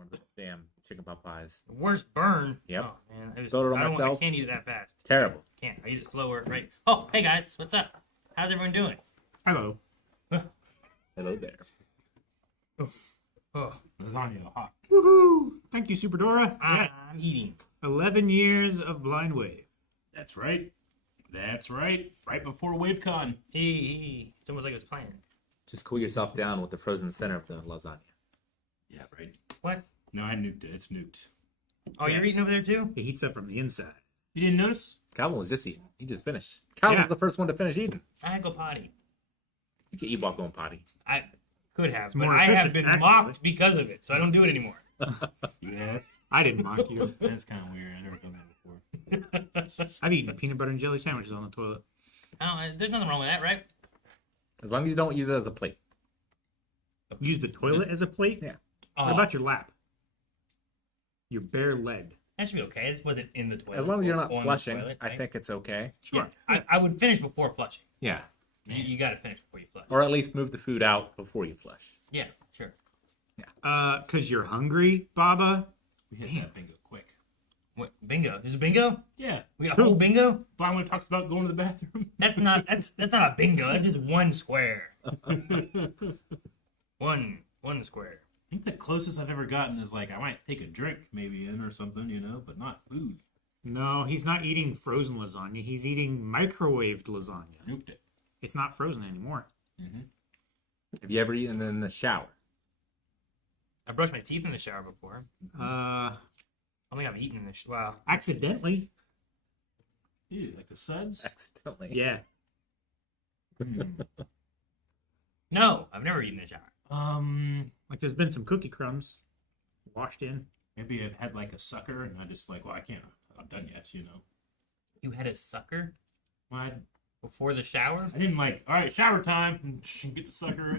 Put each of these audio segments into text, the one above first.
one of the damn chicken pot pies. Worst burn. Yep. Oh, man. I can't eat it that fast. Terrible. Can't. I eat it slower, right? Oh, hey guys, what's up? How's everyone doing? Hello. Hello there. Oh, Lasagna hot. Woohoo! Thank you, Super Dora. I'm Yes. eating. 11 years of Blind Wave. That's right. That's right. Right before WaveCon. It's almost like it was planned. Just cool yourself down with the frozen center of the lasagna. Yeah, right. What? No, I nuked it. It's nuked. Oh, you're eating over there too? It heats up from the inside. You didn't notice? Calvin was just eating. He just finished. Calvin Yeah. was the first one to finish eating. I had to go potty. You can eat while going potty. I could have, It's but more I have efficient, been actually. mocked because of it, so I don't do it anymore. Yes. I didn't mock you. That's kind of weird. I've never done that before. I've eaten peanut butter and jelly sandwiches on the toilet. There's nothing wrong with that, right? As long as you don't use it as a plate. Use the toilet as a plate? Yeah. What about your lap? Your bare leg. That should be okay. This wasn't in the toilet. As long as you're not on the flushing, toilet, I right? think it's okay. Sure. Yeah, I would finish before flushing. Yeah. You got to finish before you flush. Or at least move the food out before you flush. Yeah, sure. Cause you're hungry, Baba? We hit that bingo quick. What, bingo? Is it bingo? Yeah. We got a whole bingo? Blind one talks about going to the bathroom. That's not a bingo. That's just one square. one square. I think the closest I've ever gotten is like I might take a drink maybe in or something, but not food. No, he's not eating frozen lasagna. He's eating microwaved lasagna. Nuked it. It's not frozen anymore. Mm-hmm. Have you ever eaten in the shower? I brushed my teeth in the shower before. Uh, I don't think I've eaten in the shower. Wow. accidentally. Ew, like the suds? Accidentally. Yeah. No, I've never eaten in the shower. Like there's been some cookie crumbs washed in. Maybe I've had like a sucker and I just like, well, I can't. I'm done yet, You had a sucker Well, before the shower? I didn't like, all right, shower time. Get the sucker,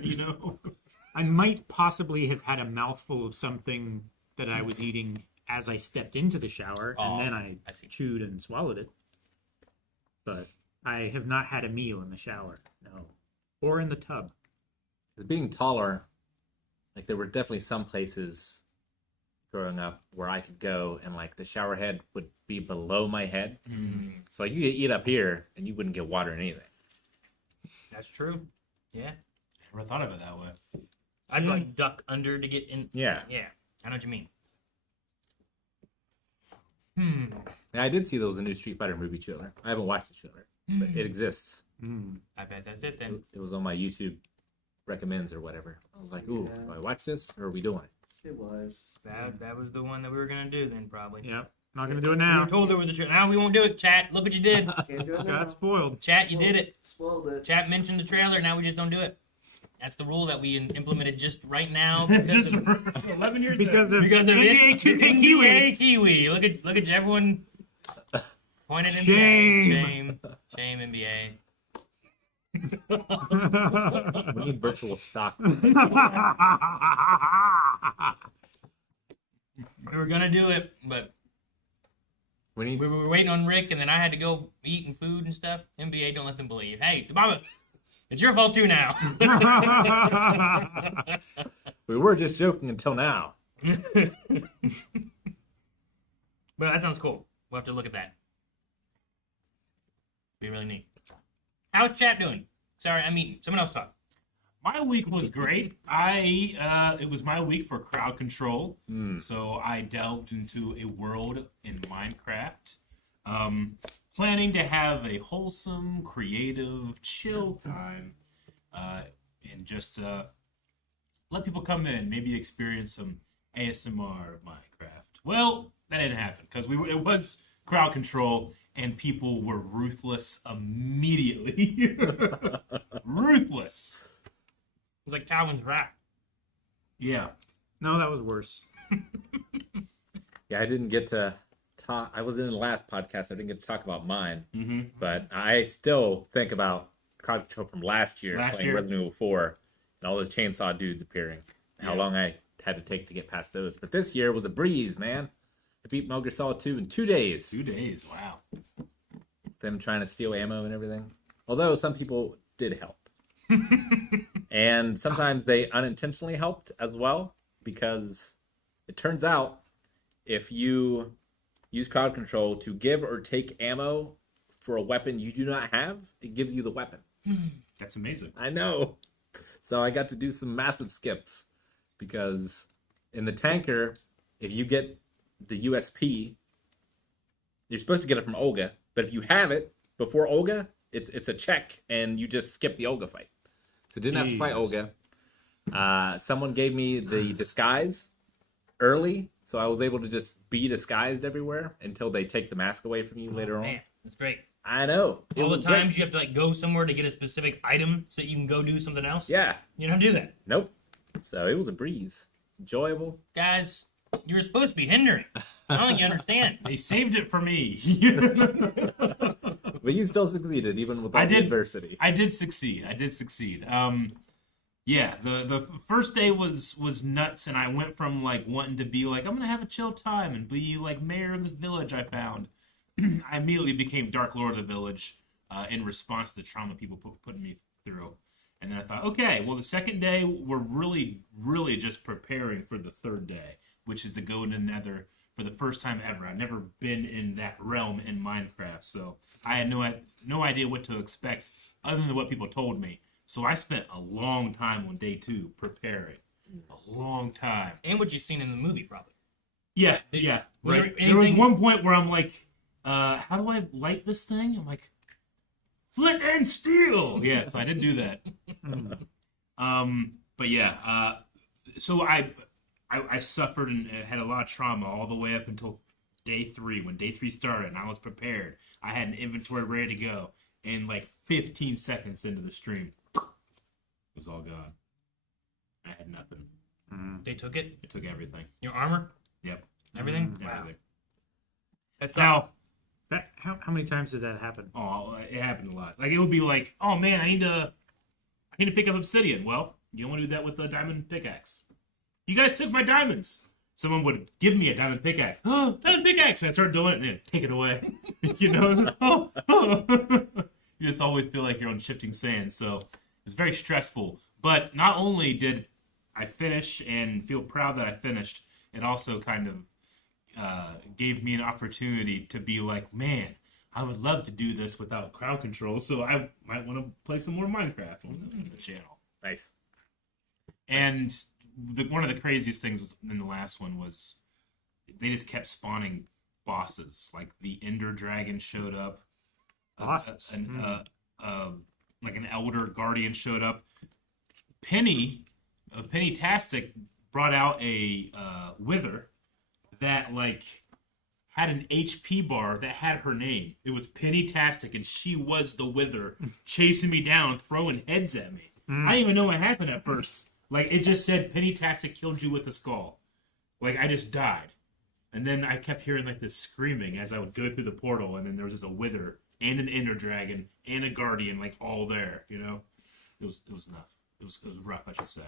I might possibly have had a mouthful of something that I was eating as I stepped into the shower, Oh, and then I see. chewed and swallowed it. But I have not had a meal in the shower, no. Or in the tub. As being taller, like there were definitely some places growing up where I could go and like the shower head would be below my head. So like you could eat up here and you wouldn't get water in anything. That's true. Yeah. Never thought of it that way. I'd like duck under to get in. Yeah. Yeah. I know what you mean. Now, I did see those in the new Street Fighter movie trailer. I haven't watched the trailer, but it exists. I bet that's it then. It was on my YouTube recommends or whatever. I was like, ooh, do I watch this or are we doing it? It was. That was the one that we were gonna do then probably. Yep. Not going to do it We now. were told there was a trailer. Now we won't do it, chat. Look what you did. Can't do it now. Got spoiled. Chat, you did it. Spoiled it. Chat mentioned the trailer. Now we just don't do it. That's the rule that we implemented just right now because of 11 years Because ago. of because of NBA 2K Kiwi. NBA Kiwi. Look at everyone pointing NBA. Shame NBA. We need virtual stock. We were gonna do it, but We need we were waiting on Rick, and then I had to go eat and food and stuff. NBA don't let them believe. Hey, Mama, it's your fault too now. We were just joking until now. But that sounds cool. We'll have to look at that. Be really neat. How's chat doing? Sorry, I'm eating. Someone else talk. My week was great. It was my week for crowd control, so I delved into a world in Minecraft, planning to have a wholesome, creative, chill time, and just let people come in, maybe experience some ASMR of Minecraft. Well, that didn't happen because it was crowd control, and people were ruthless immediately. Ruthless. It was like Calvin's rap. Yeah. No, that was worse. Yeah, I didn't get to talk. I was in the last podcast. I didn't get to talk about mine. But I still think about crowd control from last year, playing Resident Evil 4, and all those chainsaw dudes appearing. How long I had to take to get past those. But this year was a breeze, man. I beat Metal Gear Solid 2 in 2 days. 2 days, wow. Them trying to steal ammo and everything. Although some people did help. And sometimes they unintentionally helped as well, because It turns out if you use crowd control to give or take ammo for a weapon you do not have, it gives you the weapon. That's amazing. I know. So I got to do some massive skips because in the tanker, if you get the USP, you're supposed to get it from Olga, but if you have it before Olga, it's a check and you just skip the Olga fight. So didn't have to fight Olga. Someone gave me the disguise early, so I was able to just be disguised everywhere until they take the mask away from you later on. Man, that's great. I know. All the times you have to like go somewhere to get a specific item so you can go do something else. Yeah. You don't do that. Nope. So it was a breeze. Enjoyable. Guys, you were supposed to be hindering. I don't think you understand. They saved it for me. But you still succeeded even with all the adversity. I did succeed. Yeah, the first day was nuts, and I went from like wanting to be like I'm gonna have a chill time and be like mayor of this village I found. I immediately became Dark Lord of the village in response to the trauma people putting me through. And then I thought, okay, well the second day we're really just preparing for the third day, which is to go into Nether for the first time ever. I've never been in that realm in Minecraft, so I had no idea what to expect other than what people told me. So I spent a long time on day 2 preparing. A long time. And what you've seen in the movie, probably. Yeah. Right. There was one point where I'm like, how do I light this thing? I'm like, flint and steel! Yeah, so I didn't do that. But yeah, so I suffered and had a lot of trauma all the way up until day 3. When day 3 started and I was prepared, I had an inventory ready to go. And like 15 seconds into the stream, it was all gone. I had nothing. They took it? They took everything. Your armor? Yep. Everything? Wow. Everything. That's Now, How many times did that happen? oh, it happened a lot. Like it would be like, oh man, I need to pick up obsidian. Well, you don't want to do that with a diamond pickaxe. You guys took my diamonds. Someone would give me a diamond pickaxe. Oh, diamond pickaxe! And I start doing it, and then take it away. You know, you just always feel like you're on shifting sand. So it's very stressful. But not only did I finish and feel proud that I finished, it also kind of gave me an opportunity to be like, man, I would love to do this without crowd control, so I might want to play some more Minecraft on the channel. Nice. And one of the craziest things was in the last one was they just kept spawning bosses. Like the Ender Dragon showed up. Bosses? Like an Elder Guardian showed up. Penny-tastic brought out a Wither that like had an HP bar that had her name. It was Penny-tastic, and she was the Wither, chasing me down, throwing heads at me. I didn't even know what happened at first. Like, it just said Penny-tastic killed you with a skull. Like, I just died. And then I kept hearing like this screaming as I would go through the portal, and then there was just a Wither and an Ender Dragon and a Guardian, like all there, you know? It was enough. It was rough, I should say.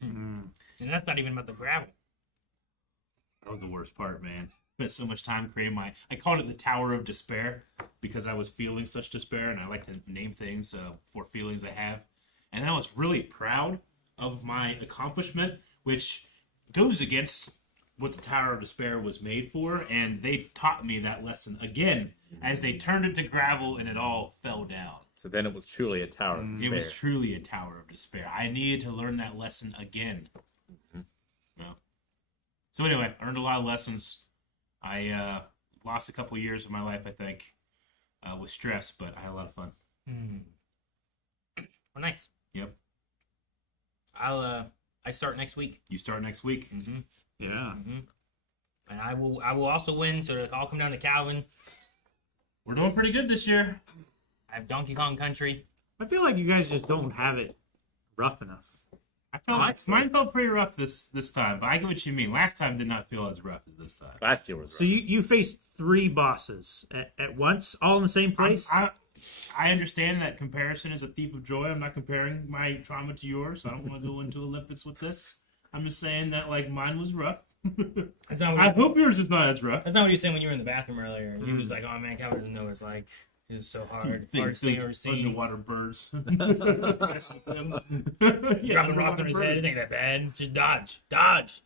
And that's not even about the gravel. That was the worst part, man. Spent so much time creating I called it the Tower of Despair because I was feeling such despair, and I like to name things for feelings I have. And I was really proud of my accomplishment, which goes against what the Tower of Despair was made for, and they taught me that lesson again as they turned it to gravel and it all fell down. So then it was truly a tower of despair. It was truly a Tower of Despair. I needed to learn that lesson again. So anyway, I learned a lot of lessons. I lost a couple years of my life, I think, with stress, but I had a lot of fun. Well, nice. Yep. I start next week. You start next week. Yeah. And I will also win, so it'll all come down to Calvin. We're doing pretty good this year. I have Donkey Kong Country. I feel like you guys just don't have it rough enough. Mine felt pretty rough this time, but I get what you mean. Last time did not feel as rough as this time. Last year was rough. So you faced 3 bosses at once, all in the same place? I understand that comparison is a thief of joy. I'm not comparing my trauma to yours. I don't want to go into Olympics with this. I'm just saying that like mine was rough. I hope yours is not as rough. That's not what you were saying when you were in the bathroom earlier. And you was like, oh man, Calvin doesn't know what it's like. This is so hard. Things, Hardest thing I've ever those seen. underwater birds. Messing with him. Dropping rocks on his head. It ain't that bad. Just dodge. Dodge.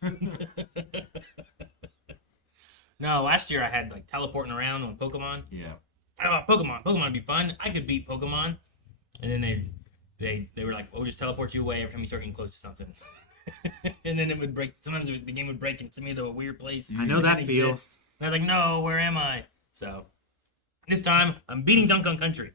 No, last year I had like teleporting around on Pokemon. Yeah. Oh, Pokemon. Pokemon would be fun. I could beat Pokemon. And then they were like, we'll just teleport you away every time you start getting close to something. And then it would break. Sometimes the game would break and send me to a weird place. I know that didn't feel. exist. And I was like, no, where am I? So this time I'm beating Dunk on Country.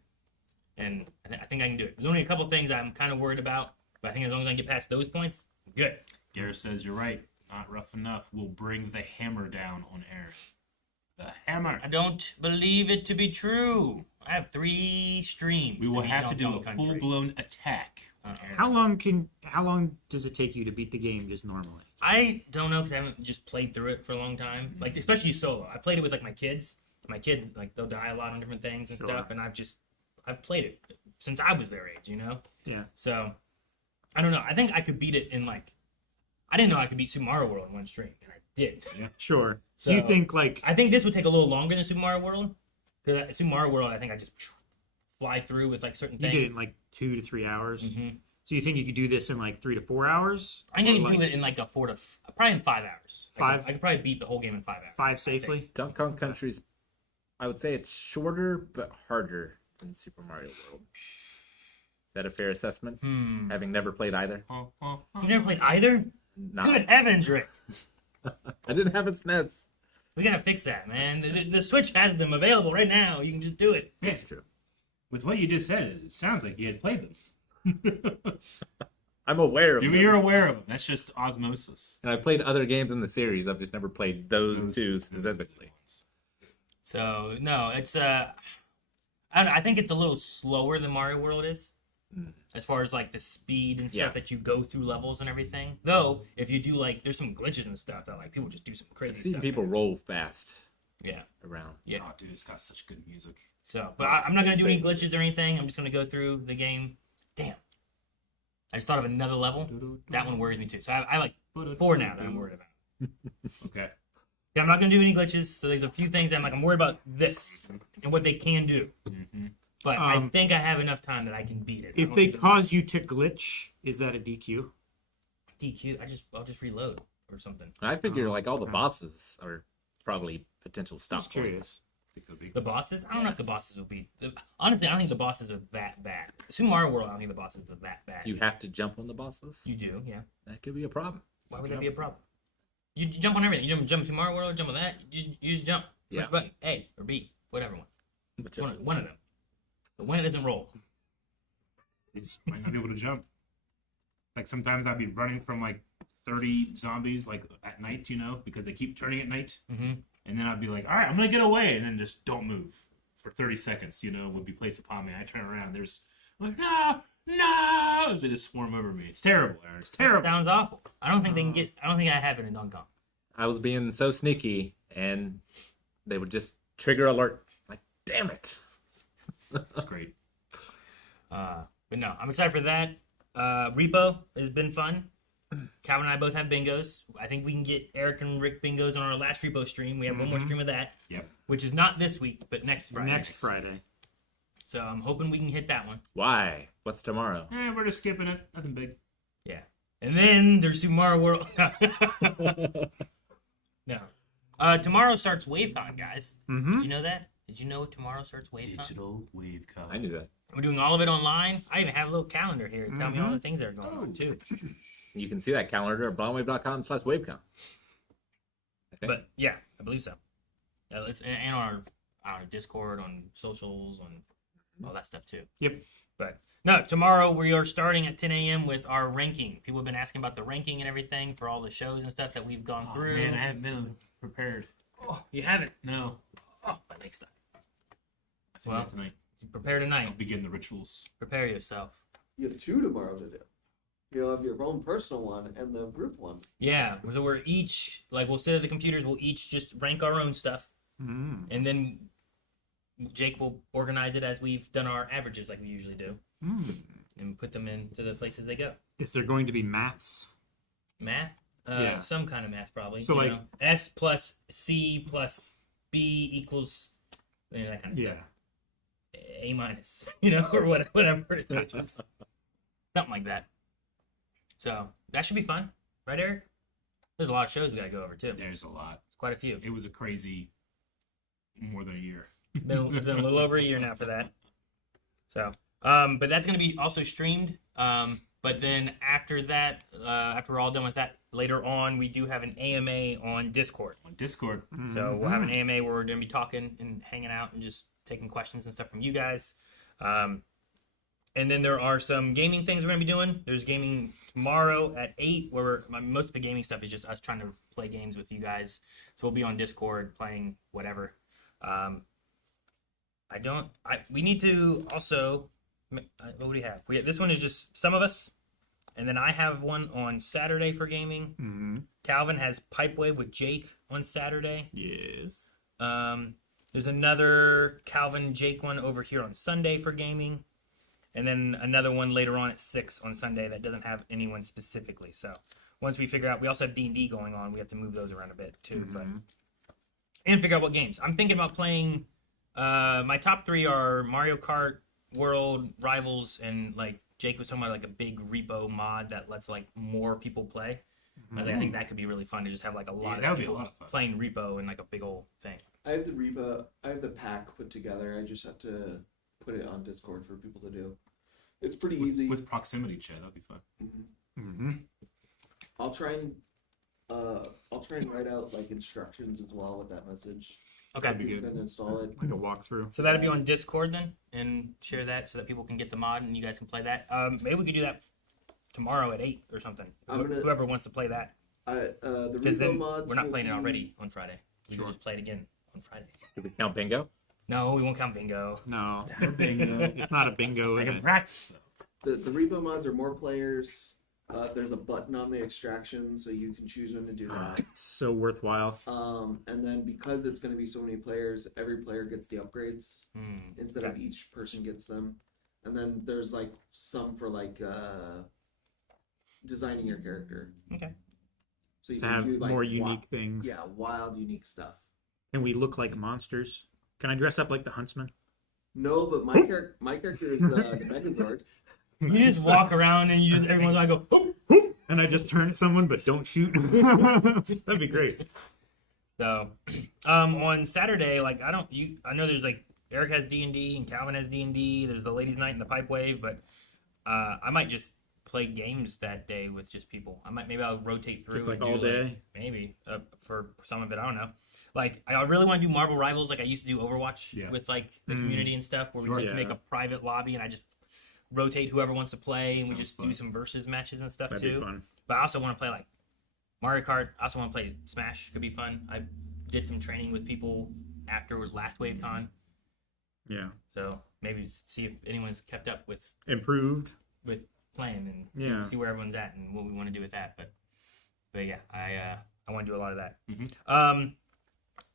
And I think I can do it. There's only a couple things I'm kind of worried about. But I think as long as I can get past those points, I'm good. Garrett says you're right. Not rough enough. We'll bring the hammer down on Aaron. The hammer. I don't believe it to be true. I have 3 streams. We will beat have to do a Dunk on Country. full-blown attack. on Aaron. How long does it take you to beat the game just normally? I don't know because I haven't just played through it for a long time. Like especially solo. I played it with like my kids. My kids like they'll die a lot on different things and Sure. stuff, and I've played it since I was their age, you know. Yeah. So I don't know. I think I could beat it in like I didn't know I could beat Super Mario World in one stream, and I did. Yeah. Sure. So Do you think like I think this would take a little longer than Super Mario World because Super Mario World I think I just fly through with like certain you things. did it in like 2 to 3 hours? Mhm. So you think you could do this in like 3 to 4 hours? I think I Or, can like, do it in like a probably in 5 hours. Five? I could probably beat the whole game in 5 hours. 5 safely? Dunk on Country's, I would say it's shorter but harder than Super Mario World. Is that a fair assessment? Having never played either? You never played either? Not. Good heavens, Rick. I didn't have a SNES. We gotta fix that, man. The Switch has them available right now. You can just do it. Yeah. That's true. With what you just said, it sounds like you had played them. I'm aware of them. You're aware of them. That's just osmosis. And I played other games in the series. I've just never played those two specifically. So no, it's I think it's a little slower than Mario World is, as far as like the speed and stuff Yeah. that you go through levels and everything. Though if you do like, there's some glitches and stuff that like people just do some I've crazy seen stuff. people roll fast Yeah, around. yeah. Oh, dude, it's got such good music. So, but I'm not gonna do any glitches or anything. I'm just gonna go through the game. Damn. I just thought of another level. That one worries me too. So I like 4 now that I'm worried about. Okay. Yeah, I'm not gonna do any glitches. So there's a few things I'm worried about this and what they can do. But I think I have enough time that I can beat it. I If don't they think cause you to glitch, is that a DQ? DQ, I'll just reload or something. I figure like all the okay. bosses are probably potential stop Just points. curious. It could be. The bosses? I don't know if the bosses will be. Honestly, I don't think the bosses are that bad. Super Mario World, I don't think the bosses are that bad. You have to jump on the bosses? You do, yeah. That could be a problem. Why would that be a problem? You jump on everything. You jump Super Mario World, jump on that. You just jump. Yeah. Push a button. A or B, whatever one. Whichever One of them. The one that doesn't roll. You just might not be able to jump. Like sometimes I'd be running from like 30 zombies like at night, you know, because they keep turning at night. Mm-hmm. And then I'd be like, all right, I'm going to get away. And then just don't move for 30 seconds, you know, would be placed upon me. I turn around. I'm like, no, as they just swarm over me. It's terrible, Aaron. It's terrible. That sounds awful. I don't think they can get. I don't think I have it in Donkey Kong. I was being so sneaky, and they would just trigger alert. Like, damn it. That's great. But no, I'm excited for that. Repo has been fun. Calvin and I both have bingos. I think we can get Eric and Rick bingos on our last Repo stream. We have one more stream of that, Yep. which is not this week, but next Friday. Next Friday. So I'm hoping we can hit that one. Why? What's tomorrow? We're just skipping it. Nothing big. Yeah. And then there's Super Mario World. No. Tomorrow starts WaveCon, guys. Mm-hmm. Did you know that? Did you know tomorrow starts WaveCon? Digital WaveCon. I knew that. We're doing all of it online. I even have a little calendar here to tell me all the things that are going on, too. You can see that calendar at blondwave.com/wavecon. I think. But yeah, I believe so. And on our Discord, on socials, on all that stuff too. Yep. But no, tomorrow we are starting at 10 a.m. with our ranking. People have been asking about the ranking and everything for all the shows and stuff that we've gone through. Man, I haven't been prepared. Oh, you haven't? No. Oh, but next time. I think Well, tonight. Prepare I'll tonight. begin the rituals. Prepare yourself. You have 2 tomorrow to do. You'll have your own personal one and the group one. Yeah, so we're each, like, we'll sit at the computers, we'll each just rank our own stuff, Mm. and then Jake will organize it as we've done our averages like we usually do, and put them into the places they go. Is there going to be maths? Math? Yeah. Some kind of math, probably. So, you like- know? S plus C plus B equals, that kind of Yeah. stuff. A-, or whatever it is. Something like that. So that should be fun, right, Eric? There's a lot of shows we gotta go over too. There's a lot. Quite a few. It was a crazy more than a year. It's been a little over a year now for that. So, but that's going to be also streamed. But then after that, after we're all done with that, later on, we do have an AMA on Discord. On Discord. So we'll have an AMA where we're going to be talking and hanging out and just taking questions and stuff from you guys. And then there are some gaming things we're going to be doing. There's gaming tomorrow at 8, where most of the gaming stuff is just us trying to play games with you guys. So we'll be on Discord playing whatever. We need to also, what do we have? This one is just some of us. And then I have one on Saturday for gaming. Mm-hmm. Calvin has Pipewave with Jake on Saturday. Yes. There's another Calvin Jake one over here on Sunday for gaming. And then another one later on at 6 on Sunday that doesn't have anyone specifically. So once we figure out, we also have D&D going on. We have to move those around a bit too. Mm-hmm. And figure out what games. I'm thinking about playing, my top 3 are Mario Kart, World, Rivals, and like Jake was talking about like a big repo mod that lets like more people play. I was like, I think that could be really fun to just have like a lot of people playing repo and like a big old thing. I have the pack put together. I just have to put it on Discord for people to do. It's pretty easy. With proximity chat, that'd be fun. Mm-hmm. I'll try and write out like instructions as well with that message. Okay. That'd be good. And install it. Like a walkthrough. So that'll be on Discord then, and share that so that people can get the mod and you guys can play that. Maybe we could do that tomorrow at 8 or something. Whoever wants to play that. The Because then mods we're not playing it already on Friday. We Sure. can just play it again on Friday. Do we count bingo? No, we won't count bingo. No, Bingo. it's not a bingo. I is can it? practice though. The repo mods are more players. There's a button on the extraction, so you can choose when to do that. It's so worthwhile. And then because it's going to be so many players, every player gets the upgrades instead of each person gets them. And then there's like some for like designing your character. Okay. So you To can have do like more unique things. Yeah, wild, unique stuff. And we look like monsters. Can I dress up like the huntsman? No, but my character is the Megazord. You just walk around and everyone's like go, "Hoop." And I just turn at someone but don't shoot. That'd be great. So, on Saturday, like I know there's like Eric has D&D and Calvin has D&D. There's the ladies' night and the pipe wave, but I might just play games that day with just people. Maybe I'll rotate through Just like and do all day? like, maybe for some of it. I don't know. Like I really want to do Marvel Rivals, like I used to do Overwatch with like the community and stuff, where we just make a private lobby and I just rotate whoever wants to play, and we just do some versus matches and stuff That'd too. be fun. But I also want to play like Mario Kart. I also want to play Smash. Could be fun. I did some training with people after last WaveCon, Yeah. so maybe see if anyone's kept up with Improved. playing and see where everyone's at and what we want to do with that. But yeah, I want to do a lot of that.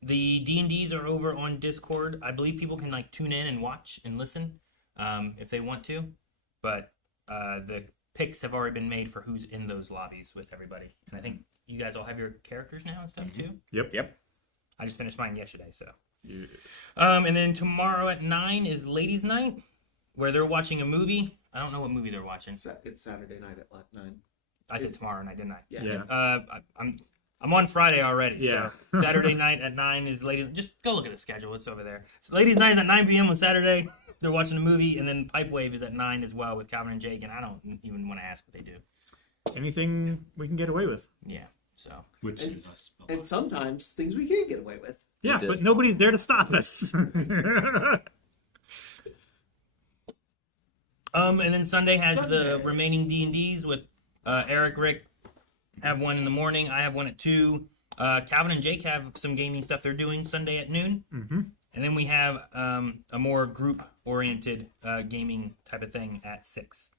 The D&Ds are over on Discord. I believe people can like tune in and watch and listen if they want to, but the picks have already been made for who's in those lobbies with everybody. And I think you guys all have your characters now and stuff too. Yep. I just finished mine yesterday, so. Yeah. And then tomorrow at 9 is Ladies' Night, where they're watching a movie. I don't know what movie they're watching. It's Saturday night at 9. I said tomorrow night, didn't I? Yeah. I'm on Friday already. Yeah. So Saturday night at 9 is Ladies. Just go look at the schedule. It's over there. So Ladies' Night is at 9 p.m. on Saturday. They're watching a movie, and then Pipe Wave is at 9 as well with Calvin and Jake, and I don't even want to ask what they do. Anything we can get away with. Yeah. So. Which is us. And sometimes things we can't get away with. Yeah, but nobody's there to stop us. And then Sunday has the remaining D&Ds with Eric, Rick have one in the morning. I have one at 2. Calvin and Jake have some gaming stuff they're doing Sunday at noon. Mm-hmm. And then we have a more group-oriented gaming type of thing at 6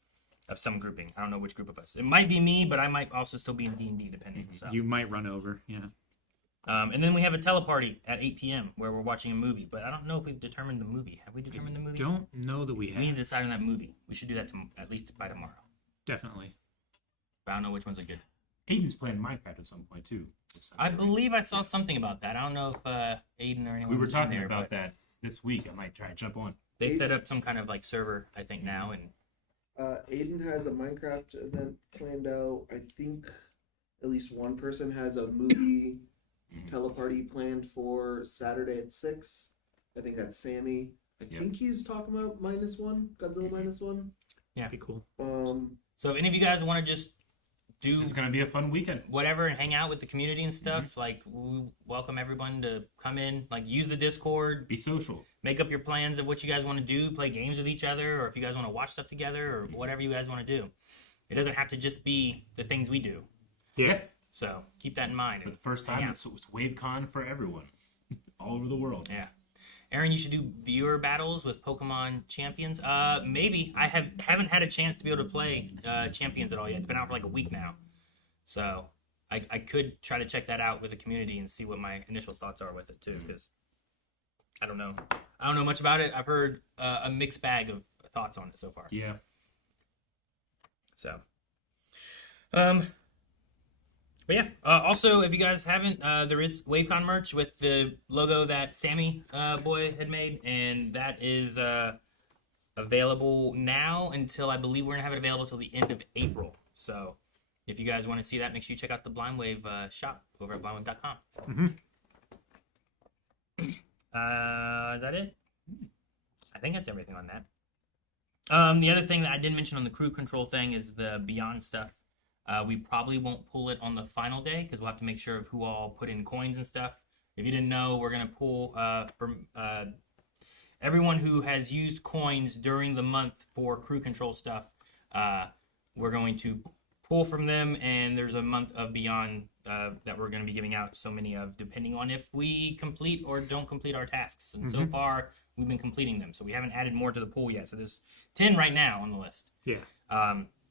of some grouping. I don't know which group of us. It might be me, but I might also still be in D&D depending. So. You might run over, yeah. And then we have a teleparty at 8 p.m. where we're watching a movie. But I don't know if we've determined the movie. Have we determined the movie? Don't know that we We need have. to decide on that movie. We should do that at least by tomorrow. Definitely. But I don't know which ones are good. Aiden's playing Minecraft at some point too. I believe I saw something about that. I don't know if Aiden or anyone. We were was in talking there, about but that this week. I might try to jump on. They set up some kind of like server, I think now, and Aiden has a Minecraft event planned out. I think at least one person has a movie teleparty planned for Saturday at 6. I think that's Sammy. I think he's talking about -1, Godzilla -1. yeah, Be cool. So if any of you guys want to just do This is going to be a fun weekend. whatever and hang out with the community and stuff, like we welcome everyone to come in, like use the Discord, Be social. make up your plans of what you guys want to do, play games with each other, or if you guys want to watch stuff together, or whatever you guys want to do. It doesn't have to just be the things we do. Yeah. So keep that in mind. For the first time, it's WaveCon for everyone. All over the world. Yeah. Aaron, you should do viewer battles with Pokemon Champions. Maybe. I haven't had a chance to be able to play Champions at all yet. It's been out for like a week now. So I could try to check that out with the community and see what my initial thoughts are with it too, because I don't know. I don't know much about it. I've heard a mixed bag of thoughts on it so far. Yeah. So, but yeah. Also, if you guys haven't, there is WaveCon merch with the logo that Sammy boy had made, and that is available now until I believe we're gonna have it available till the end of April. So, if you guys want to see that, make sure you check out the Blind Wave shop over at blindwave.com. Is that it? I think that's everything on that. The other thing that I didn't mention on the crew control thing is the Beyond stuff. We probably won't pull it on the final day because we'll have to make sure of who all put in coins and stuff. If you didn't know, we're going to pull from everyone who has used coins during the month for crew control stuff. We're going to pull from them, and there's a month of Beyond that we're going to be giving out so many of, depending on if we complete or don't complete our tasks. And so far, we've been completing them, so we haven't added more to the pool yet. So there's 10 right now on the list. Yeah.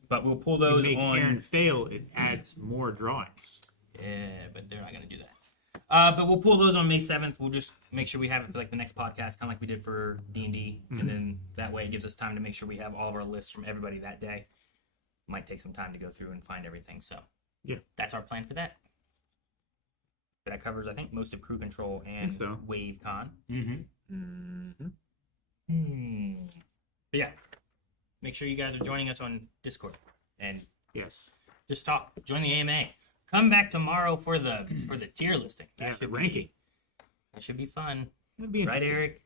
But we'll pull those make on. Aaron fail, it adds more drawings. Yeah, but they're not going to do that. But we'll pull those on May 7th. We'll just make sure we have it for like the next podcast, kind of like we did for D&D. And then that way it gives us time to make sure we have all of our lists from everybody that day. Might take some time to go through and find everything. So yeah, that's our plan for that. But that covers, I think, most of crew control and WaveCon. But yeah, make sure you guys are joining us on Discord and just talk. Join the AMA. Come back tomorrow for the tier listing. That the ranking. That should be fun. That'd be right, Eric?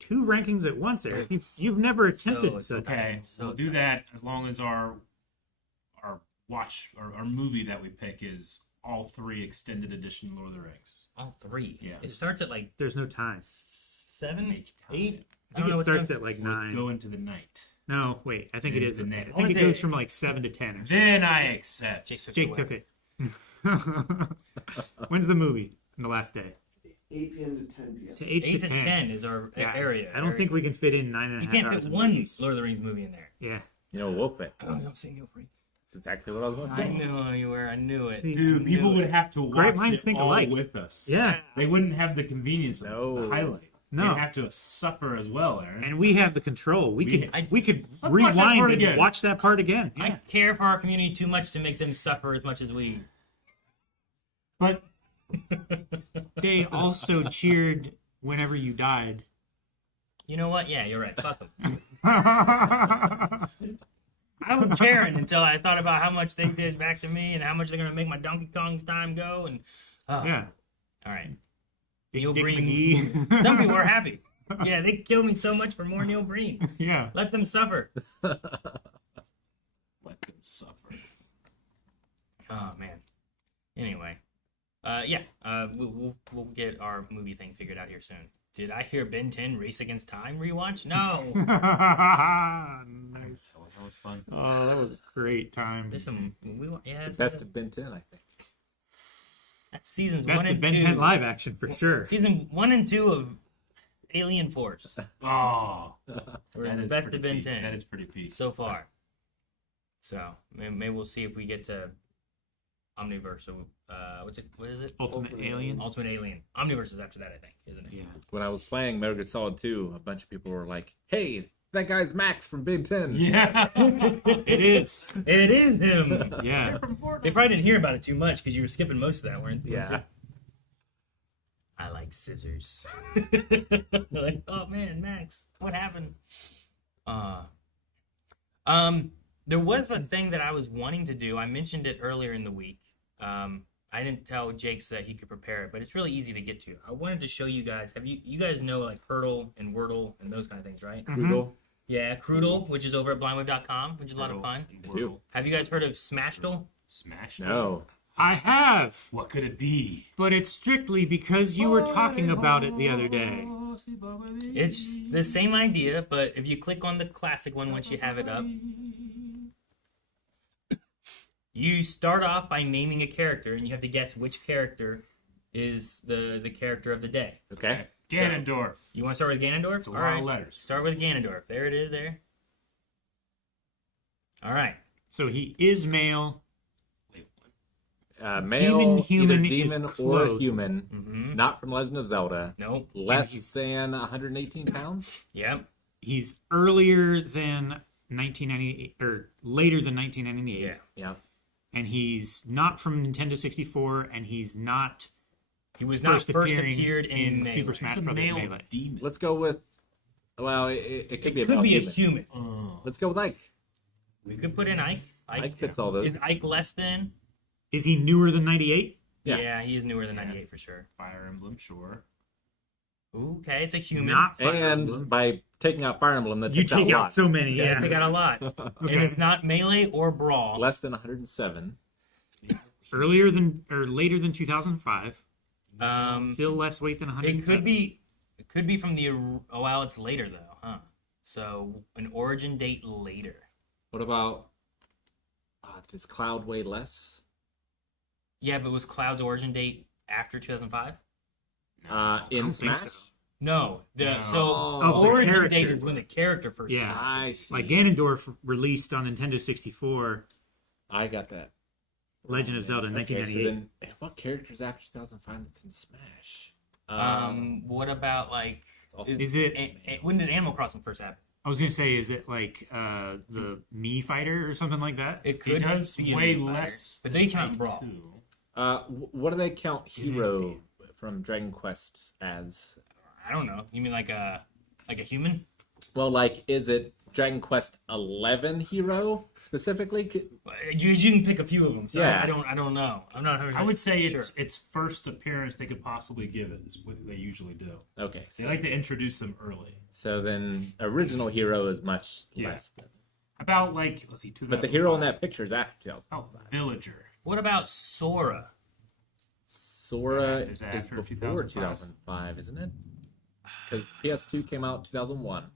2 rankings at once, Eric. You've never attempted such. Okay, so we'll do that as long as our movie that we pick is all 3 extended edition Lord of the Rings. All 3. Yeah. It starts at like there's no time. 7, 8. I think it starts at like 9. Go into the night. No, wait. I think it is. I net. think it goes from like 7 to 10 or something. Then I accept. Jake took it. When's the movie? On the last day. 8 p.m. to 10 p.m. To 8 to 10 is our area. I don't think we can fit in 9.5 hours. You can't fit one Lord of the Rings movie in there. Yeah. You know, we'll fit. Oh, don't say no free. That's exactly what I was going to I say. knew you were. I knew it. Dude, people would have to watch Great minds it think all alike. with us. Yeah. They wouldn't have the convenience of the highlight. No. They'd have to suffer as well, Aaron. And we have the control. We could Let's rewind watch that part and again. watch that part again. I Yeah. care for our community too much to make them suffer as much as we. But they also cheered whenever you died. You know what? Yeah, you're right. Fuck them. I was cheering until I thought about how much they did back to me and how much they're gonna make my Donkey Kong's time go. And Yeah. all right, Dick Neil Breen. McGee. Some people are happy. Yeah, they killed me so much for more Neil Breen. Yeah. Let them suffer. Let them suffer. Oh man. Anyway, we'll get our movie thing figured out here soon. Did I hear Ben 10 Race Against Time rewatch? No. Nice. That was fun. Oh, that was a great time. There's some. Best of Ben 10, I think. That's seasons Best 1 of and Ben 2. 10 live action for sure. Season 1 and 2 of Alien Force. Oh, Or that is best pretty of Ben peak. 10 That is pretty peak. so far. So maybe we'll see if we get to Omniverse. So what is it? Ultimate Alien. Ultimate Alien. Omniverse is after that, I think, isn't it? Yeah. When I was playing Metal Gear Solid 2, a bunch of people were like, hey, that guy's Max from Ben 10. Yeah. It is. It is him. Yeah. They probably didn't hear about it too much because you were skipping most of that, weren't you? Yeah. I like like scissors. Like, oh man, Max, what happened? There was a thing that I was wanting to do. I mentioned it earlier in the week. I didn't tell Jake so that he could prepare it, but it's really easy to get to. I wanted to show you guys. You guys know like Hurdle and Wordle and those kind of things, right? Poodle. Yeah, Croodle, which is over at blindwave.com, which is a lot of fun. Have you guys heard of Smashdle? Smashdle? No. I have, What could it be? but it's strictly because you were talking about it the other day. It's the same idea, but if you click on the classic one once you have it up, you start off by naming a character, and you have to guess which character is the character of the day. Okay. Ganondorf. You want to start with Ganondorf? It's a All lot right. of letters. Start with Ganondorf. There it is there. All right. So he is male. Male, Demon, human either is demon or close. human, Mm-hmm. not from Legend of Zelda. Nope. Less than 118 pounds. Yep. He's earlier than 1998 or later than 1998. Yeah. Yeah. And he's not from Nintendo 64, and he's not He was not first appearing appeared in Melee. Super Smash It's a Bros. male Melee. demon. Let's go with. Well, it could be a Could male be a human. human. Let's go with Ike. We could put in Ike. Ike fits all those. Is Ike less than? Is he newer than 98? Yeah. He is newer than 98 for sure. Fire Emblem, sure. Okay, it's a human. Not Fire And Emblem. by taking out Fire Emblem, that You takes out take a lot. out so many. Yeah, Yeah. they got a lot. And it's not Melee or Brawl. Less than 107. Earlier than or later than 2005. Um, Still less weight than it 107. could be from the. Oh, well, it's later though, huh? So an origin date later. What about? Does Cloud weigh less? Yeah, but was Cloud's origin date after 2005? In don't think Smash? so. No. No. So Oh, the origin character. date is when the character first Yeah. came out. I see. Like Ganondorf released on Nintendo 64, I got that. Legend of Zelda, Okay, 1998. so then, what characters after 2005 that's in Smash? What about like? Is it? When did Animal Crossing first happen? I was gonna say, is it like the Mii fighter or something like that? It He could does be a way Mii fighter, less. but they count Brawl. too. What do they count hero Damn. from Dragon Quest as? I don't know. You mean like a human? Well, like, is it Dragon Quest 11 hero specifically? You can pick a few of them. So Yeah. I don't know. I'm not. 100% I would say sure. it's first appearance they could possibly give it. Is what they usually do. Okay, They so, like to introduce them early. so then original hero is much Yeah. less. Than, About like let's see, but the hero in that picture is after 2005. Oh, Villager. What about Sora? Sora Is is that after before 2005? 2005, isn't it? Because PS2 came out 2001.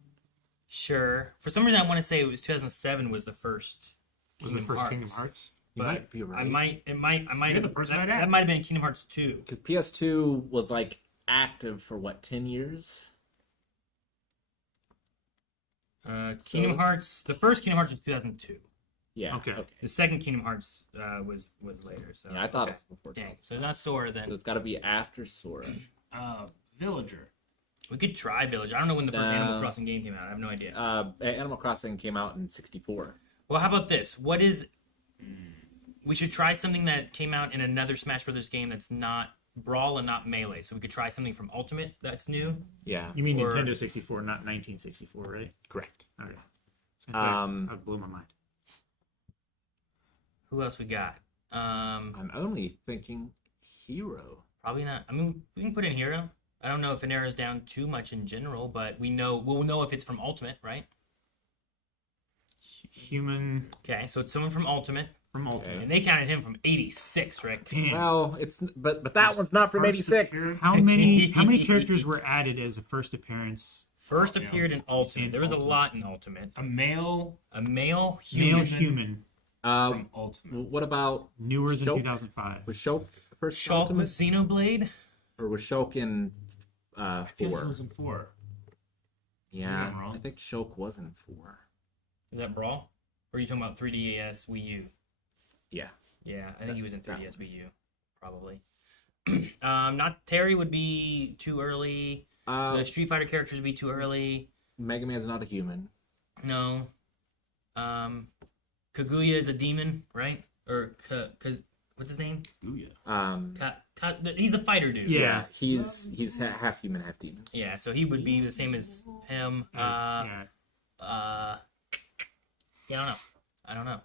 Sure. For some reason, I want to say it was 2007 was the first. Was the first Kingdom Hearts? You But might be right. I might You're have the person that, I'd ask. that might have been Kingdom Hearts 2. Because PS2 was like active for what, 10 years? Kingdom Hearts. The first Kingdom Hearts was 2002. Yeah. Okay. The second Kingdom Hearts was later. So Yeah, I thought okay. it was before Dang. 2005. So not Sora So then. it's got to be after Sora. Villager. We could try Village. I don't know when the first Nah. Animal Crossing game came out. I have no idea. Animal Crossing came out in 64. Well, how about this? What is? We should try something that came out in another Smash Brothers game that's not Brawl and not Melee. So we could try something from Ultimate that's new. Yeah. You mean Or- Nintendo 64, not 1964, right? Correct. Okay. That blew my mind. Who else we got? I'm only thinking hero. Probably not. I mean, we can put in Hero. I don't know if it narrows down too much in general, but we'll know if it's from Ultimate, right? Human Okay, so it's someone from Ultimate, from Ultimate. and they counted him from '86, Rick. Damn. Well, it's but that one's not from First 86. appearance- How many characters were added as a first appearance? First Yeah. appeared in Ultimate. In There was a Ultimate. lot in Ultimate. A male A male Male human. human, from Ultimate. What about newer than Shulk? 2005. was Shulk first Shulk Ultimate, with Xenoblade. or was Shulk in I feel like it 4? was in 4. Yeah, I'm wrong. I think Shulk was in 4. Is that Brawl? Or are you talking about 3DS Wii U? Yeah. Yeah, I think he was in That 3DS Wii U, probably. Not Terry would be too early. The Street Fighter characters would be too early. Mega Man's not a human. No. Kaguya is a demon, right? Or what's his name? Booyah. He's the fighter dude. Yeah. he's half human, half demon. Yeah, so he would be the same as him. Yeah. I don't know.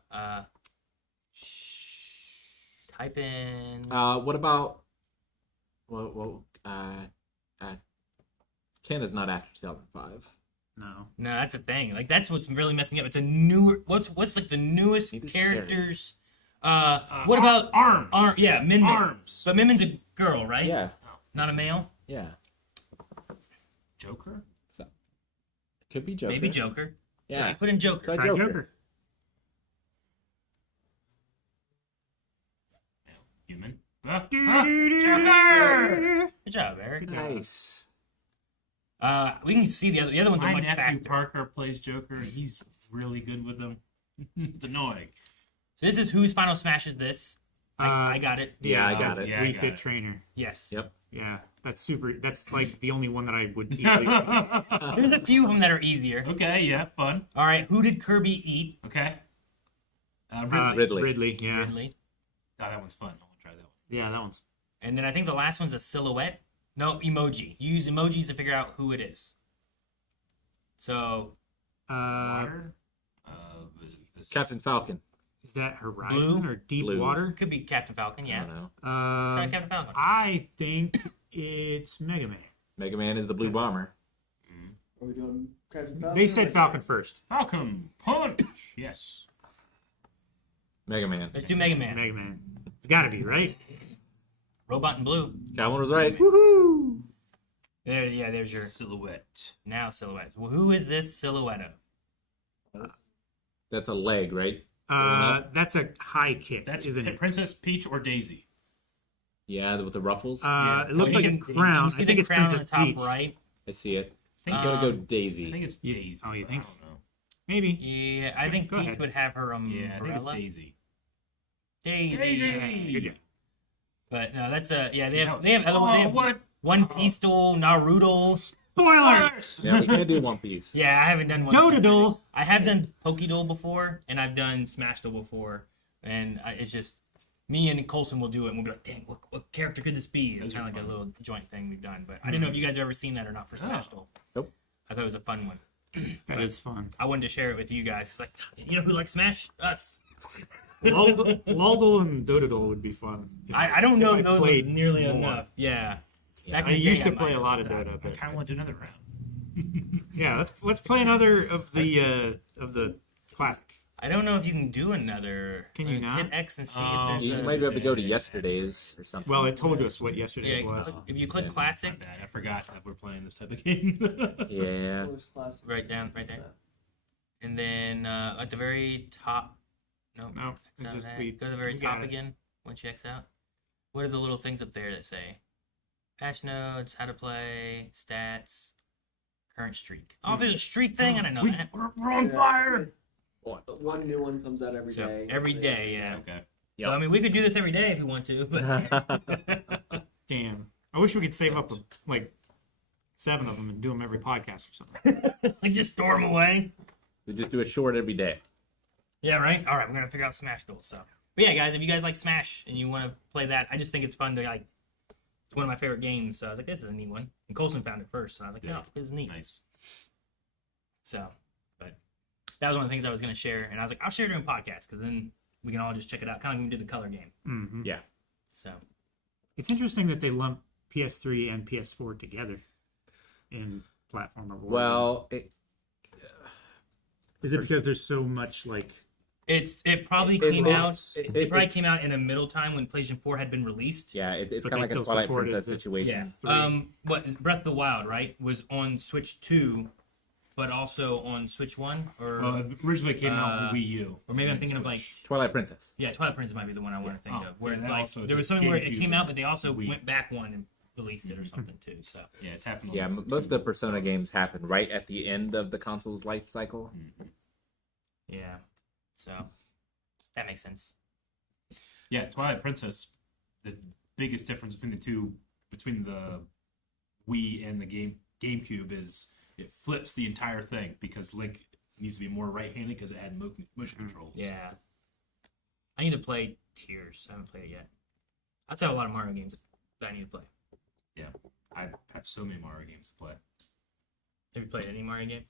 Type in. What about? Ken is not after 2005. No. No, that's the thing. Like that's what's really messing me up. It's a newer. What's like the newest characters? What about Arms? Yeah, Min. Arms. But Min's a girl, right? Yeah, Not a male. yeah. Joker? Could be Joker. Maybe Joker. Yeah. Put in Joker. Try Try Joker. Joker. Human? Joker! Good job, Eric. Nice. We can see the other ones are My much nephew faster. Parker plays Joker. He's really good with them. It's annoying. So this is whose final smash is this? I got it. Yeah, I got it. Yeah, I Wii got Fit it. Trainer. Yes. Yep. Yeah, that's super. That's like the only one that I would easily. There's a few of them that are easier. Okay, yeah, fun. All right, who did Kirby eat? Okay. Ridley. Ridley, yeah. Ridley. Oh, that one's fun. I want to try that one. Yeah, that one's. And then I think the last one's a silhouette. No, emoji. You use emojis to figure out who it is. So, Water? Captain Falcon. Is that Horizon Blue? or Deep Blue. Water? could be Captain Falcon, I yeah. don't know. Try Captain Falcon. I think it's Mega Man. Mega Man is the blue bomber. Are we doing Captain Falcon? They said Falcon first. Falcon Punch! Yes. Mega Man. Let's do Mega Man. Mega Man. It's got to be right. Robot in blue. Calvin was right. Woohoo! There's your Silhouette. now silhouette. Well, who is this silhouette of? That's a leg, right? That's a high kick, That's isn't it? Princess Peach or Daisy. Yeah, with the ruffles. It looked You like can- a you crown. see I the think it's crown on the Princess top Peach. right. I see it. I I'm gonna go I Daisy. think it's You- Daisy. oh, you think? I don't know. Maybe. Yeah, I think Go Peach ahead. would have her Yeah, I think umbrella. it's Daisy. Daisy. Good job. But no, that's a yeah. They That have was- they have other ones. They have what? One Piece Duel, Naruto. Spoilers! Yeah, we can't do One Piece. Yeah, I haven't done one. Dota I have done Pokéduel before, and I've done Smashdle before, and it's just me and Colson will do it, and we'll be like, "Dang, what character could this be?" It's Those kind are of like a fun. little joint thing we've done, but I didn't know if you guys have ever seen that or not for Smashdle. Nope. I thought it was a fun one. That is fun. I wanted to share it with you guys. It's like, you know who likes Smash? Us. Laldol and Dododol would be fun. I don't know I those played ones nearly more. enough. Yeah. Yeah. Back in I the day, used to might play a have lot of done that. Dota, I but kind of want to do another round. yeah, let's play another of the classic. I don't know if you can do another. Can you not? Hit X and see Oh, if there's You a... might be able to go to yesterday's or something. Well, it told us what yesterday's Yeah, was. if you click Yeah. classic, My bad. I forgot that we're playing this type of game. Yeah. Where's classic? right there, and then at the very top. No, No, X it's out just that. we- Go to the very we got top it. again once you X out. What are the little things up there that say patch notes, how to play, stats, current streak? Oh, there's a streak thing. I didn't know that. We're on fire! One new one comes out every So, day. every day, yeah. Okay. So, I mean, we could do this every day if we want to, but Damn. I wish we could save up like 7 of them and do them every podcast or something. like just store them away. We just do it short every day. Yeah, right. All right, we're gonna figure out Smashdle. So, but yeah, guys, if you guys like Smash and you want to play that, I just think it's fun to like. It's one of my favorite games, so I was like, this is a neat one. And Colson found it first, so I was like, Yeah. no, this is neat. Nice. So, but that was one of the things I was gonna share, and I was like, I'll share it during podcast because then we can all just check it out, kind of like we did the color game. Mm-hmm. Yeah. So, It's interesting that they lump PS3 and PS4 together in platform of order. Well, Is it because there's so much like? it probably It- came it- out. it- It probably it's- came out in a middle time when PlayStation 4 had been released. yeah, it's But kind of they like a still Twilight supported Princess the- situation. Yeah. 3. What is Breath of the Wild, right? Was on Switch 2, but also on Switch 1, or Well, it originally came out on Wii U. or maybe I'm and thinking of Switch. like Twilight Princess. yeah, Twilight Princess might be the one I want to think Oh, of. Where yeah, that like also there was did something where it GameCube came out, but they also Wii. went back one and released it or something too. So Yeah, it's happened. Yeah, on most of the two- Persona games happen right at the end of the console's life cycle. yeah, so that makes sense. Yeah, Twilight Princess. The biggest difference between the two, between the Wii and the GameCube, is it flips the entire thing because Link needs to be more right-handed because it had motion controls. Yeah, I need to play Tears. I haven't played it yet. I still have a lot of Mario games that I need to play. Yeah, I have so many Mario games to play. Have you played any Mario game?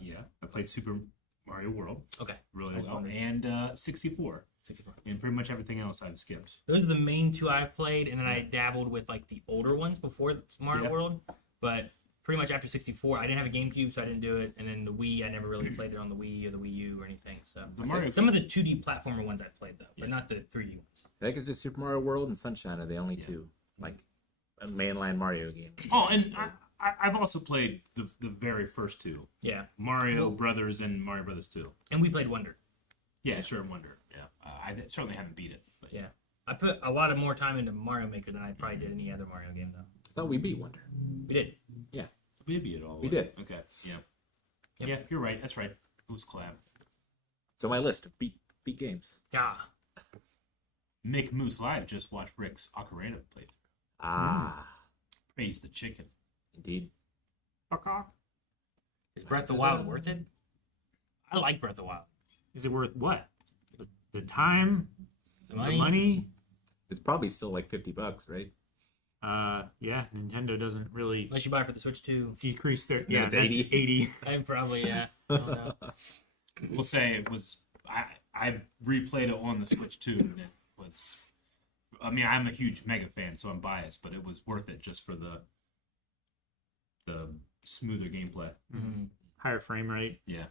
Yeah, I played Super Mario World Okay. really I was well, wondering. and 64. 64. And pretty much everything else I've skipped. Those are the main two I've played, and then I dabbled with like the older ones before Mario Yeah. World. But pretty much after 64, I didn't have a GameCube, so I didn't do it. And then the Wii, I never really played it on the Wii or the Wii U or anything. So The Mario some of the 2D platformer ones I played though, but not the 3D ones. I think it's just Super Mario World and Sunshine are the only two like mainline Mario games. Oh, and I've also played the very first two. Yeah, Mario Brothers and Mario Brothers 2. and we played Wonder. Yeah, sure, Wonder. Yeah, I certainly haven't beat it. But Yeah, I put a lot of more time into Mario Maker than I probably did any other Mario game though. I thought we beat Wonder. We did. we beat it all. We did. Okay. Yeah. Yep. Yeah, you're right. That's right. It was collab. It's on my list of beat games. Yeah. Mick Moose Live just watched Rick's Ocarina playthrough. Ah, Praise the chicken. indeed. Is Breath of the Wild worth it? I like Breath of the Wild. Is it worth what? The time? The money? The money? It's probably still like $50, right? Yeah, Nintendo doesn't really Unless you buy it for the Switch 2. decrease their... Yeah, Yeah, it's that's 80. 80. I probably, yeah. I don't know. We'll say it was. I replayed it on the Switch too, and it was. I mean, I'm a huge Mega fan, so I'm biased, but it was worth it just for the smoother gameplay. Mhm. Higher frame rate. Yeah.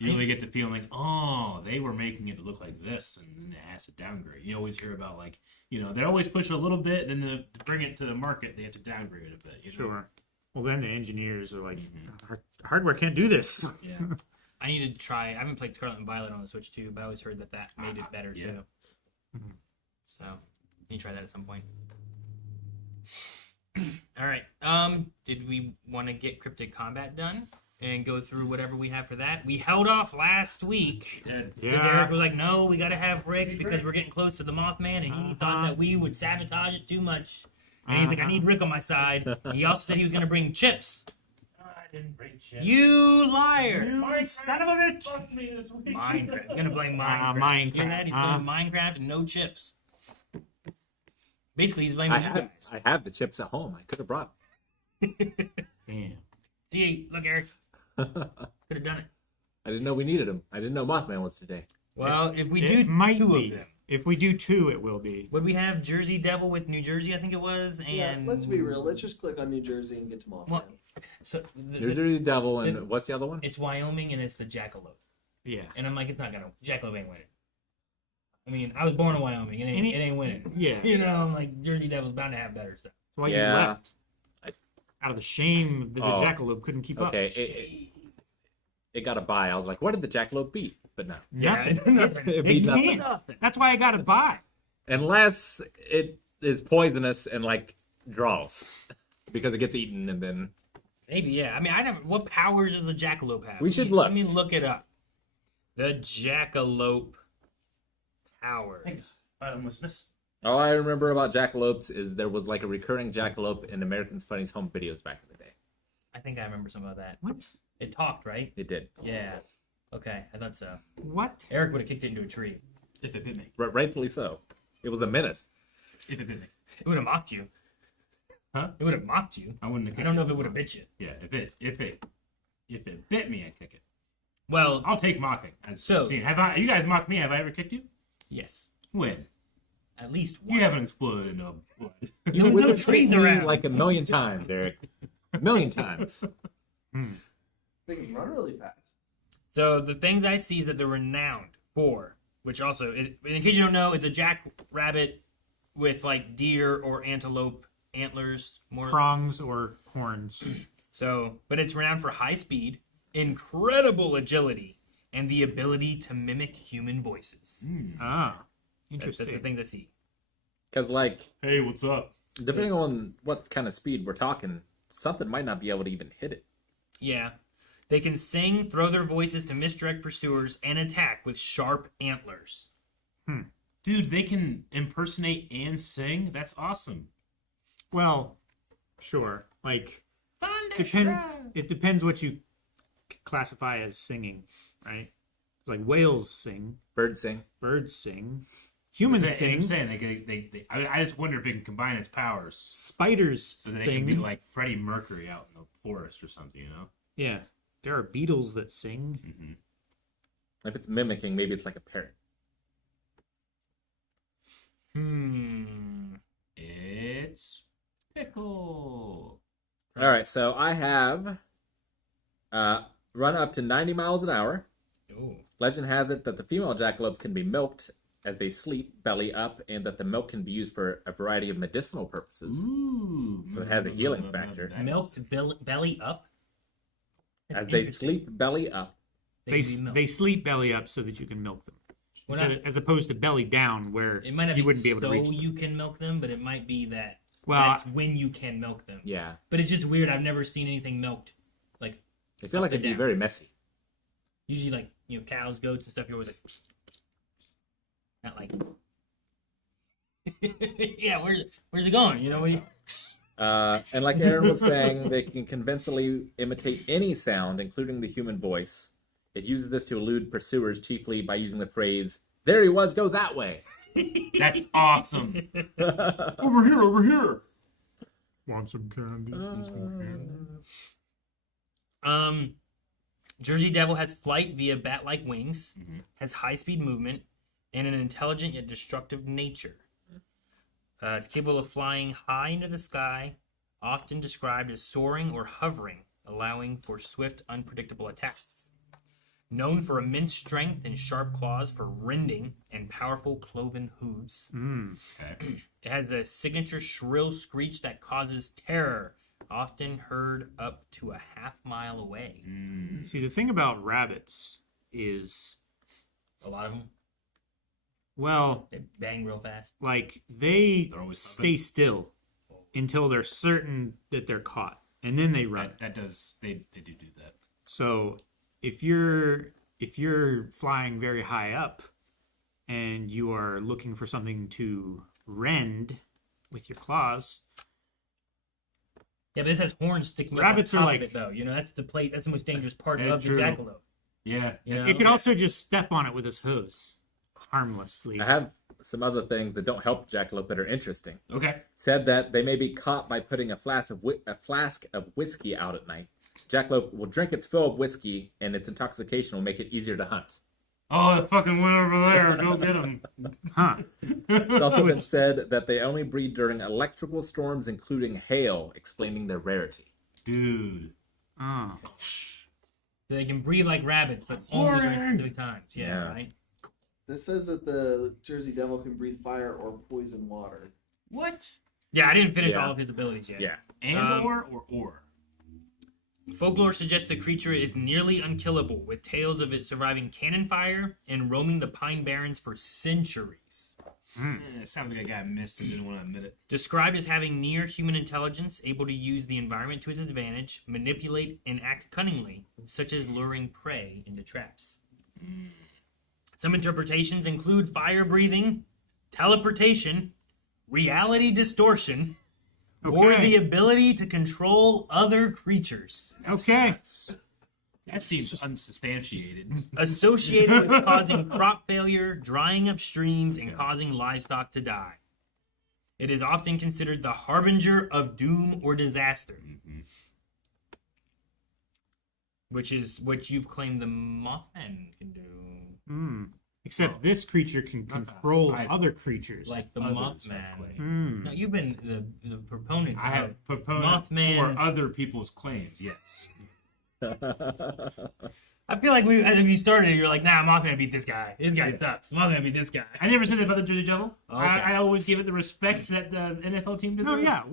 You really get the feeling, oh, they were making it look like this, and then it has to downgrade. You always hear about, like, they always push a little bit, and then to bring it to the market, they have to downgrade it a bit. You know? Sure. Well, then the engineers are like, hardware can't do this. Yeah. I need to try. I haven't played Scarlet and Violet on the Switch 2, but I always heard that made it better yeah. too. So, need to try that at some point. All right. Did we want to get Cryptid Combat done and go through whatever we have for that? We held off last week because Eric was like, "No, we got to have Rick because we're getting close to the Mothman," and he thought that we would sabotage it too much. And he's like, "I need Rick on my side." He also said he was going to bring chips. I didn't bring chips. You liar! You son of a bitch! Fuck me this week. Minecraft. I'm gonna blame Minecraft. Minecraft. Hear that? He's blaming Minecraft and no chips. Basically, he's blaming you guys. I have the chips at home. I could have brought Damn. See, look, Eric. Could have done it. I didn't know we needed them. I didn't know Mothman was today. Well, if we It do might two be. of them. If we do two, it will be. Would we have Jersey Devil with New Jersey, I think it was? And Yeah, let's be real. Let's just click on New Jersey and get to Mothman. Well, so New Jersey Devil and what's the other one? it's Wyoming and it's the Jackalope. Yeah. And I'm like, it's not gonna. Jackalope ain't winning. I mean, I was born in Wyoming. It ain't winning. Yeah. You know, I'm like, Jersey Devil's bound to have better stuff. That's why Yeah. you left. Out of the shame that the Oh. Jackalope couldn't keep up. Okay, it got a buy. I was like, what did the Jackalope beat? But no. Nothing. Nothing. It It beat can't. nothing. That's why I got to buy. Unless it is poisonous and like draws. Because it gets eaten and then Maybe, yeah. I mean, I never. What powers does the Jackalope have? We should Let look. me look it up. The Jackalope powers. Thanks. Was missed. all I remember about jackalopes is there was like a recurring jackalope in American's Funniest Home Videos back in the day. I think I remember some of that. What? It talked, right? It did. Yeah. Okay, I thought so. What? Eric would have kicked it into a tree. If it bit me. Rightfully so. It was a menace. If it bit me. It would have mocked you. Huh? It would have mocked you. I wouldn't have I don't know if it would have bit you. Yeah, if it bit me, I'd kick it. Well, I'll take mocking. As So- you've seen. You guys mocked me? Have I ever kicked you? yes. When? At least once. You haven't exploded in no blood. You have no trees around. like a million times, Eric. A million times. They can run really fast. So the things I see is that they're renowned for, which also, in case you don't know, it's a jackrabbit with like deer or antelope antlers. More Prongs or horns? so, but it's renowned for high speed, incredible agility, and the ability to mimic human voices. Ah. That's Interesting. the things I see. Because like Hey, what's up? depending on what kind of speed we're talking, something might not be able to even hit it. Yeah. They can sing, throw their voices to misdirect pursuers, and attack with sharp antlers. Dude, they can impersonate and sing? That's awesome. Well, sure. Like, it depends what you classify as singing, right? Like whales sing, Birds sing. birds sing, humans I'm sing, saying I just wonder if it can combine its powers spiders so that it sing. can be like Freddie Mercury out in the forest or something, you know? Yeah, there are beetles that sing. Mm-hmm. If it's mimicking, maybe it's like a parrot. It's Pickle. All right, so I have run up to 90 miles an hour. Ooh. Legend has it that the female jackalopes can be milked as they sleep belly up, and that the milk can be used for a variety of medicinal purposes. Ooh. So it has a healing factor. Milked belly up? That's As they interesting. sleep belly up. They can be milked. They sleep belly up so that you can milk them, Well, as opposed to belly down where It might not you be wouldn't be able to so reach them. you can milk them, but it might be that Well, that's when you can milk them. Yeah. But it's just weird. I've never seen anything milked. Like, I feel like it'd be down. very messy. usually, like, you know, cows, goats, and stuff, you're always like, not like, yeah, where's it going? You know, when you, And like Aaron was saying, they can convincingly imitate any sound, including the human voice. It uses this to elude pursuers, chiefly by using the phrase, "There he was, go that way." That's awesome. Over here. Want some candy? Jersey Devil has flight via bat-like wings, has high-speed movement, and an intelligent yet destructive nature. It's capable of flying high into the sky, often described as soaring or hovering, allowing for swift, unpredictable attacks. Known for immense strength and sharp claws for rending and powerful cloven hooves. Okay. It has a signature shrill screech that causes terror, often heard up to a half-mile away. See, the thing about rabbits is, A lot of them, well, they bang real fast. like they They're always stay still until they're certain that they're caught, and then they run. That does they do that. So if you're flying very high up and you are looking for something to rend with your claws, Yeah, but this has horns sticking Rabbits up are on top like- of it, though. You know, that's the most dangerous part Yeah, of true. the jackalope. Yeah. You know? you could also just step on it with his hooves harmlessly. I have some other things that don't help the jackalope that are interesting. Okay. Said that they may be caught by putting a flask of whiskey out at night. Jackalope will drink its fill of whiskey, and its intoxication will make it easier to hunt. Oh, the fucking one over there. Go get him. Huh. It's also been said that they only breed during electrical storms, including hail, explaining their rarity. Dude. Oh. So they can breathe like rabbits, but only during specific times. Yeah, Yeah. right? This says that the Jersey Devil can breathe fire or poison water. What? Yeah, I didn't finish Yeah. all of his abilities yet. Yeah. And or? Folklore suggests the creature is nearly unkillable, with tales of it surviving cannon fire and roaming the Pine Barrens for centuries. It sounds like a guy missed and didn't want to admit it. Described as having near human intelligence, able to use the environment to his advantage, manipulate and act cunningly, such as luring prey into traps. Some interpretations include fire breathing, teleportation, reality distortion, or Okay. the ability to control other creatures, Okay. That seems unsubstantiated. associated with causing crop failure, drying up streams, and causing livestock to die. It is often considered the harbinger of doom or disaster, which is what you've claimed the Mothman can do. Except this creature can control I- other creatures. Like the Others have Mothman. claimed. No, you've been the proponent. I have proposed Mothman. for other people's claims, yes. I feel like if you started, you're like, nah, Mothman beat this guy. This guy sucks. Mothman beat this guy. I never said that about the Jersey Devil. Okay. I always give it the respect that the NFL team deserves. No, yeah,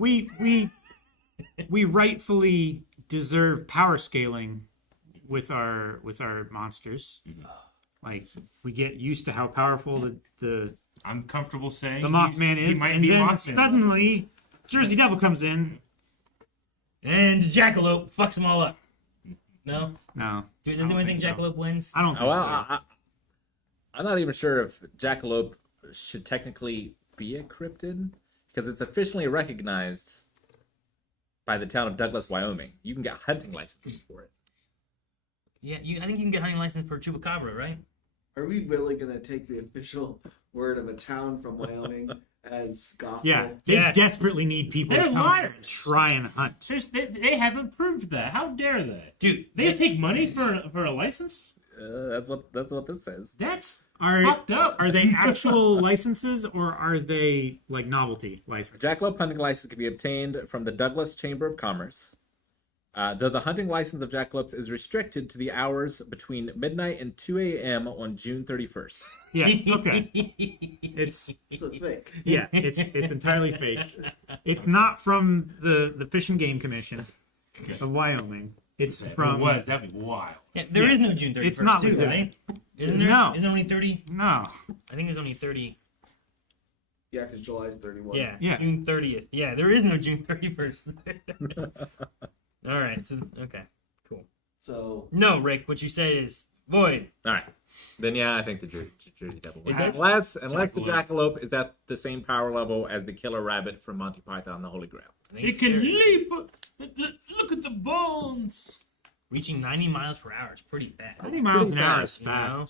we rightfully deserve power scaling with our monsters. Like we get used to how powerful the I'm comfortable saying Mothman he is, might and be then Mothman. suddenly Jersey Devil comes in. And Jackalope fucks them all up. No? No, Does anyone think think so. Jackalope wins? I don't think Well, so. I'm not even sure if jackalope should technically be a cryptid, because it's officially recognized by the town of Douglas, Wyoming. You can get hunting licenses for it. Yeah, I think you can get hunting license for Chupacabra, right? Are we really gonna take the official word of a town from Wyoming as gospel? Yeah, they Yes. desperately need people They're to come liars. and try and hunt. They haven't proved that. How dare they? Dude, They take money for a license? That's what this says. That's Are fucked up. Are they actual licenses or are they like novelty licenses? Jackalope hunting license can be obtained from the Douglas Chamber of Commerce. Though the hunting license of jackalopes is restricted to the hours between midnight and 2 a.m. on June 31st. Yeah. Okay. It's So it's fake. yeah. It's entirely fake. It's not from the Fish and Game Commission of Wyoming. It's If it from was, that'd be wild. Yeah, there is no June 31st, It's not too, legitimate. right? Isn't there? No. Isn't there only 30? no. I think there's only 30. Yeah, because July's 31. Yeah, Yeah. June 30th. Yeah, there is no June 31st. All right, so, okay, cool. So No, Rick, what you said is void. All right. Then yeah, I think the Jersey Devil wins. It Unless the Jackalope. jackalope is at the same power level as the killer rabbit from Monty Python and the Holy Grail. I think It it's can scary. leap. Look at the bones. Reaching 90 miles per hour is pretty fast. 90 miles an Pretty hour fast, is you know?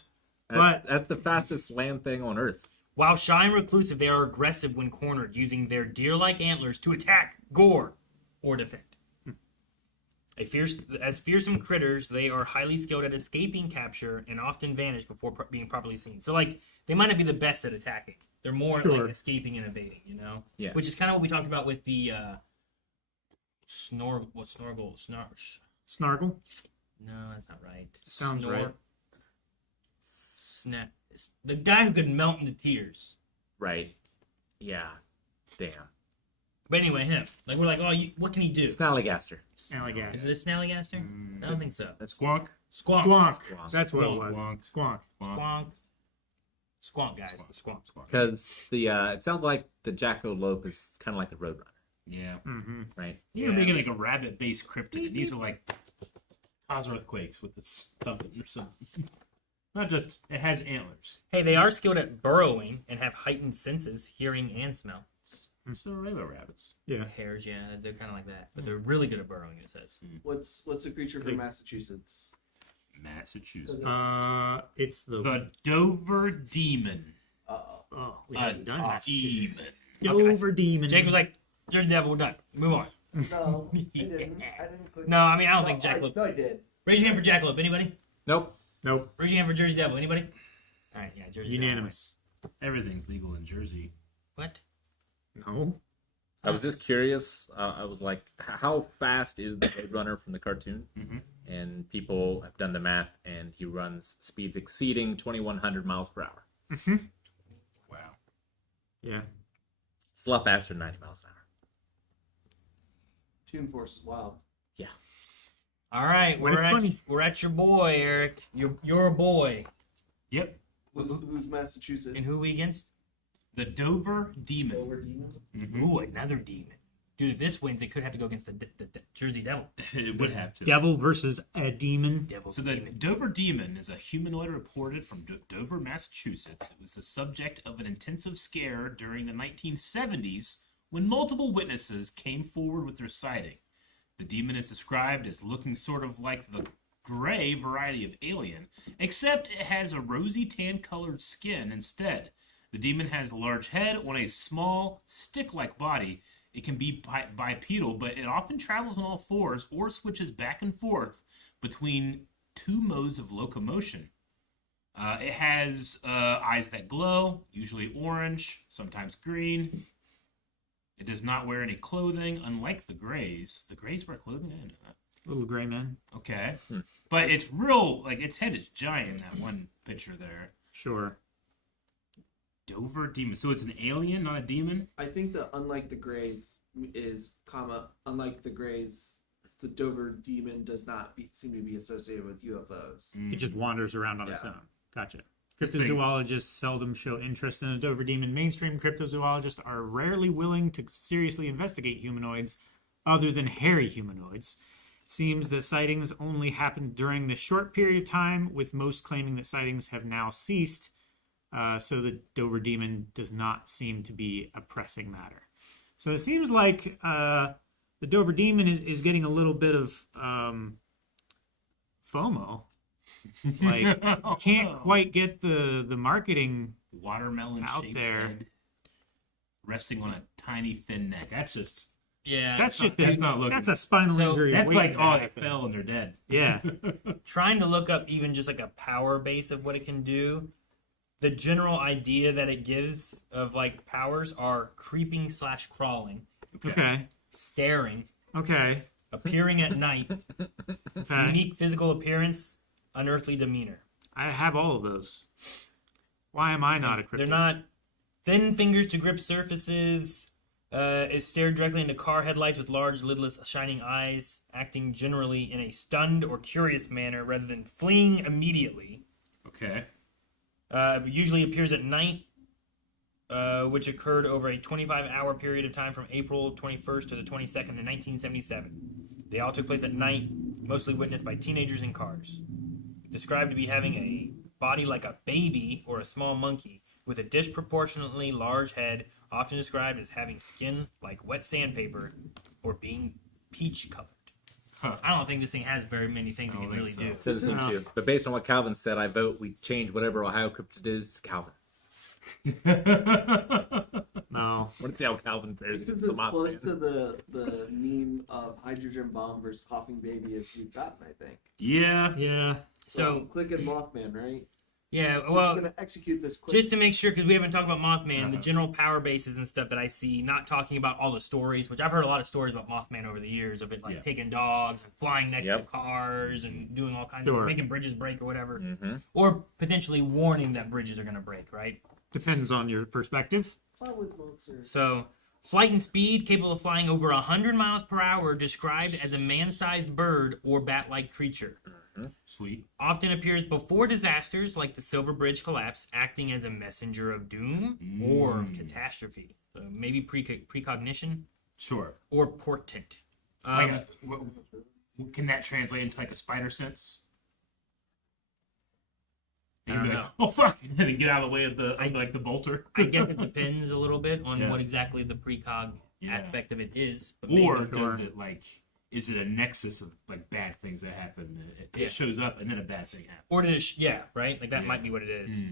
fast. That's the fastest land thing on Earth. While shy and reclusive, they are aggressive when cornered, using their deer-like antlers to attack, gore, or defend. As fearsome critters, they are highly skilled at escaping capture and often vanish before being properly seen. So, like, they might not be the best at attacking. They're more Sure. like escaping and evading, you know? Yeah. Which is kind of what we talked about with the Snorgle. Snargle. No, that's not right. Sounds right. Snap. The guy who could melt into tears. Right. Yeah. Damn. But anyway, him. Like, we're like, oh, what can he do? Snallygaster. Alligator. Is it a Snallygaster? I don't think so. Squonk. Squonk. Squonk. Squonk. That's what it Squonk. was. Squonk. Squonk. Squonk, guys. Squonk. Because it sounds like the jackalope is kind of like the Roadrunner, Yeah. Mm-hmm. right? You're making like a rabbit-based cryptid. These are like cause earthquakes with the stomach or something. Not just, it has antlers. Hey, they are skilled at burrowing and have heightened senses, hearing and smell. So are regular rabbits. Yeah. Hares, yeah, they're kind of like that. But they're really good at burrowing, it says. what's a creature from Massachusetts? Massachusetts. It's The Dover Demon. Uh-oh. Oh, we A haven't done Massachusetts. demon. Dover Demon. Jake was like, Jersey Devil, we're done. Move on. No, I didn't. I didn't click. No, I mean, I don't think Jackalope. No, I did. Raise your hand for Jackalope. Anybody? Nope. Nope. Raise your hand for Jersey Devil. Anybody? All right, yeah, Jersey Unanimous. Everything's legal in Jersey. Devil. What? No. I was just curious. I was like, how fast is the Roadrunner from the cartoon? Mhm. And people have done the math, and he runs speeds exceeding 2,100 miles per hour. Wow. Yeah. It's a lot faster than 90 miles an hour. Toon Force is wild. All right, When it's funny. we're at your boy, Eric. Your boy. Yep. Who's Massachusetts? And who we against? The Dover Demon. Dover Demon? Ooh, another demon. Dude, if this wins, they could have to go against the Jersey Devil. It would have to. Devil versus a demon. Devil So the demon. Dover Demon is a humanoid reported from Dover, Massachusetts. It was the subject of an intensive scare during the 1970s when multiple witnesses came forward with their sighting. The demon is described as looking sort of like the gray variety of alien, except it has a rosy tan-colored skin instead. The demon has a large head on a small, stick-like body. It can be bipedal, but it often travels on all fours or switches back and forth between two modes of locomotion. It has eyes that glow, usually orange, sometimes green. It does not wear any clothing, unlike the Greys. The Greys wear clothing? I didn't know that. Little gray man. Okay. But it's real, like, its head is giant in that one picture there. Sure. Dover Demon. So it's an alien, not a demon? I think the unlike the Greys is unlike the Greys, the Dover Demon does not seem to be associated with UFOs. It just wanders around on its Yeah. own. Gotcha. This thing- Cryptozoologists seldom show interest in the Dover demon. Mainstream cryptozoologists are rarely willing to seriously investigate humanoids other than hairy humanoids. It seems that sightings only happened during this short period of time, with most claiming that sightings have now ceased. So the Dover demon does not seem to be a pressing matter. So it seems like the Dover demon is getting a little bit of FOMO. Like, can't quite get the marketing Watermelon out shaped there. head resting on a tiny thin neck. That's just Yeah. That's just that's not looking. that's a spinal So, injury. That's waiting like, to oh, they happen. fell and they're dead. Yeah. Trying to look up even just like a power base of what it can do. The general idea that it gives of like powers are creeping / crawling, Okay. staring, Okay. appearing at night, Okay. unique physical appearance, unearthly demeanor. I have all of those. Why am I not a cryptid? They're not thin fingers to grip surfaces. Is stared directly into car headlights with large, lidless, shining eyes, acting generally in a stunned or curious manner rather than fleeing immediately. Okay. Usually appears at night, which occurred over a 25-hour period of time from April 21st to the 22nd in 1977. They all took place at night, mostly witnessed by teenagers in cars. Described to be having a body like a baby or a small monkey, with a disproportionately large head, often described as having skin like wet sandpaper or being peach-colored. Huh. I don't think this thing has very many things it I can don't really think do. Citizens too. But based on what Calvin said, I vote we change whatever Ohio Cryptid is to Calvin. No. I want to see how Calvin fares This is against the as close Mothman. to the meme of hydrogen bomb versus coughing baby as we've gotten, I think. Yeah. Yeah. So, clicking Mothman, right? yeah, I'm well, gonna execute this quick. just to make sure, because we haven't talked about Mothman, the Uh-huh. general power bases and stuff that I see, not talking about all the stories, which I've heard a lot of stories about Mothman over the years of it, like Yeah. taking dogs and flying next to Yep. cars and doing all kinds Sure. of making bridges break or whatever, Mm-hmm. or potentially warning that bridges are going to break, right? Depends on your perspective. Forward monsters. So, flight and speed, capable of flying over 100 miles per hour, described as a man-sized bird or bat-like creature. Sweet. Often appears before disasters like the Silver Bridge collapse, acting as a messenger of doom or of catastrophe. So maybe precognition Sure. or portent. Like can that translate into like a spider sense? I And don't you'd be like, know. oh fuck, and then get out of the way of the bolter. I guess it depends a little bit on Yeah. what exactly the precog Yeah. aspect of it is. But Or maybe- does it like is it a nexus of like bad things that happen? It Yeah. shows up and then a bad thing happens. or does it, yeah, right? Like that Yeah. might be what it is.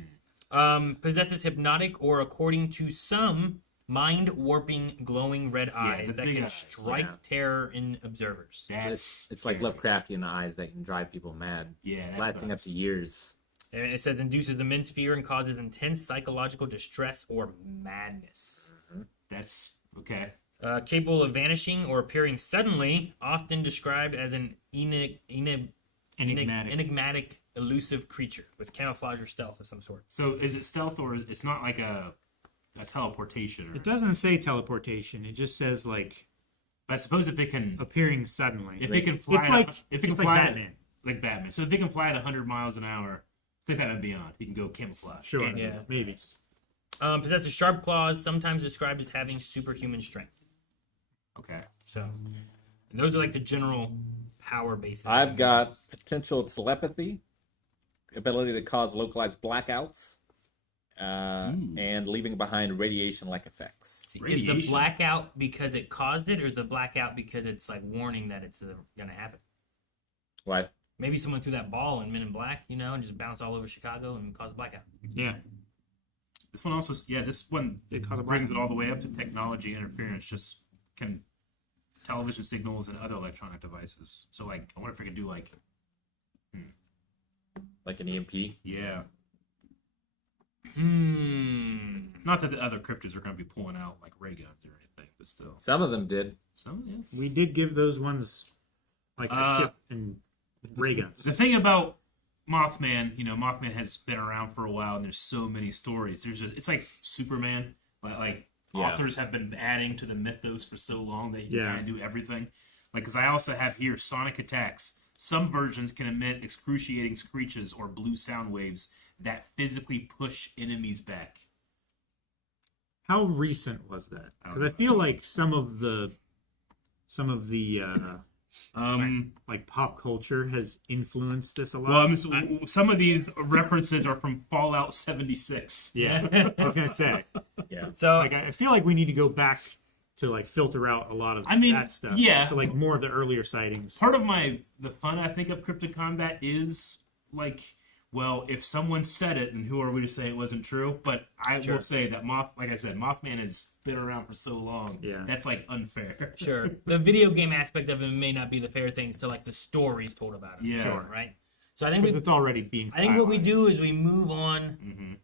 Mm. Possesses hypnotic or, according to some, mind-warping glowing red eyes the that big can eyes, strike yeah. terror in observers. It's like Lovecraftian eyes that can drive people mad, Yeah, that's lasting up nuts. to years. And it says induces immense fear and causes intense psychological distress or madness. That's okay. Capable of vanishing or appearing suddenly, often described as an enigmatic, elusive creature with camouflage or stealth of some sort. So is it stealth or it's not like a teleportation? Or, It doesn't say teleportation. It just says like I suppose if it can appearing suddenly. if it can fly It's like if it can it's fly like Batman. like Batman. So if it can fly at 100 miles an hour, say Batman Beyond, he can go camouflage. Sure. And- Yeah. Maybe. Possesses sharp claws, sometimes described as having superhuman strength. Okay. So, and those are like the general power bases. I've got potential telepathy, ability to cause localized blackouts, and leaving behind radiation-like effects. See, is Radiation. the blackout because it caused it, or is the blackout because it's like warning that it's going to happen? Well, Maybe someone threw that ball in Men in Black, and just bounced all over Chicago and caused a blackout. Yeah. This one also, this one It causes a brings it all the way up to technology interference. Just can television signals and other electronic devices. So, like, I wonder if I could do like, like an EMP. yeah, Not not that the other cryptids are going to be pulling out like ray guns or anything, but still, Some of them did. some yeah. We did give those ones like a ship and ray guns. The thing about Mothman, Mothman has been around for a while, and there's so many stories. It's like Superman. Like Yeah. authors have been adding to the mythos for so long that you Yeah. can kind of do everything. Like, because I also have here sonic attacks. Some versions can emit excruciating screeches or blue sound waves that physically push enemies back. How recent was that? Because I feel like some of the like pop culture has influenced this a lot. Well, some of these references are from Fallout 76. Yeah, I was gonna say. Yeah. So, Like I feel like we need to go back to like filter out a lot of that stuff. yeah. To like more of the earlier sightings. Part of the fun I think of Cryptid Combat is like, well, if someone said it, then who are we to say it wasn't true? But I will say that like I said, Mothman has been around for so long. Yeah. That's like unfair. Sure. The video game aspect of it may not be the fair things to like the stories told about it. Yeah. Sure. Right. So I think Because it's already being I think what we stylized. do is we move on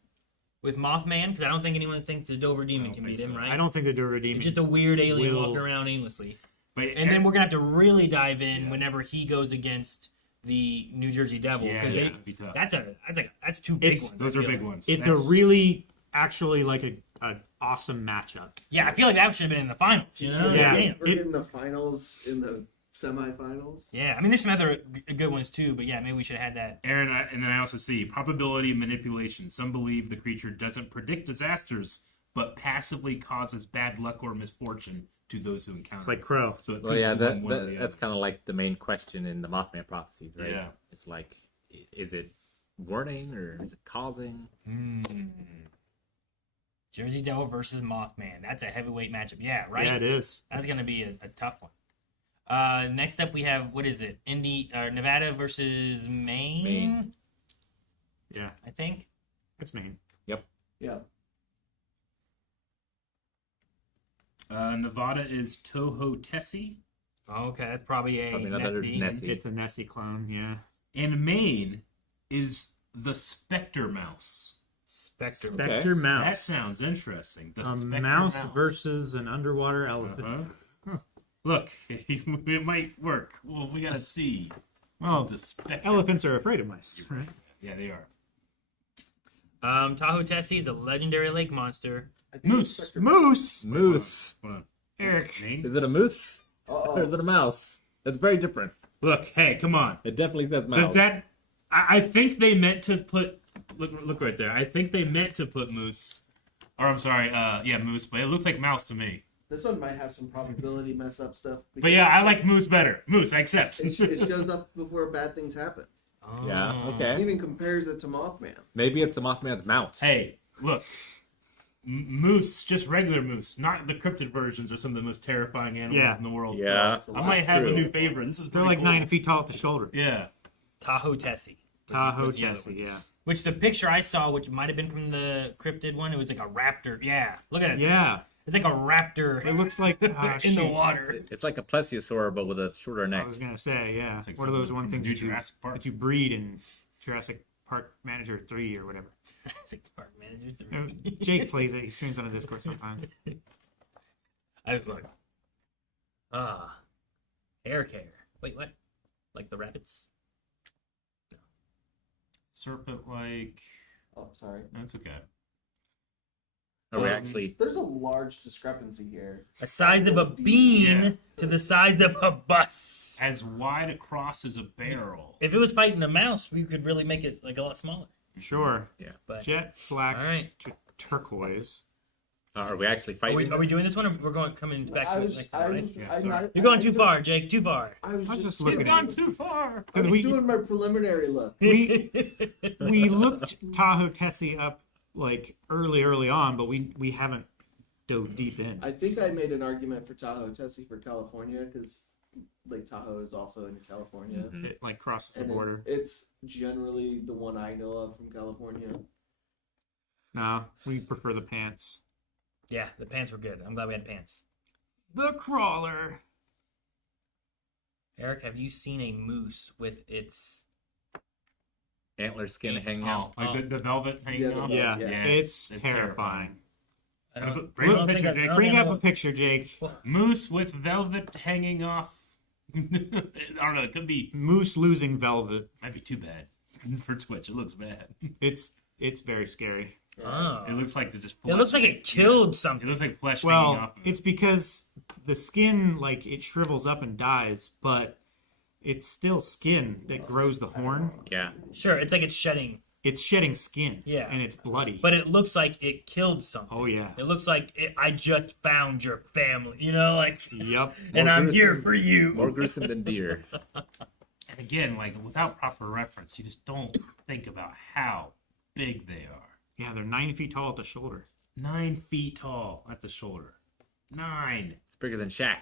with Mothman because I don't think anyone thinks the Dover Demon can beat him. Right. I don't think the Dover Demon. It's just a weird alien will- walking around aimlessly. But And then we're gonna have to really dive in whenever he goes against the New Jersey Devil because it'd be tough. that's two big It's- ones. Those I are feel big like. ones. It's That's- a really, actually, like a awesome matchup. Yeah, I feel like that should have been in the finals. You know? Yeah. Damn. We're in the finals, in the semifinals. Yeah, I mean, there's some other good ones too, but yeah, maybe we should have had that. Aaron, and then I also see probability manipulation. Some believe the creature doesn't predict disasters, but passively causes bad luck or misfortune to those who encounter It's like it. Crow. So it Well, could yeah, be one or the that's other. kind of like the main question in the Mothman prophecies, right? Yeah. It's like, is it warning or is it causing? Jersey Devil versus Mothman. That's a heavyweight matchup. Yeah, right? Yeah, it is. That's going to be a tough one. Next up, we have, what is it? Nevada versus Maine, Maine. Yeah, I think. it's Maine. Yeah. Nevada is Toho Tessie, Oh, okay, that's probably a Probably another Nessie. Nessie. It's a Nessie clone. Yeah. and Maine is the Spectre Mouse. Spectre. Okay. Spectre That mouse. sounds interesting. The A Spectre mouse versus an underwater elephant. Uh-huh. Look, it might work. Well, we gotta see. Well, The Spectre. elephants are afraid of mice. Right? Yeah, they are. Tahoe Tessie is a legendary lake monster. I think Moose. it's Spectre- Moose. Moose. Hold on. Eric. Maine? Is it a moose Uh-oh. or is it a mouse? That's very different. Look, hey, come on. It definitely says mouse. Does that? I think they meant to put. Look right there. I think they meant to put moose. Or I'm sorry, yeah, moose. But it looks like mouse to me. This one might have some probability mess up stuff. But yeah, I like moose better. Moose, I accept. It shows up before bad things happen. Yeah, Oh. It okay. even compares it to Mothman. Maybe it's the Mothman's mount. Hey, look. Moose, just regular moose, not the cryptid versions, are some of the most terrifying animals Yeah. in the world. Yeah. So I might have a True. new favorite. This is They're pretty like cool. 9 feet tall at the shoulder. Yeah. Tahoe Tessie. Tahoe was the other Tessie, yeah. Which the picture I saw, which might have been from the cryptid one, it was like a raptor. Yeah, look at it. Yeah. It's like a raptor It looks like in the shoot. water. It's like a plesiosaur, but with a shorter I neck. was gonna say, yeah. It's like What are those something one from things New that you, Jurassic Park. that you breed in Jurassic Park Manager 3 or whatever? Jurassic Park Manager No, 3. Jake plays it. He streams on a Discord sometimes. I was like, hair care. Wait, what? Like the rabbits? Serpent like. Oh, sorry. That's okay. Are we actually? There's a large discrepancy here. The size of a bean Yeah. to the size of a bus. As wide across as a barrel. If it was fighting a mouse, we could really make it like a lot smaller. Sure. Yeah. But Jet black all right, turquoise. Are we actually are fighting? we doing this one, or we're going coming back to it next time? Right? Yeah, sorry. You're going too far, Jake. Too far. I was I'm just, just You've looking gone at too far. I was we doing my preliminary look. we looked Tahoe Tessie up like early on, but we haven't dove deep in. I think I made an argument for Tahoe Tessie for California because Lake Tahoe is also in California. Mhm. It like crosses the And border. it's generally the one I know of from California. No, we prefer the pants. Yeah, the pants were good. I'm glad we had pants. The crawler. Eric, have you seen a moose with its? Antler skin hanging Oh, out. like the velvet hanging Yeah, the off? Yeah, Yeah. it's terrifying. I don't, Bring I up don't a think picture, I- I Jake. don't Bring think up I a know. picture, Jake. Moose with velvet hanging off. I don't know. It could be. Moose losing velvet. Might be too bad for Twitch. It looks bad. It's very scary. Oh. It looks like they just. It looks like it killed It something. looks like flesh hanging Well, off. Of it. it's because the skin like it shrivels up and dies, but it's still skin that grows the horn. Yeah. Sure, it's like it's shedding, It's shedding skin. Yeah. And it's bloody. but it looks like it killed something. oh yeah. It looks like I just found your family, you know, like, Yep. and More I'm gruesome- here for you. More gruesome than deer. And again, like without proper reference, you just don't think about how big they are. Yeah, they're 9 feet tall at the shoulder. 9 feet tall at the shoulder. 9. It's bigger than Shaq.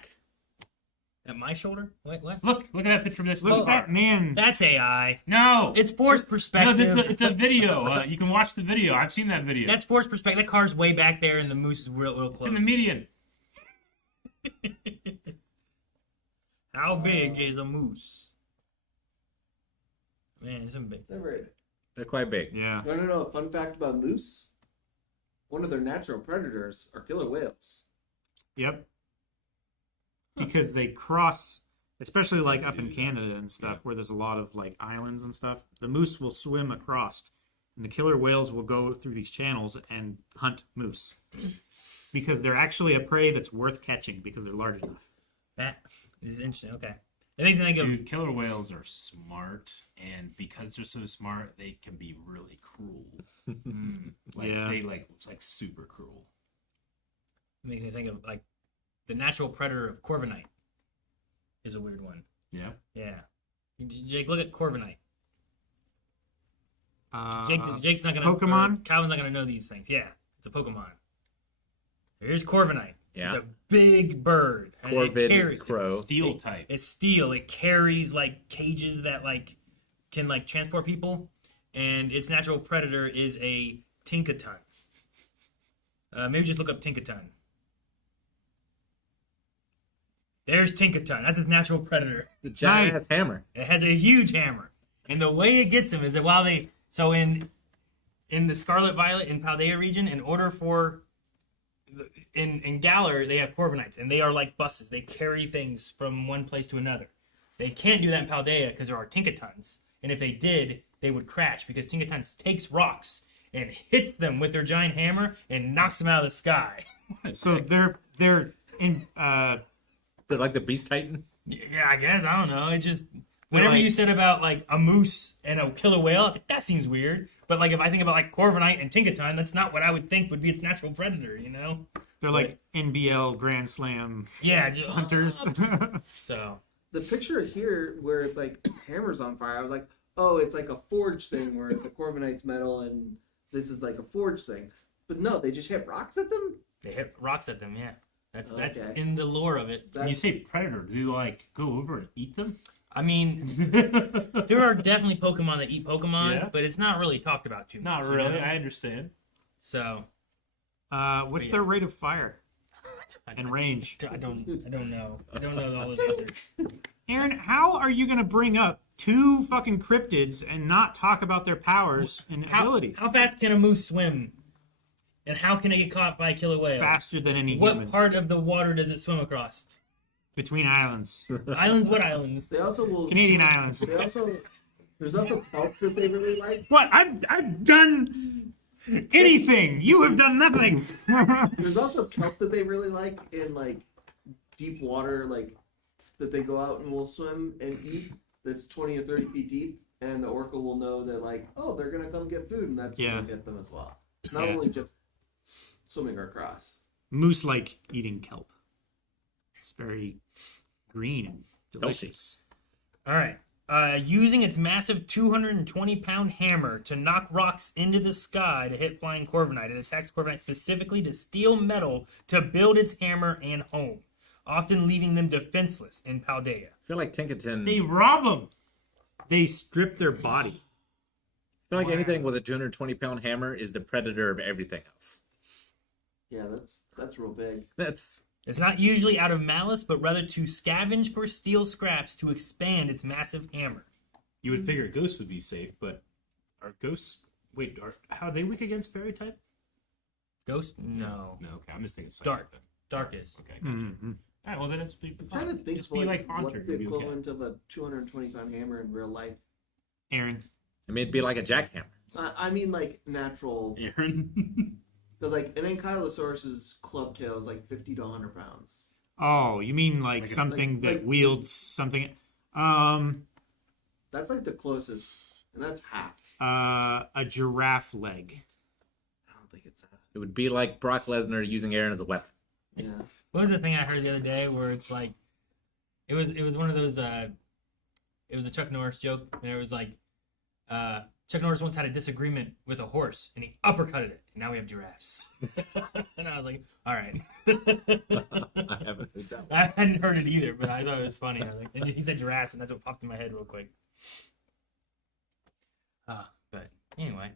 At my shoulder? What? Look at that picture of this. Look at that man. That's AI. No, It's forced perspective. No, it's a video. You can watch the video. I've seen that video. That's forced perspective. That car's way back there, and the moose is real It's close. in the median. How big is a moose? Man, it's big. They're quite big. Yeah. No. Fun fact about moose: one of their natural predators are killer whales. Yep. Because they cross, especially like up in Canada and stuff, where there's a lot of like islands and stuff. The moose will swim across, and the killer whales will go through these channels and hunt moose because they're actually a prey that's worth catching because they're large enough. That is interesting. Okay. It makes me think of. Dude, killer whales are smart, and because they're so smart, they can be really cruel. It's like super cruel. It makes me think of like the natural predator of Corviknight is a weird one. Yeah. Yeah. Jake, look at Corviknight. Uh, Jake's not gonna. Pokemon? Calvin's not gonna know these things. Yeah, it's a Pokemon. Here's Corviknight. Yeah. It's a big bird. and it Corvid carries- is crow. Steel type. It's steel. It carries like cages that like can like transport people, and its natural predator is a Tinkaton. Maybe just look up Tinkaton. There's Tinkaton. That's its natural predator. The giant Nice. hammer. It has a huge hammer, and the way it gets them is that while they in the Scarlet Violet in Paldea region, in order for in Galar they have Corviknights, and they are like buses. They carry things from one place to another. They can't do that in Paldea because there are Tinkatons, and if they did, they would crash because Tinkatons takes rocks and hits them with their giant hammer and knocks them out of the sky. So they're in. They're like the Beast Titan. Yeah, I guess. I don't know. It's just whenever like- you said about like a moose and a killer whale, I was like, that seems weird. But like if I think about like Corviknight and Tinkaton, that's not what I would think would be its natural predator, you know? They're like NBL Grand Slam Yeah, just, hunters. So The picture here where it's like hammers on fire, I was like, oh, it's like a forge thing where the Corviknight's metal and this is like a forge thing. But no, they just hit rocks at them? they hit rocks at them. Yeah, that's Okay. in the lore of it. When you say predator, do you like go over and eat them? I mean, there are definitely Pokemon that eat Pokemon, Yeah. but it's not really talked about too much. Not you really. know? I understand. So What's Yeah. their rate of fire and range? I don't know. I don't know all those answers. Aaron, how are you going to bring up two fucking cryptids and not talk about their powers and abilities? How fast can a moose swim? And how can it get caught by a killer whale? Faster than any What human. part of the water does it swim across? Between islands. Islands? What islands? They also will. Canadian islands. They also. There's also kelp that they really like. What? I've done anything. You have done nothing. There's also kelp that they really like in like deep water, like that they go out and will swim and eat. That's 20 or 30 feet deep, and the orca will know that like, oh, they're gonna come get food, and that's when Yeah. they'll get them as well. Not Yeah. only just swimming across. Moose like eating kelp. It's very green and delicious. All right. Using its massive 220-pound hammer to knock rocks into the sky to hit flying Corviknight, it attacks Corviknight specifically to steal metal to build its hammer and home, often leaving them defenseless in Paldea. I feel like Tinkaton. They rob them. They strip their body. I feel like anything with a 220-pound hammer is the predator of everything else. Yeah, that's real big. That's It's not usually out of malice, but rather to scavenge for steel scraps to expand its massive hammer. You would figure ghosts would be safe, but are ghosts? Wait, how are they weak against fairy type? Ghost? No. No, okay. I'm just thinking psychic Dark. then. Dark is. Okay. Gotcha. Mhm. All right. Well, then it's be I'm fine. trying to think Just be like what's Haunter. the You'll be okay. equivalent of a 220-pound hammer in real life. Aaron. I mean, it'd be like a jackhammer. I mean, like natural. Aaron. Because like an Ankylosaurus's club tail is like 50 to 100 pounds. Oh, you mean like Like a- something that like- wields something? That's like the closest, and that's half. A giraffe leg. I don't think it's that. It would be like Brock Lesnar using Aaron as a weapon. Yeah. What was the thing I heard the other day where it's like, it was one of those, it was a Chuck Norris joke, and it was like, Chuck Norris once had a disagreement with a horse, and he uppercutted it. And now we have giraffes. And I was like, all right. I haven't heard that one. I hadn't heard it either, but I thought it was funny. I was like, and he said giraffes, and that's what popped in my head real quick. But anyway,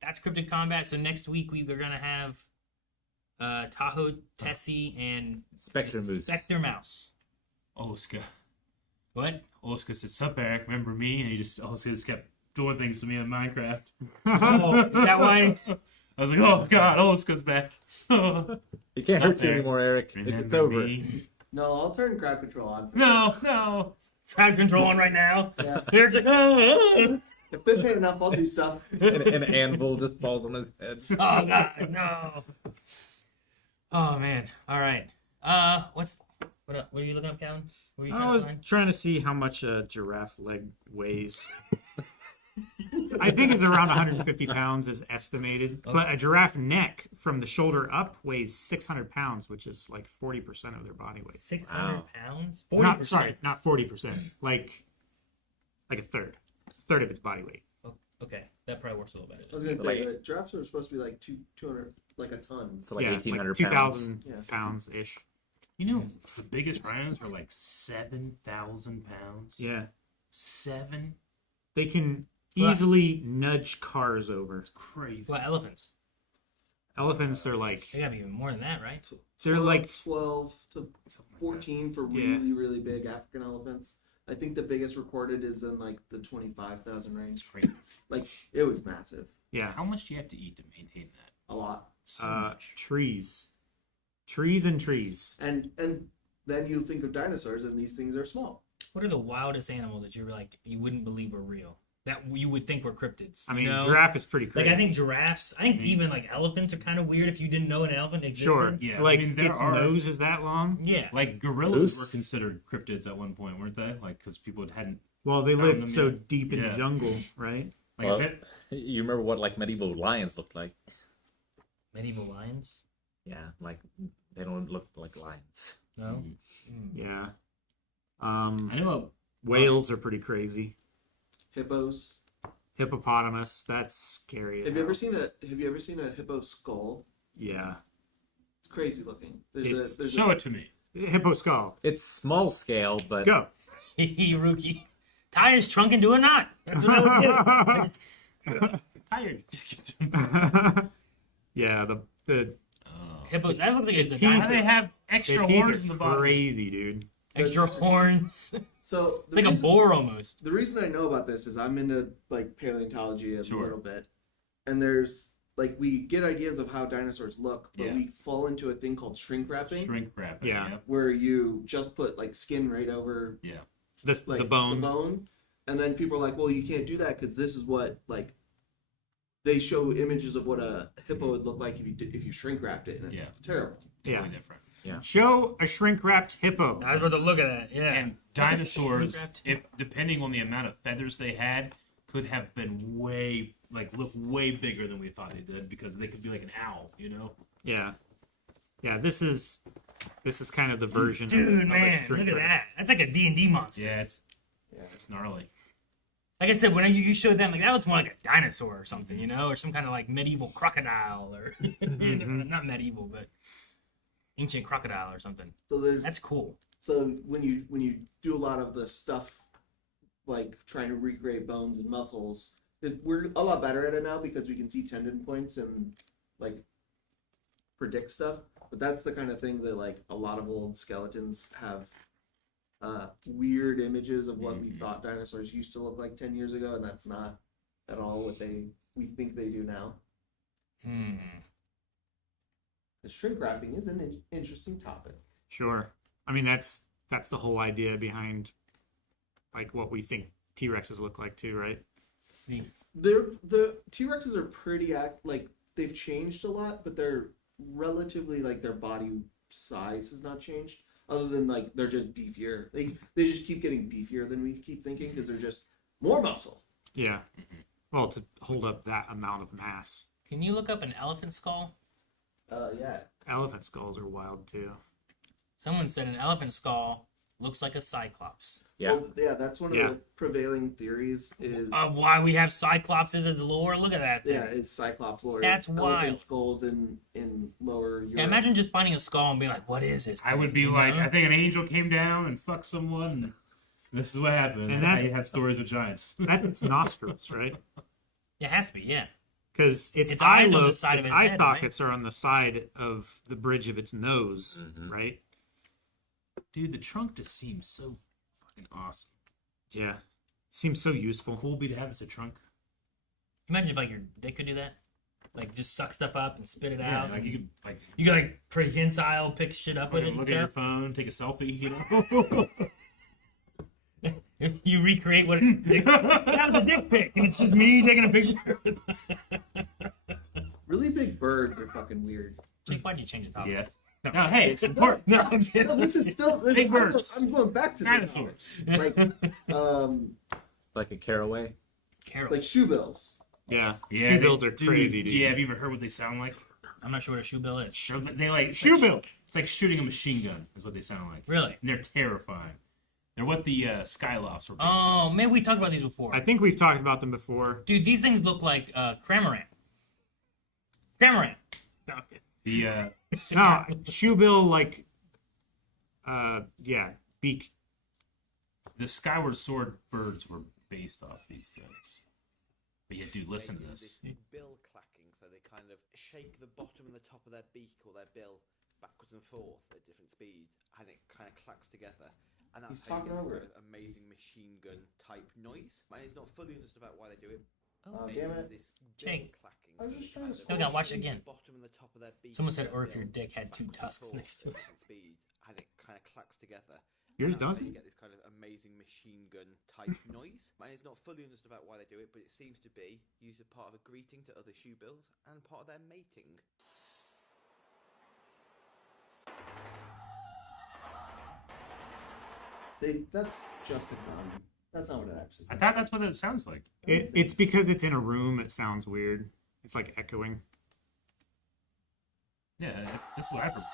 that's Cryptid Combat. So next week we're gonna have Tahoe, Tessie, and Spectre Moose. Spectre Mouse. Oscar. What? Oscar said, "Sup, Eric? Remember me?" And Oscar just kept doing things to me in Minecraft. Oh, is that why? I was like, "Oh God, Oscar's back." He can't hurt you anymore, Eric. It's over. Me? No, I'll turn crowd control on. For No. Crowd control on right now. Yeah. Eric's like, oh. If they pay enough, I'll do stuff. And an anvil just falls on his head. Oh God, no. Oh man. All right. What are you looking up, Calvin? What are you I trying was to find? trying to see how much a giraffe leg weighs. I think it's around 150 pounds is estimated. Okay. But a giraffe neck from the shoulder up weighs 600 pounds, which is like 40% of their body weight. 600 pounds. 40%. Not 40%. Like a third. A third of its body weight. Oh, okay, that probably works a little better. I was gonna say giraffes are supposed to be like 200, like a ton. So like yeah, 1,800 like pounds. 2,000 pounds ish. You know, the biggest rhinos are like 7,000 pounds. Yeah. 7? They can easily nudge cars over. It's crazy. What, elephants? Elephants are like They gotta be even more than that, right? they're like 12 to 14 for really, really big African elephants. I think the biggest recorded is in like the 25,000 range. Crazy. Like it was massive, yeah. How much do you have to eat to maintain that? a lot. So much. Trees and trees. And then you think of dinosaurs, and these things are small. What are the wildest animals that you're like you wouldn't believe were real? That you would think were cryptids. I mean, you know? giraffe is pretty Like crazy. I think giraffes. I think even like elephants are kind of weird if you didn't know an elephant existed. Sure. Yeah, Like I mean, there its are- nose is that long. Yeah. Like gorillas Moose? were considered cryptids at one point, weren't they? Like because people hadn't. Well, they Found lived them so yet. deep in Yeah. the jungle, right? Like Well, that, you remember what like medieval lions looked like? Medieval lions. Yeah, like they don't look like lions. No. Yeah. I know. Whales are pretty crazy. Hippos. Hippopotamus, that's scary. as Have you hell. ever seen a hippo skull? Yeah. It's crazy looking. It's- Show it to me. Hippo skull. It's small scale, but Go. Rookie. Tie his trunk into a knot. That's what I would do. Tired. Yeah, the Hippo. That looks like it's a teeth- Why do dinosaur. they have the extra teeth horns in the are bottom? crazy, dude. Extra horns. So It's like a boar almost. The reason I know about this is I'm into like paleontology a Sure. little bit, and there's like we get ideas of how dinosaurs look, but Yeah. we fall into a thing called shrink wrapping, Shrink wrapping. Yeah. Yep. where you just put like skin right over Yeah. This like the bone. and then people are like, well, you can't do that because this is what like they show images of what a hippo would look like if you shrink wrapped it, and it's Yeah. terrible. Yeah. Totally different. Show a shrink wrapped hippo. I was about to look at that. Yeah. And dinosaurs, if depending on the amount of feathers they had, could have been look way bigger than we thought they did because they could be like an owl, you know? Yeah. Yeah, this is kind of the version Dude, of a man, shrink look at wrap. that. That's like a D&D monster. Yeah, it's gnarly. Like I said, when you showed them, like that looks more like a dinosaur or something, you know, or some kind of like medieval crocodile, or you know, not medieval, but ancient crocodile or something. So there's That's cool. So when you do a lot of the stuff like trying to recreate bones and muscles, we're a lot better at it now because we can see tendon points and like predict stuff. But that's the kind of thing that like a lot of old skeletons have weird images of what we thought dinosaurs used to look like 10 years ago, and that's not at all what we think they do now. The shrink wrapping is an interesting topic. Sure. I mean that's the whole idea behind like what we think T-Rexes look like too, right? The T-Rexes are pretty like they've changed a lot, but they're relatively like their body size has not changed. Other than like they're just beefier. They just keep getting beefier than we keep thinking because they're just more muscle. Yeah. Well, to hold up that amount of mass. Can you look up an elephant skull? Yeah. Elephant skulls are wild too. Someone said an elephant skull looks like a Cyclops. Yeah. Well, yeah, that's one of the prevailing theories is Why we have Cyclopses as lore? Look at that thing. yeah, is Cyclops lore. That's Elephant wild. skulls in lower Europe. Yeah, imagine just finding a skull and being like, "What is this?" I would be thing?" You like, know? I think an angel came down and fucked someone. And this is what happened. And That's how that- you have stories of giants. That's its nostrils, right? It has to be, yeah. Because its Its eye eyes on the its side of its eye head, sockets are on the side of the bridge of its nose, Mhm. right? Dude, the trunk just seems so fucking awesome. Yeah, seems so useful. Cool be to have as a trunk. Imagine if like your dick could do that, like just suck stuff up and spit it Yeah, out. like you could like You got like prehensile, pick shit up with it. look and at your stuff. phone, take a selfie, you know. You recreate what that was a dick pic, and it's just me taking a picture. Really big birds are fucking weird. Jake, why'd you change the topic? Yeah. No, hey, it's important. No, I'm kidding. No, this is still Big birds. I'm going back to the Dinosaurs. like Like a caraway. Carol. like shoe bills. Yeah, Yeah, shoe bills are crazy, dude. Yeah, have you ever heard what they sound like? I'm not sure what a shoe bill is. They like Shoe bill. It's like shooting a machine gun. Is what they sound like. Really? And they're terrifying. They're what the Skylofts were based Oh, man, we talked about these before. I think we've talked about them before. Dude, these things look like Cramorant. Cramorant. No, I'm kidding. The No, shoe bill like, beak. the Skyward Sword birds were based off these things. But yeah, dude, listen to They do this. bill clacking, so they kind of shake the bottom and the top of their beak or their bill backwards and forth at different speeds, and it kind of clacks together. And that's He's how you talking get over this kind of amazing machine gun type noise. And it's not fully understood about why they do it. Oh, Maybe damn it. This Jake. bill clacking, I was so just they trying kind to of No, we gotta watch it shake again. the bottom and the top of their beak Someone or said, their or if your bill dick had two backwards and tusks forth next to at it. different speeds, and it kind of clacks together. Yours And that's how doesn't? you get this kind of amazing machine gun type noise. And it's not fully understood about why they do it, but it seems to be used as part of a greeting to other shoe bills and part of their mating. That's just a gun. That's not what it actually I says. thought that's what it sounds like. It's because it's in a room. It sounds weird. It's like echoing. Yeah, that's what I heard.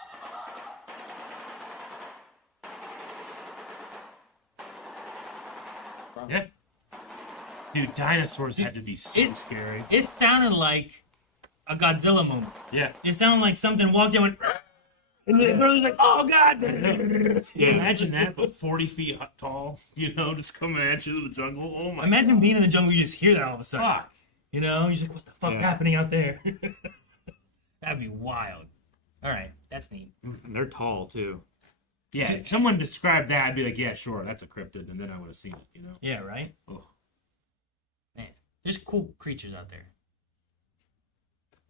Yeah. Dude, dinosaurs had to be so scary. It sounded like a Godzilla moment. Yeah. It sounded like something walked in and went, and the brother's like, oh god. Yeah. Imagine that, but 40 feet tall, you know, just coming at you in the jungle. Oh my Imagine being in the jungle, you just hear that all of a sudden. fuck. You know, you're just like, what the fuck's Yeah. happening out there? That'd be wild. All right, that's neat. And they're tall too. Yeah, if someone described that, I'd be like, yeah, sure, that's a cryptid, and then I would have seen it, you know? Yeah, right? Oh. Man, there's cool creatures out there.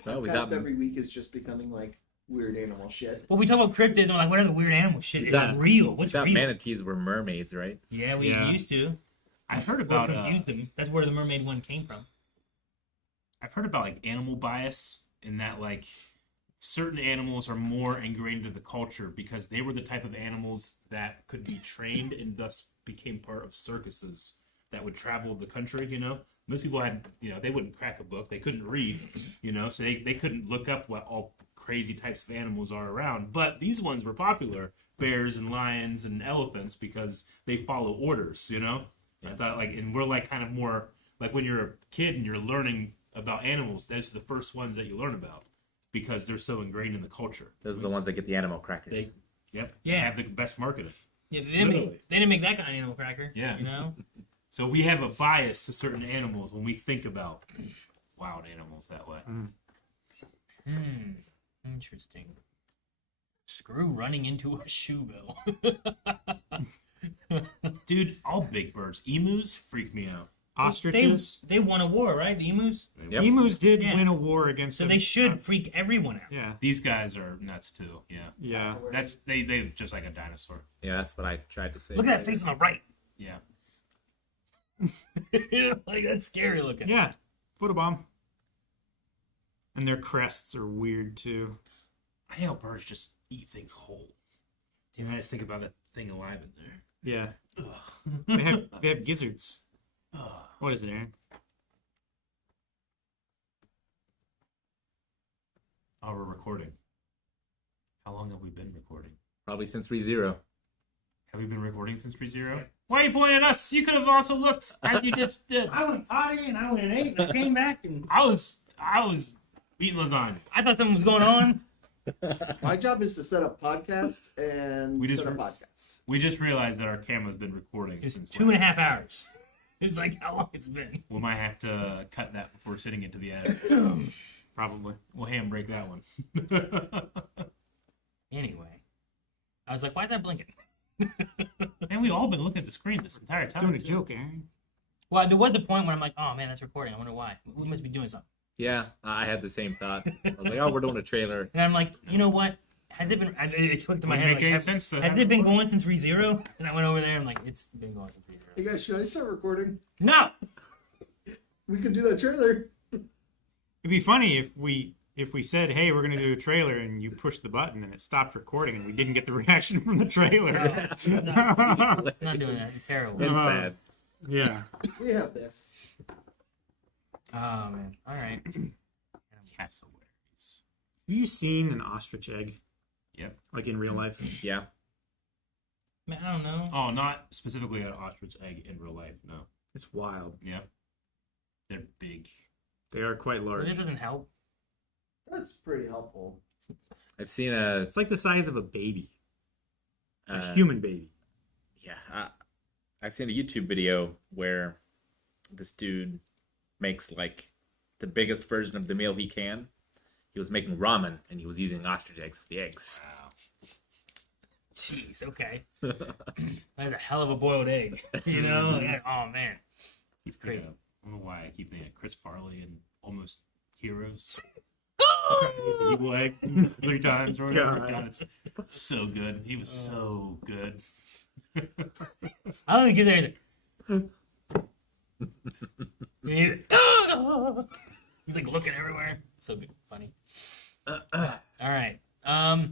Well, we Podcast got every week is just becoming like weird animal shit. Well, we talk about cryptids, and we're like, what are the weird animal shit? It's Yeah. real. we What's thought real? manatees were mermaids, right? Yeah, we Yeah. used to. I heard Or about confused them. That's where the mermaid one came from. I've heard about like animal bias in that like certain animals are more ingrained into the culture because they were the type of animals that could be trained and thus became part of circuses that would travel the country, you know? Most people had, you know, they wouldn't crack a book, they couldn't read, you know, so they couldn't look up what all crazy types of animals are around. But these ones were popular, bears and lions and elephants, because they follow orders, you know? I thought like, and we're like kind of more like when you're a kid and you're learning about animals, those are the first ones that you learn about because they're so ingrained in the culture. Those are the ones that get the animal crackers. They, yep, Yeah. they have the best marketing. Yeah, they Literally. didn't make that kind of animal cracker. Yeah. You know? So we have a bias to certain animals when we think about wild animals that way. Interesting. Screw running into a shoe bill. Dude, all big birds. Emus freak me out. Ostriches. They won a war, right? The emus? Yep. Emus did Yeah. win a war against So them. they should freak everyone out. Yeah. These guys are nuts too. Yeah. Yeah. That's they just like a dinosaur. Yeah, that's what I tried to say. Look at that face on the right. Yeah. Like, that's scary looking. Yeah. Photobomb. And their crests are weird too. I know birds just eat things whole. Dude, I just think about that thing alive in there. Yeah. Ugh. They have gizzards. Ugh. What is it, Aaron? Oh, we're recording. How long have we been recording? Probably since ReZero. Have we been recording since ReZero? Why are you pointing at us? You could have also looked as you just did. I went potty and I went and ate and I came back and I was eating lasagna. I thought something was going on. My job is to set up podcasts and We just set up re- podcasts. We just realized that our camera's been recording It's since 2.5 hours. It's like how long it's been. We might have to cut that before sitting it to the end. Probably. We'll handbrake that one. Anyway, I was like, why is that blinking? And we've all been looking at the screen this entire time. Doing a joke, Aaron. Well, there was the point where I'm like, oh man, that's recording. I wonder why. We must be doing something. Yeah, I had the same thought. I was like, oh, we're doing a trailer. And I'm like, you know what? Has it been? It clicked in my Would head. make Like, any sense to has have it been it going since ReZero? And I went over there. And I'm like, it's been going since ReZero. Hey guys, should I start recording? No. We could do that trailer. It'd be funny if we said, "Hey, we're gonna do a trailer," and you pushed the button and it stopped recording, and we didn't get the reaction from the trailer. I'm not doing that. It's terrible. It's Uh-huh. sad. Yeah. We have this. Oh man. All right. Cassowaries. Have you seen an ostrich egg? Yep. Like in real life? Yeah. Man, I don't know. Oh, not specifically an ostrich egg in real life. No. It's wild. Yep. They're big. They are quite Well, large. this doesn't help. That's pretty helpful. I've seen a It's like the size of a baby, a uh, human baby. yeah. I've seen a YouTube video where this dude makes like the biggest version of the meal he can. He was making ramen and he was using ostrich eggs for the eggs. Wow. Jeez. Okay. That's a hell of a boiled egg. You know? Like, oh man. He's crazy. crazy. I don't know why I keep thinking of Chris Farley and Almost Heroes. The evil egg 3 times or whatever. God. God, it's so good. He was so good. I don't think he's anything. He's like looking everywhere. So good. Funny. All right. I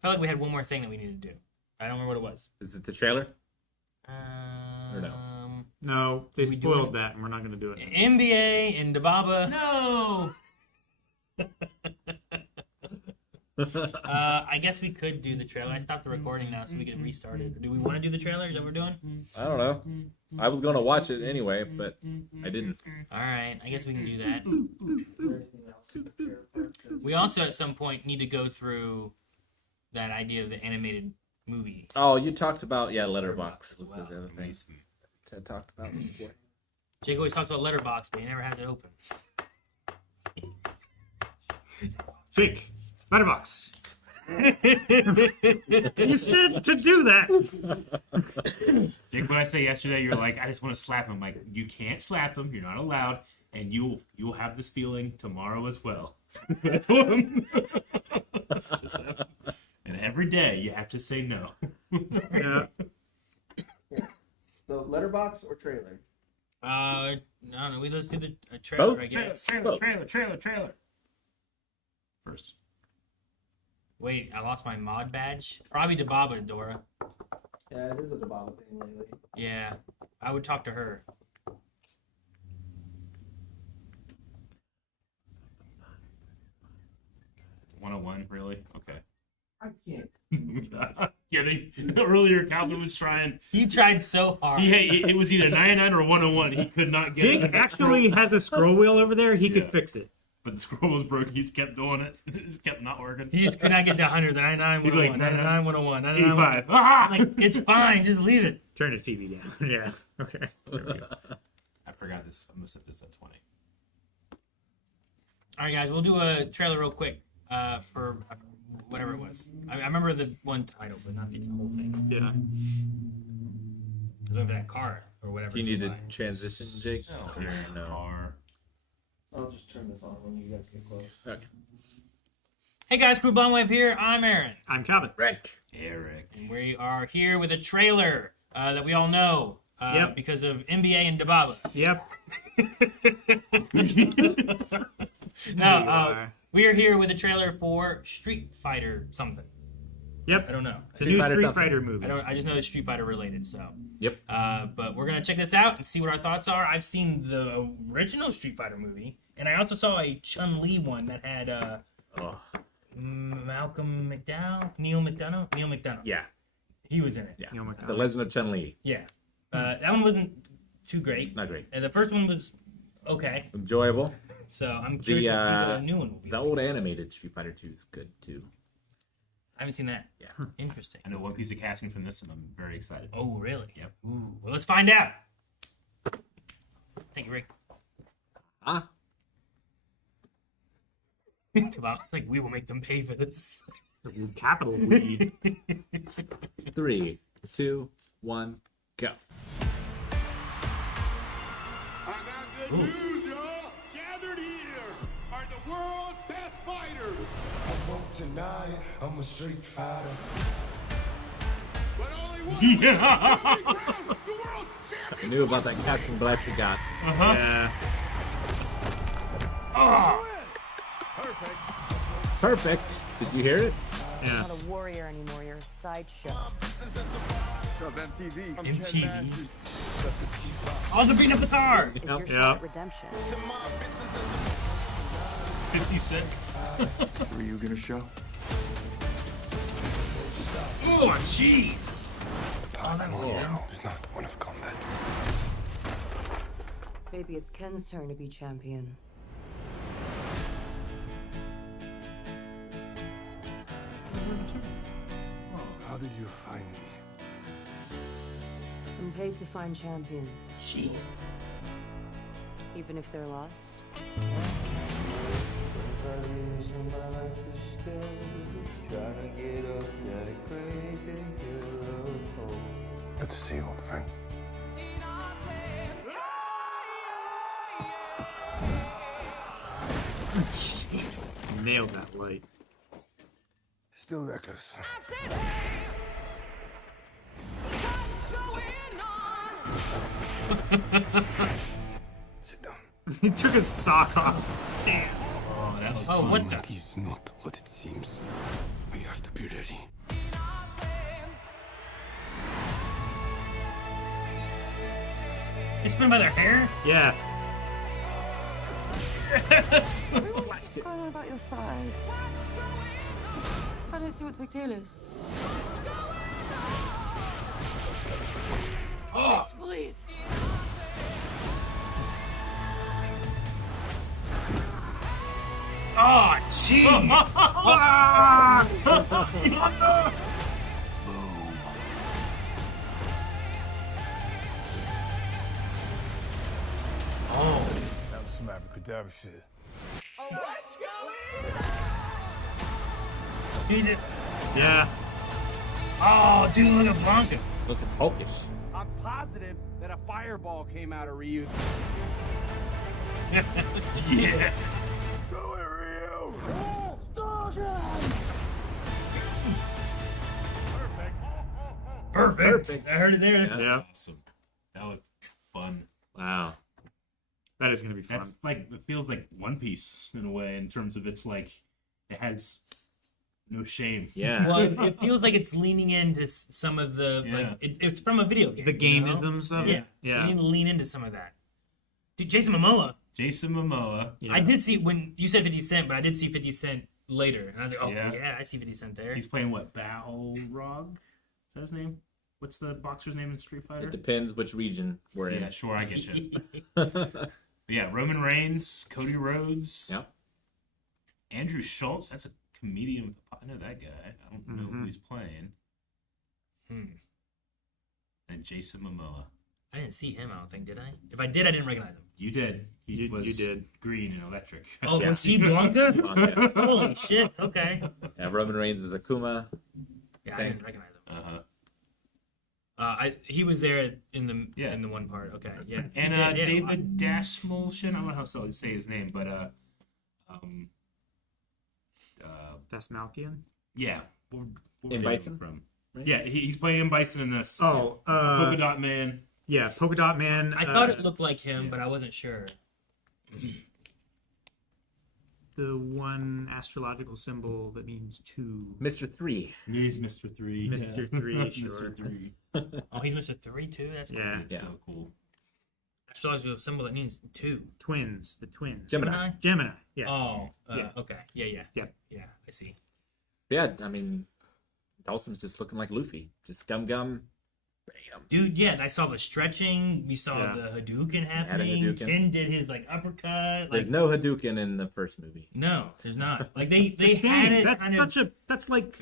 felt like we had one more thing that we needed to do. I don't remember what it was. Is it the trailer? Or no? No, they we do spoiled it? that, and we're not going to do it. NBA and Dababa. No! I guess we could do the trailer. I stopped the recording now, so we can restart it. Do we want to do the trailer? Is that what we're doing? I don't know. I was going to watch it anyway, but I didn't. All right. I guess we can do that. Is there anything else in the trailer part? 'Cause We also, at some point, need to go through that idea of the animated movie. Oh, you talked about, Letterbox was As well. the other thing Ted talked about before. Jake always talks about Letterbox, but he never has it open. Jake, letterbox. You said to do that. Jake, what I say yesterday, you're like, I just want to slap him. I'm like, you can't slap him. You're not allowed. And you'll have this feeling tomorrow as well. That's what I told him. And every day you have to say no. Yeah. The letterbox or trailer? No, let's do the trailer, Both? I guess. Trailer. First. Wait, I lost my mod badge. Probably Dababa, Dora. Yeah, it is a Dababa thing lately. Yeah, I would talk to her. $101, really? Okay. I can't. Kidding. Earlier, Calvin was trying. He tried so hard. It was either 99 or 101. He could not get it. Jake actually has a scroll wheel over there. He Yeah. could fix it. But the scroll was broken. He just kept doing it. It just kept not working. He just could not get to 100. 99, He'd be like, 101, 99, 101, 99, 85. Ah! I'm like, it's fine. Just leave it. Turn the TV down. Yeah. Okay. There we go. I forgot this. I'm going to set this at 20. All right, guys, we'll do a trailer real quick for whatever it was. I remember the one title, but not the whole thing. Yeah. It was over that car or whatever. Do you need to buy. transition, Jake? Oh, Or no? car. I'll just turn this on when you guys get close. Okay. Hey guys, Crew Blondwave here. I'm Aaron. I'm Calvin. Rick. Eric. And we are here with a trailer that we all know Yep. because of NBA and Dababa. Yep. No, we are here with a trailer for Street Fighter something. Yep. I don't know. It's a new Street something. Fighter movie. I just know it's Street Fighter related. So. Yep. But we're gonna check this out and see what our thoughts are. I've seen the original Street Fighter movie, and I also saw a Chun-Li one that had Oh, Malcolm McDowell, Neil McDonough. yeah. He was in it. Yeah. Neil McDonough. The Legend of Chun-Li. Yeah. That one wasn't too great. It's not great. And the first one was okay. Enjoyable. So I'm curious to see what a new one will be. The old animated Street Fighter 2 is good too. I haven't seen that. Yeah. Interesting. I know one piece of casting from this, and I'm very excited. Oh, really? Yep. Ooh. Well, let's find out. Thank you, Rick. Ah. It's like, we will make them pay for this. Capital weed. 3, 2, 1, go. I got good news, y'all. Gathered here are the world's best fighters. I won't deny I'm a street fighter. But only one will be crowned the world I champion. knew about that catching Black got. Yeah. Perfect. Perfect. Did you hear it? Yeah. Not a warrior anymore, you're a sideshow. Sub MTV. MTV. All the beating up the car. Is your Yep. shot at redemption. 50 Cent. Were you gonna show? Oh, jeez. Oh, that was is not one of combat. Maybe it's Ken's turn to be champion. How did you find me? I'm paid to find champions, Jeez. even if they're lost. Good to see you, old friend. Jeez. Nailed that light. Still reckless. Sit down. He took his sock off. Damn. Oh, that was Oh, what the? It is not what it seems. We have to be ready. They spin by their hair? Yeah. Yes. What's going on about your thighs? I don't see what the big deal is. Oh. Please. Oh, jeez. Oh. That was some abracadabra shit. He did. Yeah. Oh, dude, look at Blanca. Looking hawkish. I'm positive that a fireball came out of Ryu. Yeah. Go it, Ryu! Perfect. I heard it there. Yeah. awesome. That was fun. Wow. That is gonna be fun. That's like, it feels like One Piece in a way, in terms of it's like, it has no shame. Yeah. Well, it feels like it's leaning into some of the Yeah. like it's from a video game. The you know? gamisms of Yeah. it. Yeah. You need to lean into some of that. Dude, Jason Momoa. Jason Momoa. Yeah. I did see when you said 50 Cent, but I did see 50 Cent later, and I was like, okay, Yeah. yeah, I see 50 Cent there. He's playing what? Balrog? Is that his name? What's the boxer's name in Street Fighter? It depends which region we're in. Yeah, sure, I get you. But yeah, Roman Reigns, Cody Rhodes, Yep. Andrew Schultz. That's a comedian with I know that guy. I don't know who he's playing. Hmm. And Jason Momoa. I didn't see him. I don't think, did I? If I did, I didn't recognize him. You did. He You was did. green and electric. Oh, Yeah. was he Blanca? Blanca. Holy shit! Okay. Yeah, Roman Reigns is Akuma. Yeah, I Thank- didn't recognize him. Uh-huh. He was there in the Yeah. in the one part. Okay, yeah. And Yeah, yeah. David Dashmolshin. I don't know how to say his name, but That's Malkian. yeah. Where In did he Bison? come from? Right? Yeah, he's playing in Bison in this. Oh, Polka Dot Man. yeah, Polka Dot Man. I thought it looked like him, but I wasn't sure. the one astrological symbol that means two. Mr. 3. He's Mr. 3. Mr. 3, sure. Mr. 3. Oh, he's Mr. 3 too. That's cool. Yeah, That's Yeah. so cool. Astrological symbol that means 2. twins. The twins. Gemini. Gemini. Yeah. Oh, Yeah. okay. Yeah. Yep. Yeah, I see. Yeah, I mean, Dawson's just looking like Luffy. Just gum. Bam. Dude, yeah, I saw the stretching. We saw Yeah. the Hadouken happening. Hadouken. Ken did his like uppercut. There's Like, no Hadouken in the first movie. no, there's not. Like they had it kind of. That's like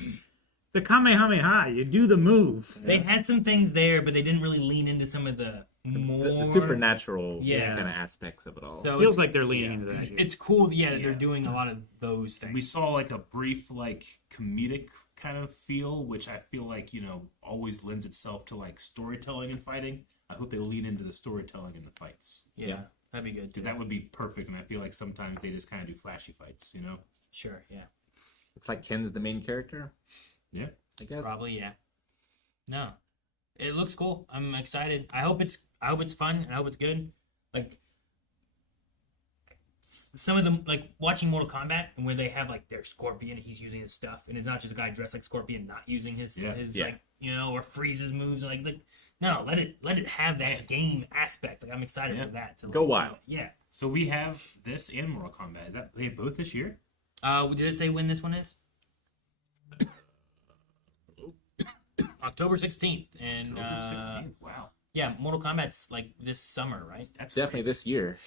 the Kamehameha. You do the move. They had some things there, but they didn't really lean into some of the more The supernatural Yeah. kind of aspects of it all. So Feels like they're leaning into that. here. it's cool, yeah, that they're doing a lot of those things. We saw like a brief like comedic kind of feel, which I feel like, you know, always lends itself to like storytelling and fighting. I hope they lean into the storytelling in the fights, yeah, that'd be good. because that would be perfect. And I feel like sometimes they just kind of do flashy fights, you know? Sure, yeah, Looks like Ken's the main character. Yeah. I guess. probably, yeah. No, it looks cool. I'm excited. I hope it's fun. And I hope it's good. Like some of them, like watching Mortal Kombat, and where they have like their Scorpion, he's using his stuff, and it's not just a guy dressed like Scorpion not using his Yeah. like, you know, or freezes moves. Like no, let it have that game aspect. Like I'm excited for that to Go wild. Yeah. So we have this and Mortal Kombat. Is that they have both this year? Did it say when this one is? October 16th, and October 16th. Wow. yeah, Mortal Kombat's like this summer, right? That's Definitely crazy. this year.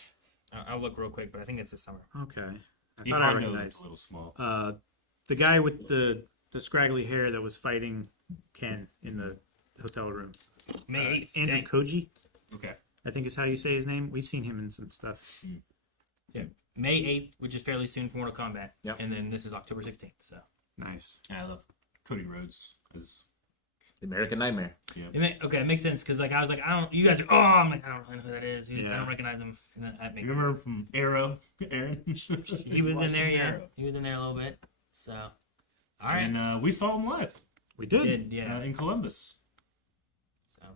I'll look real quick, but I think it's this summer. Okay. I The thought I Hondo recognized is a little small. the guy with the scraggly hair that was fighting Ken in the hotel room. May 8th. Andrew dang. Koji, Okay. I think is how you say his name. We've seen him in some stuff. Yeah. May 8th, which is fairly soon for Mortal Kombat. Yep. And then this is October 16th. So Nice. And I love Cody Rhodes because The American Nightmare. it makes sense because like I was like you guys are I'm like I don't really know who that is. I Yeah. don't recognize him. And that makes remember sense. from Arrow, Aaron? He was in there, yeah. He was in there a little bit. So all right. And we saw him live We did. yeah. in Columbus. So,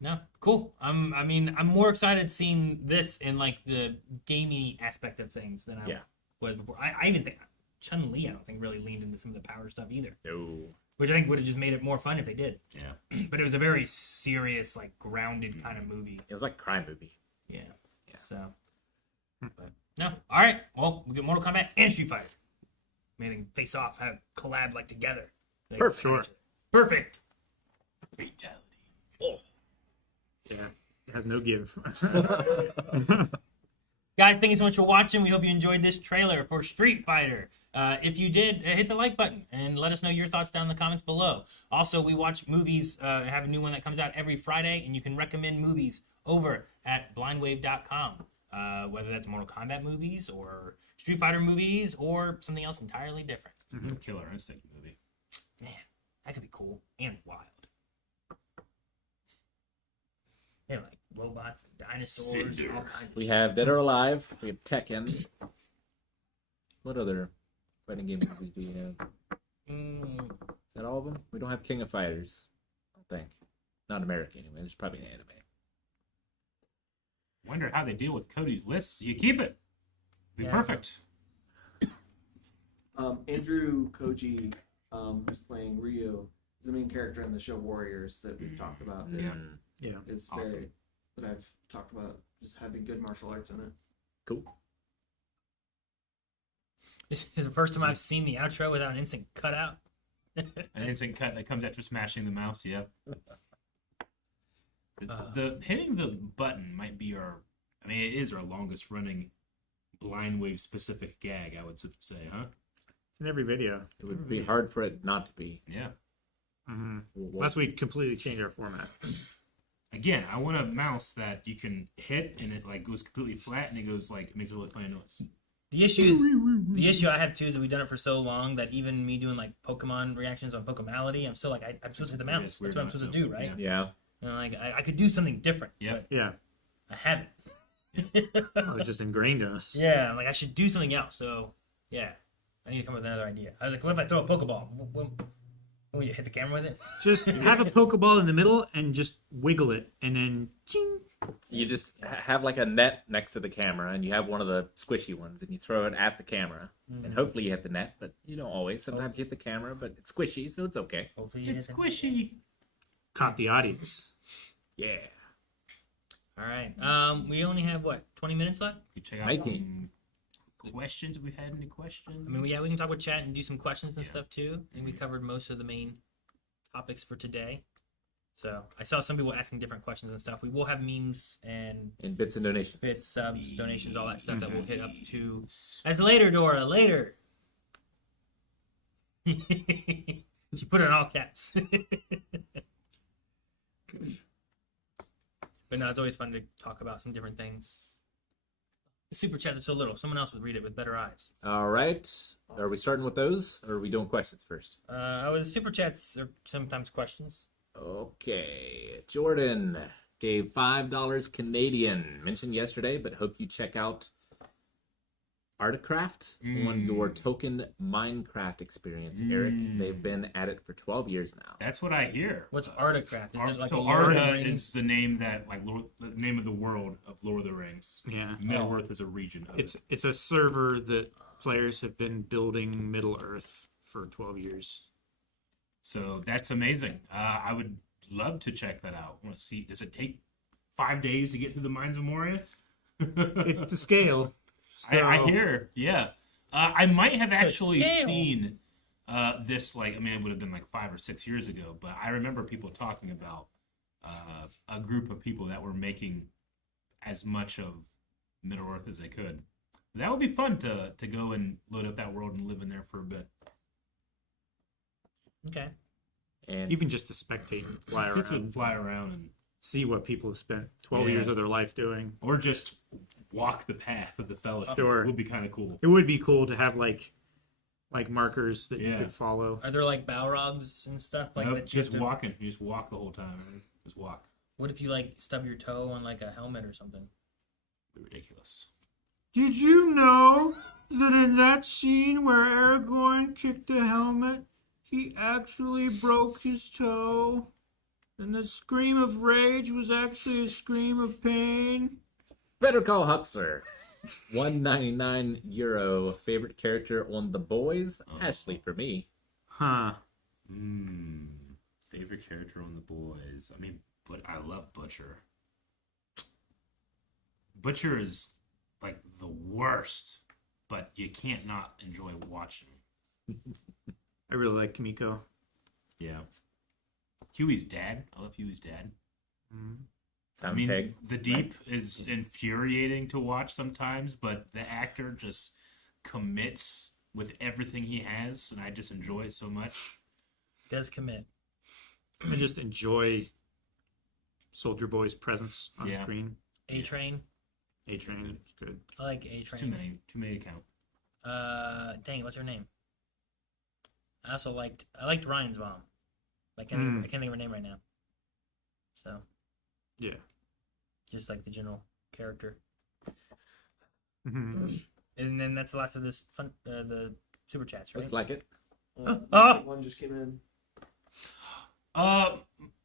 no, cool. I'm more excited seeing this in like the gaming aspect of things than I was before. I even think Chun-Li, I don't think really leaned into some of the power stuff either, No. which I think would have just made it more fun if they did. Yeah. But it was a very serious, like grounded kind of movie. It was like a crime movie. Yeah. So, but no. All right. Well, we get Mortal Kombat and Street Fighter. Maybe they can face off, have collab like together. They Perfect. can fight each other. Perfect. Fatality. Yeah. It has no give. Guys, thank you so much for watching. We hope you enjoyed this trailer for Street Fighter. If you did, hit the like button and let us know your thoughts down in the comments below. Also, we watch movies, have a new one that comes out every Friday, and you can recommend movies over at blindwave.com, whether that's Mortal Kombat movies or Street Fighter movies or something else entirely different. Killer Instinct movie. Man, that could be cool and wild. Yeah, like robots and dinosaurs, Cinder. all kinds of We shit. have Dead or Alive. We have Tekken. What other fighting game movies do we have? Is that all of them? We don't have King of Fighters. I don't think. Not American anyway. There's probably an anime. Wonder how they deal with Cody's list. You keep it. Be Yeah. perfect. Andrew Koji, who's playing Ryu, is the main character in the show Warriors that we've talked about. That Yeah. Yeah. is Awesome. very that I've talked about just having good martial arts in it. Cool. This is the first time I've seen the outro without an instant cutout. An instant cut that comes after smashing the mouse. Yep. The hitting the button might be our. I mean, it is our longest running blind wave specific gag. I would say, huh? It's in every video. It would be hard for it not to be. Yeah. Unless we completely change our format. Again, I want a mouse that you can hit and it like goes completely flat and it goes like makes a really funny noise. The issue I have too is that we've done it for so long that even me doing like Pokemon reactions on Pokemality, I'm still like I'm supposed to hit the mouse. it's That's weird what I'm not supposed to. to do, right? Yeah. And like I could do something different. Yep. Yeah. But I haven't. Well, it's just ingrained in us. Yeah, like I should do something else. So yeah, I need to come up with another idea. I was like, what if I throw a Pokeball? Will you hit the camera with it? Just have a Pokeball in the middle and just wiggle it, and then ching. You just have like a net next to the camera, and you have one of the squishy ones, and you throw it at the camera, and hopefully you hit the net, but you don't always. Sometimes you hit the camera, but it's squishy, so it's okay. Hopefully you It's hit squishy. Caught the audience. Yeah. All right. We only have what 20 minutes left. You check out 19. some questions? Have we had any questions? I mean, we can talk with chat and do some questions and Yeah. stuff too. I think we covered most of the main topics for today. So I saw some people asking different questions and stuff. We will have memes and bits and donations. bits, subs, donations, all that stuff that we'll hit up to as later, Dora, later. She put it in all caps. But no, it's always fun to talk about some different things. The super chats are so little. Someone else would read it with better eyes. All right. Are we starting with those, or are we doing questions first? The super chats are sometimes questions. Okay. Jordan gave $5 Canadian. Mentioned yesterday, but hope you check out Artcraft on your token Minecraft experience, Eric. They've been at it for 12 years now. That's what I hear. What's Artcraft? Is it like So a Lord of the Arda Rings? is the name that the name of the world of Lord of the Rings. Yeah. Middle Earth is a region of It's a server that players have been building Middle Earth for 12 years. So that's amazing. I would love to check that out. I want to see. Does it take 5 days to get through the Mines of Moria? It's to scale. I hear, yeah. I might have actually scale. seen this, it would have been like 5 or 6 years ago, but I remember people talking about a group of people that were making as much of Middle Earth as they could. That would be fun to go and load up that world and live in there for a bit. Okay. And Even just to spectate and fly Just to around. fly around and See what people have spent 12 Yeah. years of their life doing. or just walk the path of the Fellowship. Sure. It would be kind of cool. It would be cool to have like markers that you Yeah. could follow. Are there like Balrogs and stuff like Nope, that? just walking. You just walk the whole time. Right? Just walk. What if you like stub your toe on like a helmet or something? It'd be ridiculous. Did you know that in that scene where Aragorn kicked the helmet, he actually broke his toe? And the scream of rage was actually a scream of pain? Better Call Huxler. €1.99. Favorite character on The Boys? Ashley for me. Huh. Favorite character on The Boys? But I love Butcher. Butcher is like the worst, but you can't not enjoy watching. I really like Kimiko. Yeah. Huey's dad. I love Huey's dad. Simon Pegg. The Deep is infuriating to watch sometimes, but the actor just commits with everything he has, and I just enjoy it so much. Does commit. I just enjoy Soldier Boy's presence on Yeah. screen. A Train. A-Train is good. I like A Train. Too many to count. Dang, what's her name? I liked Ryan's mom. I can't think of her name right now. So Yeah. just like the general character. Mhm. And then that's the last of this the super chats, right? Looks like it. Oh! One just came in.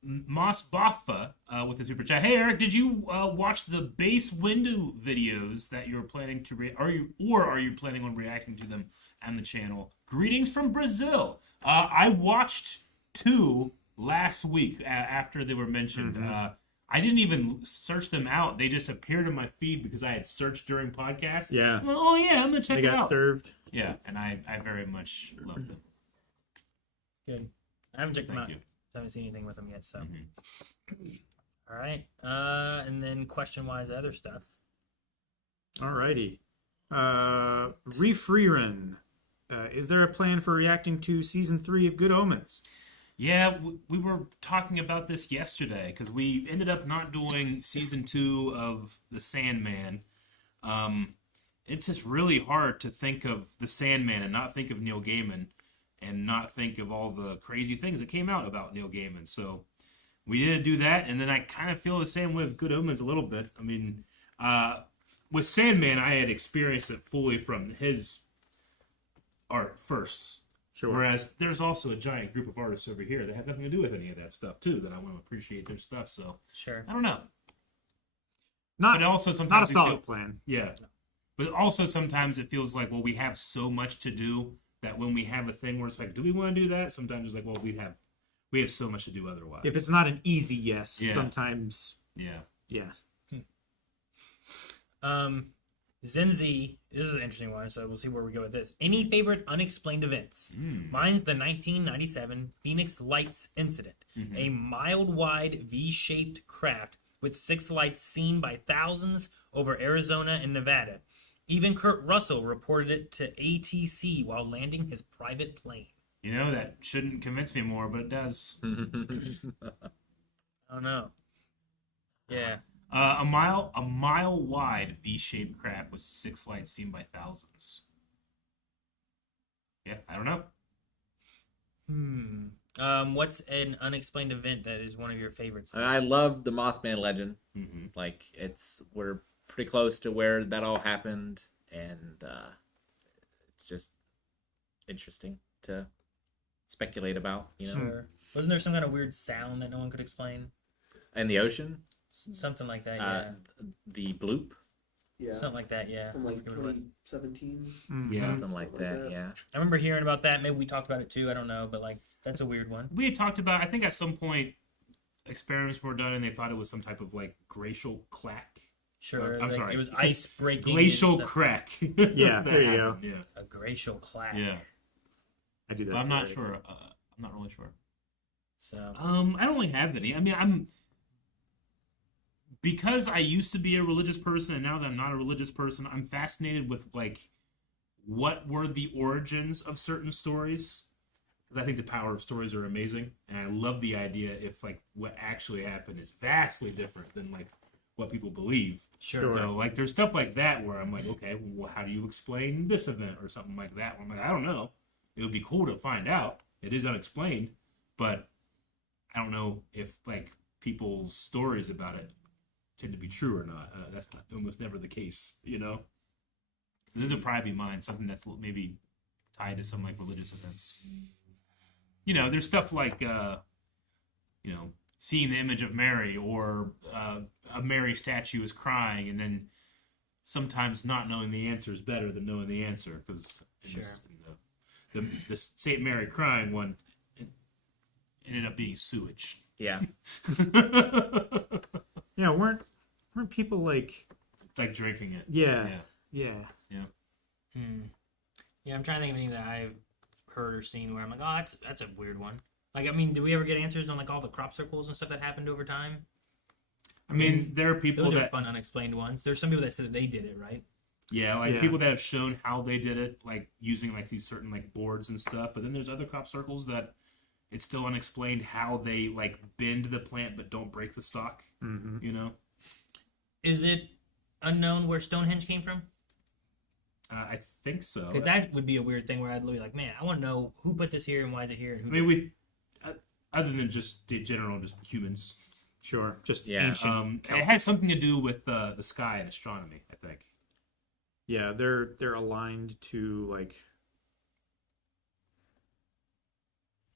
Moss Boffa with the super chat. Hey Eric, did you watch the base window videos that you're planning to are you planning on reacting to them on the channel? Greetings from Brazil. I watched 2 last week after they were mentioned. I didn't even search them out. They just appeared in my feed because I had searched during podcasts. Yeah. I'm like, oh yeah, I'm gonna check They it got out. served. Yeah, and I very much loved them. Good. I haven't checked them Thank out. you. I haven't seen anything with them yet, so. Mhm. All right. And then question-wise, other stuff. Alrighty. Refreerun. Is there a plan for reacting to season 3 of Good Omens? Yeah, we were talking about this yesterday because we ended up not doing season 2 of The Sandman. It's just really hard to think of The Sandman and not think of Neil Gaiman and not think of all the crazy things that came out about Neil Gaiman. So we didn't do that, and then I kind of feel the same way with Good Omens a little bit. With Sandman, I had experienced it fully from his art first. Sure. Whereas there's also a giant group of artists over here that have nothing to do with any of that stuff too. That I want to appreciate their stuff. So Sure. I don't know. Not, But also not a sometimes we solid feel, plan. yeah. But also sometimes it feels like, well, we have so much to do that when we have a thing where it's like, do we want to do that? Sometimes it's like, well, we have so much to do otherwise. If it's not an easy yes, Yeah. sometimes, yeah. yeah. Zenzi, this is an interesting one, so we'll see where we go with this. Any favorite unexplained events? Mine's the 1997 Phoenix Lights incident, a mile-wide V-shaped craft with 6 lights seen by thousands over Arizona and Nevada. Even Kurt Russell reported it to ATC while landing his private plane. You know, that shouldn't convince me more, but it does. I don't know. Yeah. A mile wide V-shaped craft with 6 lights seen by thousands. Yeah, I don't know. What's an unexplained event that is one of your favorites? I love the Mothman legend. Mm-hmm. Like, we're pretty close to where that all happened, and it's just interesting to speculate about, you know. Sure. Wasn't there some kind of weird sound that no one could explain? In the ocean, Something like that, yeah. the bloop, Yeah. Something like that, yeah. From I like forget what it was. 2017. Yeah. something like that. Yeah. I remember hearing about that. Maybe we talked about it too. I don't know, but like that's a weird one. We had talked about, I think at some point, experiments were done and they thought it was some type of like glacial clack. Sure, I'm sorry. It was ice breaking. Glacial crack. Yeah, That there you go. happened, Yeah. A glacial clack. Yeah. I do that. But I'm not too. sure. I'm not really sure. So I don't really have any. I mean, because I used to be a religious person and now that I'm not a religious person, I'm fascinated with like what were the origins of certain stories. Because I think the power of stories are amazing, and I love the idea if like what actually happened is vastly different than like what people believe. sure. So like there's stuff like that where I'm like, okay, well, how do you explain this event or something like that? I'm like, I don't know. It would be cool to find out. It is unexplained, but I don't know if like people's stories about it tend to be true or not. That's not, almost never the case, you know. So this would probably be mine, something that's maybe tied to some like religious events. You know, there's stuff like you know, seeing the image of Mary or a Mary statue is crying, and then sometimes not knowing the answer is better than knowing the answer because the Saint Mary crying one ended up being sewage. Yeah. Yeah, weren't people like? It's like drinking it. Yeah. Yeah. Yeah. Yeah, I'm trying to think of anything that I've heard or seen where I'm like, oh, that's a weird one. Like, I mean, do we ever get answers on like all the crop circles and stuff that happened over time? I mean, there are people Those are that fun unexplained ones. There's some people that said that they did it, right? yeah, like Yeah. people that have shown how they did it, like using like these certain like boards and stuff. But then there's other crop circles that it's still unexplained how they like bend the plant but don't break the stalk. Mm-hmm. You know, Is it unknown where Stonehenge came from? I think so. Because that would be a weird thing where I'd be like, man, I want to know who put this here and why is it here. And I who mean, we other than just general, just humans. Sure. Just Yeah. ancient. It has something to do with the sky and astronomy, I think. Yeah, they're aligned to like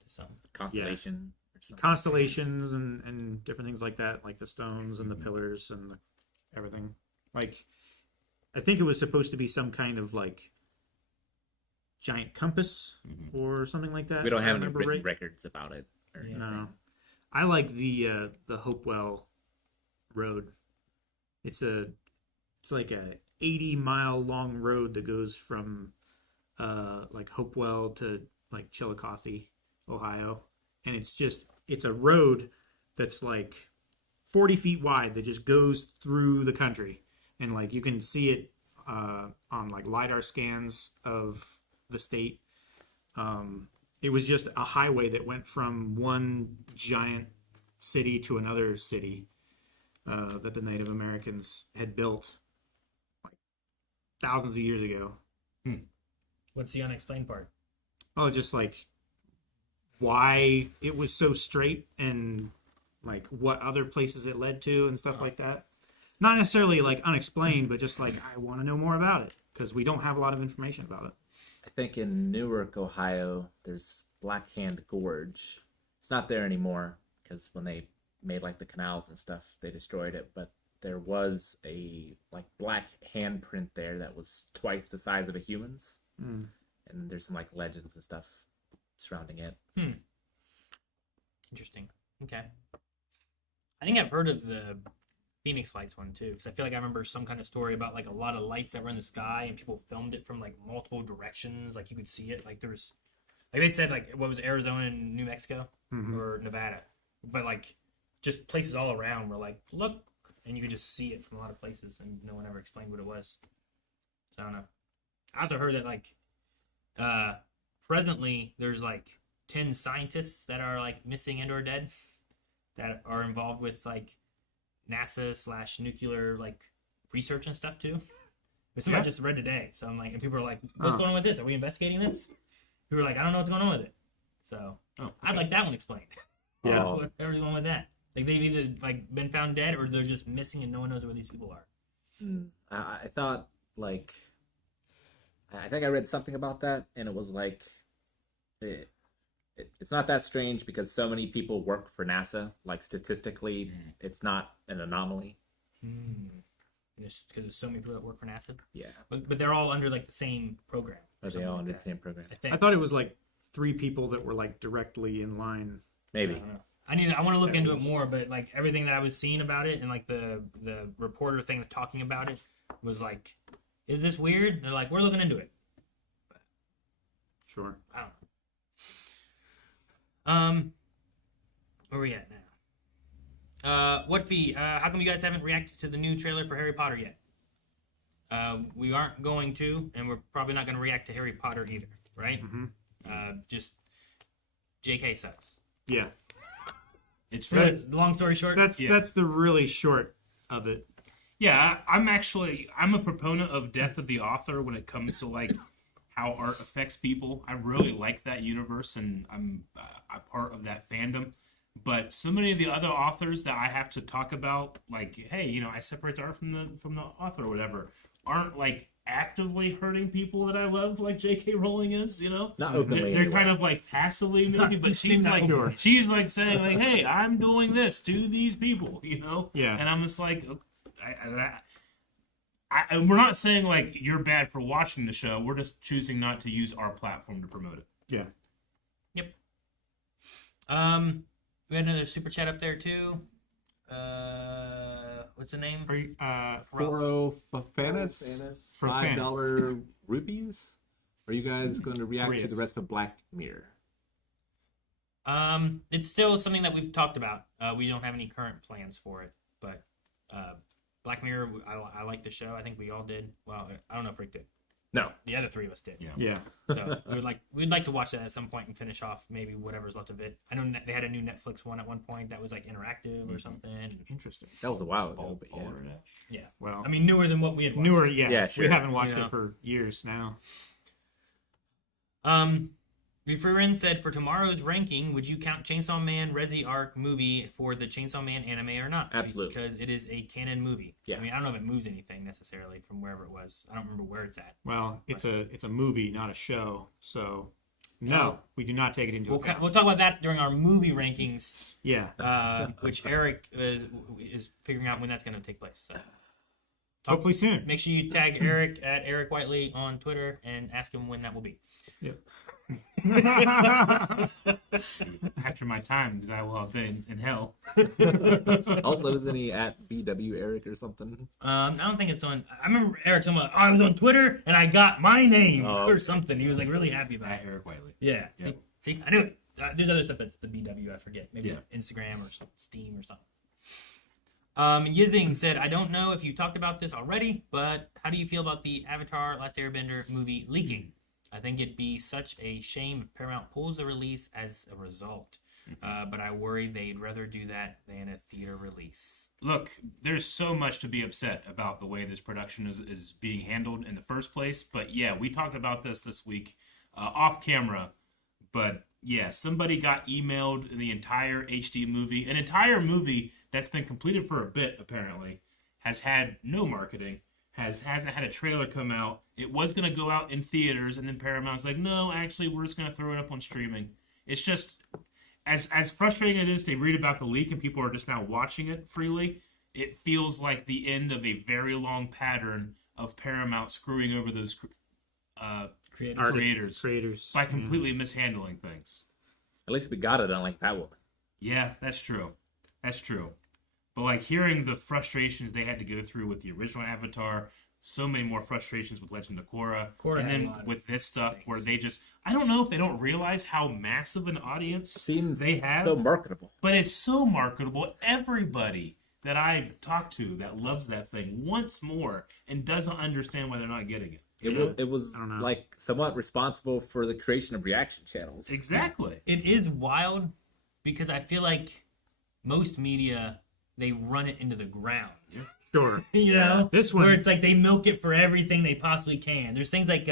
some. Constellation. Or something. constellations and different things like that, like the stones and the pillars and everything. Like, I think it was supposed to be some kind of like giant compass or something like that. We don't if I have any remember written right. records about it. Or Yeah. anything. No, I like the Hopewell Road. It's like a 80-mile long road that goes from like Hopewell to like Chillicothe, Ohio, and it's a road that's like 40 feet wide that just goes through the country, and like you can see it on like LiDAR scans of the state. It was just a highway that went from one giant city to another city that the Native Americans had built like thousands of years ago. What's the unexplained part? Oh, just like why it was so straight and like what other places it led to and stuff like that. Not necessarily like unexplained, but just like I want to know more about it because we don't have a lot of information about it. I think in Newark, Ohio, there's Black Hand Gorge. It's not there anymore because when they made like the canals and stuff, they destroyed it. But there was a like black handprint there that was twice the size of a human's, and there's some like legends and stuff surrounding it. Interesting. Okay. I think I've heard of the Phoenix Lights one too, because I feel like I remember some kind of story about like a lot of lights that were in the sky and people filmed it from like multiple directions. Like you could see it. Like there's, like they said, like what was it, Arizona and New Mexico or Nevada, but like just places all around were like look, and you could just see it from a lot of places, and no one ever explained what it was. So I don't know. I also heard that like presently there's like 10 scientists that are like missing and or dead that are involved with like NASA / nuclear like research and stuff too. It's something I just read today. So I'm like, and people are like, what's going on with this? Are we investigating this? People are like, I don't know what's going on with it. So I'd like that one explained. Yeah. Whatever's going on with that. Like they've either like been found dead or they're just missing and no one knows where these people are. I thought like I think I read something about that, and it was like it's not that strange because so many people work for NASA. Like statistically, it's not an anomaly. Because there's so many people that work for NASA. Yeah, but they're all under like the same program. Are they all under the same program? I think. I thought it was like 3 people that were like directly in line. Maybe. I want to look into it more, but like everything that I was seeing about it and like the reporter thing talking about it was like, is this weird? They're like, we're looking into it. But, Sure. I don't know. Where are we at now? What fee? How come you guys haven't reacted to the new trailer for Harry Potter yet? We aren't going to, and we're probably not going to react to Harry Potter either, right? Just JK sucks. Yeah. It's Long story short. That's the really short of it. Yeah, I'm a proponent of death of the author when it comes to like how art affects people. I really like that universe, and I'm a part of that fandom. But so many of the other authors that I have to talk about, like, hey, I separate the art from the author or whatever, aren't like actively hurting people that I love, like J.K. Rowling is. Not openly. They're kind of like passively maybe, but she's like saying like, hey, I'm doing this to these people, Yeah. And I'm just like, and we're not saying like you're bad for watching the show. We're just choosing not to use our platform to promote it. Yeah. Yep. We had another super chat up there too. What's the name? Are you, Fanis? $5 rupees? Are you guys going to react to the rest of Black Mirror? It's still something that we've talked about. We don't have any current plans for it, but Black Mirror, I like the show. I think we all did. Well, I don't know if Rick did. No. The other 3 of us did. Yeah. So we'd like to watch that at some point and finish off maybe whatever's left of it. I know they had a new Netflix one at one point that was like interactive or something. Interesting. That was a while ago, but Yeah. Well, I mean, newer than what we had watched. newer, yeah. Yeah, sure. We haven't watched it for years now. Referin said, for tomorrow's ranking, would you count Chainsaw Man Resi Arc movie for the Chainsaw Man anime or not? Absolutely. Because it is a canon movie. Yeah. I mean, I don't know if it moves anything necessarily from wherever it was. I don't remember where it's at. Well, it's a movie, not a show. So, no, we do not take it into account. We'll talk about that during our movie rankings. Yeah. Which Eric is figuring out when that's going to take place. So. Hopefully soon. Make sure you tag Eric at Eric Whiteley on Twitter and ask him when that will be. Yep. After my time, because I will have been in hell. Also, isn't he at BW Eric or something? I don't think it's on. I remember Eric talking about, I was on Twitter and I got my name or something. He was like really happy about it. Eric Whiteley. Yeah. Yep. See, I knew it. There's other stuff that's the BW. I forget. Maybe Instagram or Steam or something. Yizding said, I don't know if you talked about this already, but how do you feel about the Avatar Last Airbender movie leaking? I think it'd be such a shame if Paramount pulls the release as a result. But I worry they'd rather do that than a theater release. Look, there's so much to be upset about the way this production is being handled in the first place. But yeah, we talked about this week off camera. But yeah, somebody got emailed the entire HD movie. An entire movie that's been completed for a bit, apparently, has had no marketing. Hasn't had a trailer come out. It was going to go out in theaters, and then Paramount's like, no, actually, we're just going to throw it up on streaming. It's just, as frustrating it is to read about the leak and people are just now watching it freely, it feels like the end of a very long pattern of Paramount screwing over those creators by completely mishandling things. At least we got it, unlike Batwoman. Yeah, that's true. But like hearing the frustrations they had to go through with the original Avatar, so many more frustrations with Legend of Korra, Korra and had a then lot of with this stuff things. where they just, I don't know if they don't realize how massive an audience Seems they have, so marketable. but it's so marketable. Everybody that I talk to that loves that thing wants more and doesn't understand why they're not getting it. It was I don't know. like somewhat responsible for the creation of reaction channels. Exactly. It is wild because I feel like most media, they run it into the ground. Sure. You know, This one- where it's like they milk it for everything they possibly can. There's things like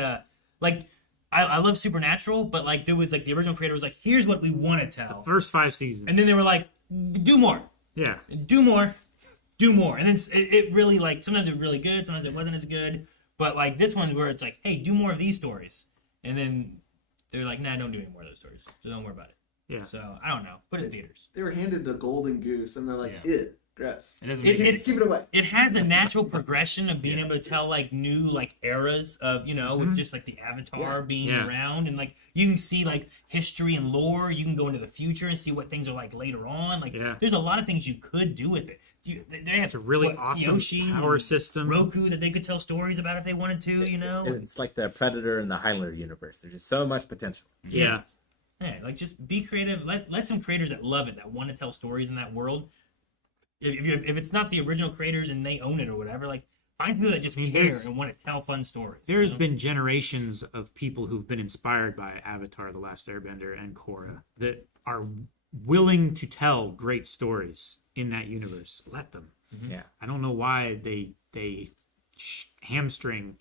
I love Supernatural, but like there was like the original creator was like, here's what we want to tell, First 5 seasons. and then they were like, do more, Yeah. do more, do more, and then it really like sometimes it's really good, sometimes it wasn't as good, but like this one where it's like, hey, do more of these stories, and then they're like, nah, don't do any more of those stories, so don't worry about it. Yeah. So I don't know, put it in theaters. They were handed the golden goose, and they're like, Yeah. "It, gross. It doesn't It- make it- Keep it away." It has the natural progression of being able to tell like new like eras of, you know, with just like the Avatar being Yeah. around, and like you can see like history and lore. You can go into the future and see what things are like later on. Like Yeah. there's a lot of things you could do with it. They have It's a really what, awesome Yoshi power and system. Roku that they could tell stories about if they wanted to. You know, It's like the Predator and the Highlander universe. There's just so much potential. Yeah. yeah, like just be creative. Let some creators that love it, that want to tell stories in that world. If it's not the original creators and they own it or whatever, like find some people that just I mean, care there's- and want to tell fun stories. There's you know? been generations of people who've been inspired by Avatar, The Last Airbender, and Korra that are willing to tell great stories in that universe. Let them. Yeah. I don't know why they hamstring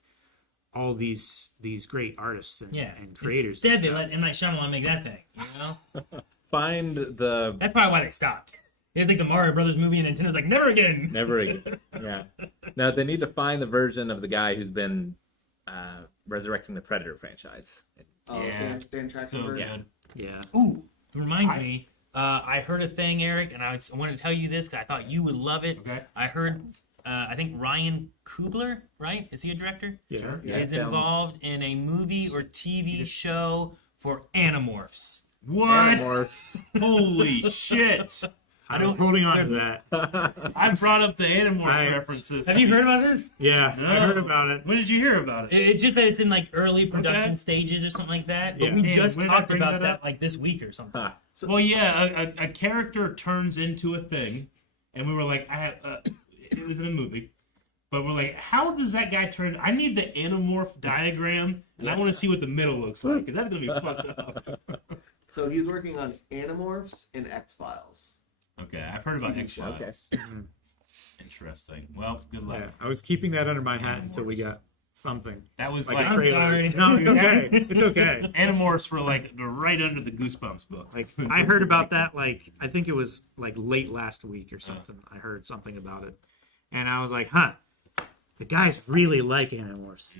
all these great artists and, and creators. Instead, and they stuff. let M. Night Shyamalan make that thing. You know, Find the that's probably why they stopped. It's like the Mario Brothers movie, and Nintendo's like, never again. never again. Yeah. No, they need to find the version of the guy who's been resurrecting the Predator franchise. Oh, Yeah. Dan so Trachtenberg. good. Yeah. Ooh, reminds me. I heard a thing, Eric, and I wanted to tell you this because I thought you would love it. Okay. I heard. I think Ryan Coogler, right? Is he a director? Yeah. Sure. Yeah, is sounds- involved in a movie or TV show for Animorphs. What? Animorphs. Holy shit! I was holding on to that. I brought up the Animorphs I- references. Have you heard about this? Yeah, No. I heard about it. When did you hear about it? It's just that it's in like early production Okay. stages or something like that. But Yeah. we And just when did I talked bring about that that up? like this week or something. Huh. Well, yeah, a character turns into a thing, and we were like, it was in a movie, but we're like, how does that guy turn? I need the Animorph diagram, and I want to see what the middle looks like, because that's gonna be fucked up. So he's working on Animorphs and X-Files. Okay, I've heard about TV X show. Files. Interesting. Well, good luck. Yeah, I was keeping that under my hat until we got something. That was Like like, a trailer. sorry. No, it's okay. It's okay. Animorphs were like right under the Goosebumps books. Like I heard about that like I think it was like late last week or something. I heard something about it. And I was like, huh, the guys really like Animorphs.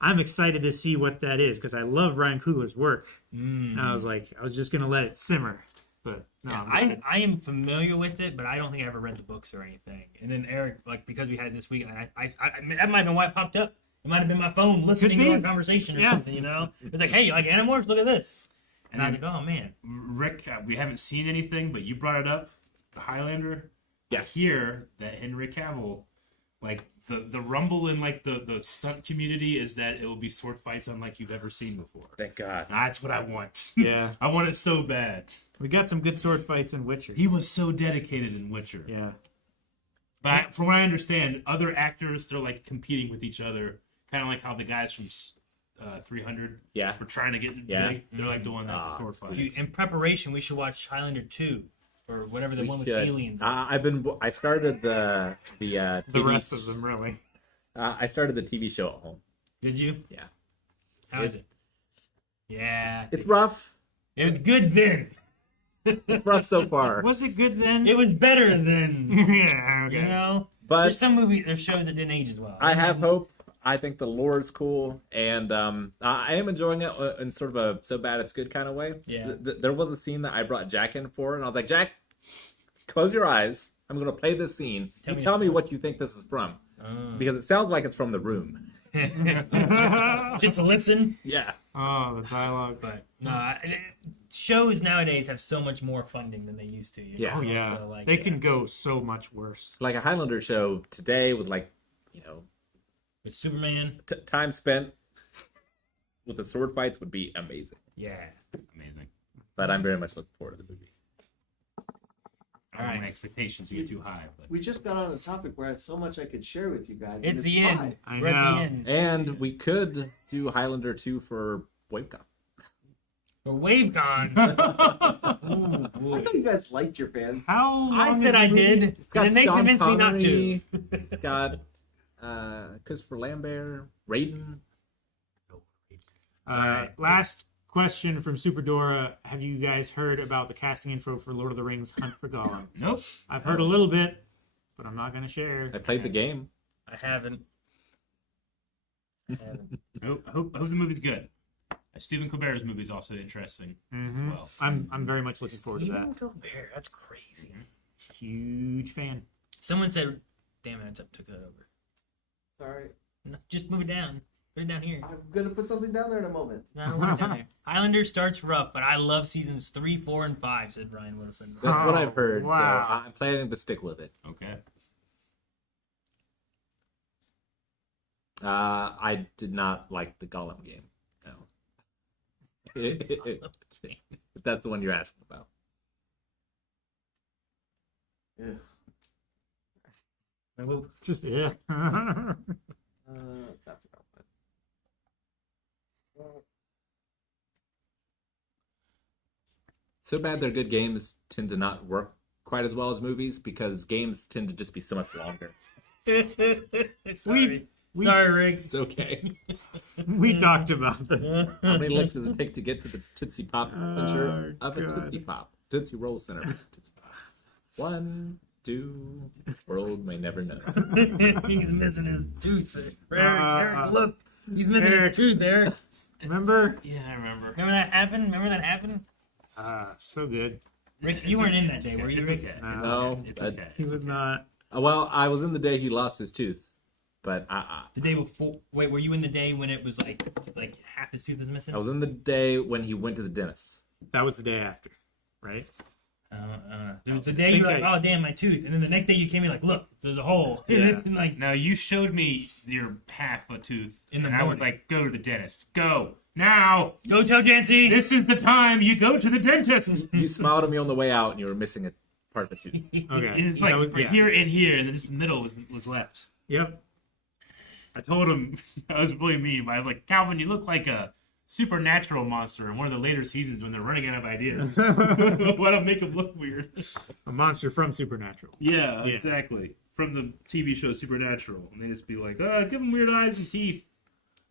I'm excited to see what that is because I love Ryan Coogler's work. And I was like, I was just gonna let it simmer. But no, Yeah, I'm glad. I am familiar with it, but I don't think I ever read the books or anything. And then Eric, like because we had it this week, and I mean, that might have been why it popped up. It might have been my phone listening Could to be. our conversation or Yeah. something. You know, it's like, hey, you like Animorphs? Look at this. And I was like, oh man, Rick, we haven't seen anything, but you brought it up, the Highlander. Yeah. I hear that Henry Cavill, like the rumble in like the stunt community is that it will be sword fights unlike you've ever seen before. Thank God. That's what I want. Yeah. I want it so bad. We got some good sword fights in Witcher. He was so dedicated in Witcher. Yeah. But from what I understand, other actors, they're like competing with each other, kind of like how the guys from 300 Yeah. were trying to get Yeah. big. They're like doing that Ah, for sword sweet. fights. in preparation, we should watch Highlander 2 or whatever the We one with should. aliens. I started the TV, The rest of them really. I started the TV show at home. Did you? Yeah. How is it? Yeah, It's rough. it was good then. It's rough so far. Was it good then? It was better then. Yeah, You okay. know, But there's some movies, there's shows that didn't age as well. I have hope. I think the lore is cool, and I am enjoying it in sort of a so bad it's good kind of way. Yeah. There was a scene that I brought Jack in for, and I was like, Jack, close your eyes. I'm going to play this scene. Tell You me tell it's me from. what you think this is from, because it sounds like it's from The Room. Just listen. Yeah. Oh, the dialogue. But no, shows nowadays have so much more funding than they used to. Yeah. Oh yeah, So, like, they can go so much worse. Like a Highlander show today with with Superman. time spent with the sword fights would be amazing. Yeah. Amazing. But I'm very much looking forward to the movie. I don't want my expectations to get too high, but We just got on a topic where I have so much I could share with you guys. and It's the end. fine. I We're at know. the end. And we could do Highlander 2 for WaveCon. For WaveCon. Ooh, I boy. thought you guys liked your fans. How long I is said the I movie? did. It's got And they Sean convinced me not to. Connery. It's got Christopher Lambert, Raiden. Last question from Super Dora. Have you guys heard about the casting info for Lord of the Rings Hunt for Gollum? nope. I've heard a little bit, but I'm not going to share. I played the game. I haven't. Nope. I hope the movie's good. Stephen Colbert's movie is also interesting as well. I'm very much looking forward to Stephen that. Colbert, that's crazy. Huge fan. Someone said, damn it, I took that over. Sorry. No, just move it down. Put it down here. I'm going to put something down there in a moment. No, I don't want it down there. Highlander starts rough, but I love seasons 3, 4, and 5, said Brian Wilson. That's what I've heard. Wow. So I'm planning to stick with it. Okay. I did not like the Gollum game. No. If that's the one you're asking about. Ugh. Just yeah. That's about it. So bad they're good games tend to not work quite as well as movies because games tend to just be so much longer. Sorry. We- Sorry, Rick. It's okay. We talked about this. How many licks does it take to get to the Tootsie Pop center of a God. Tootsie Pop? Tootsie Roll Center. of a Tootsie Pop. 1, 2, world may never know. He's missing his tooth. Eric, look. He's missing his tooth, Eric. Remember? Yeah, I remember. Remember that happened? So good. Rick, you weren't in that day, were you, It's Rick? okay. No, It's that- okay. He was not. Well, I was in the day he lost his tooth, but The day before. Wait, were you in the day when it was like half his tooth was missing? I was in the day when he went to the dentist. That was the day after, right? There was the day you were like, oh damn, my tooth, and then the next day you came in like, look, there's a hole. Yeah. And like, Now you showed me your half a tooth, In the and I was morning. like, "Go to the dentist. Go now. go tell Jancy. This is the time you go to the dentist." You smiled at me on the way out, and you were missing a part of the tooth. Okay. And it's like That was- here and here, and then just the middle was left. Yep. I told him I was really mean, but I was like, "Calvin, you look like a supernatural monster in one of the later seasons when they're running out of ideas. Why don't make them look weird?" A monster from Supernatural. Yeah, exactly. From the TV show Supernatural, and they just be like, give them weird eyes and teeth.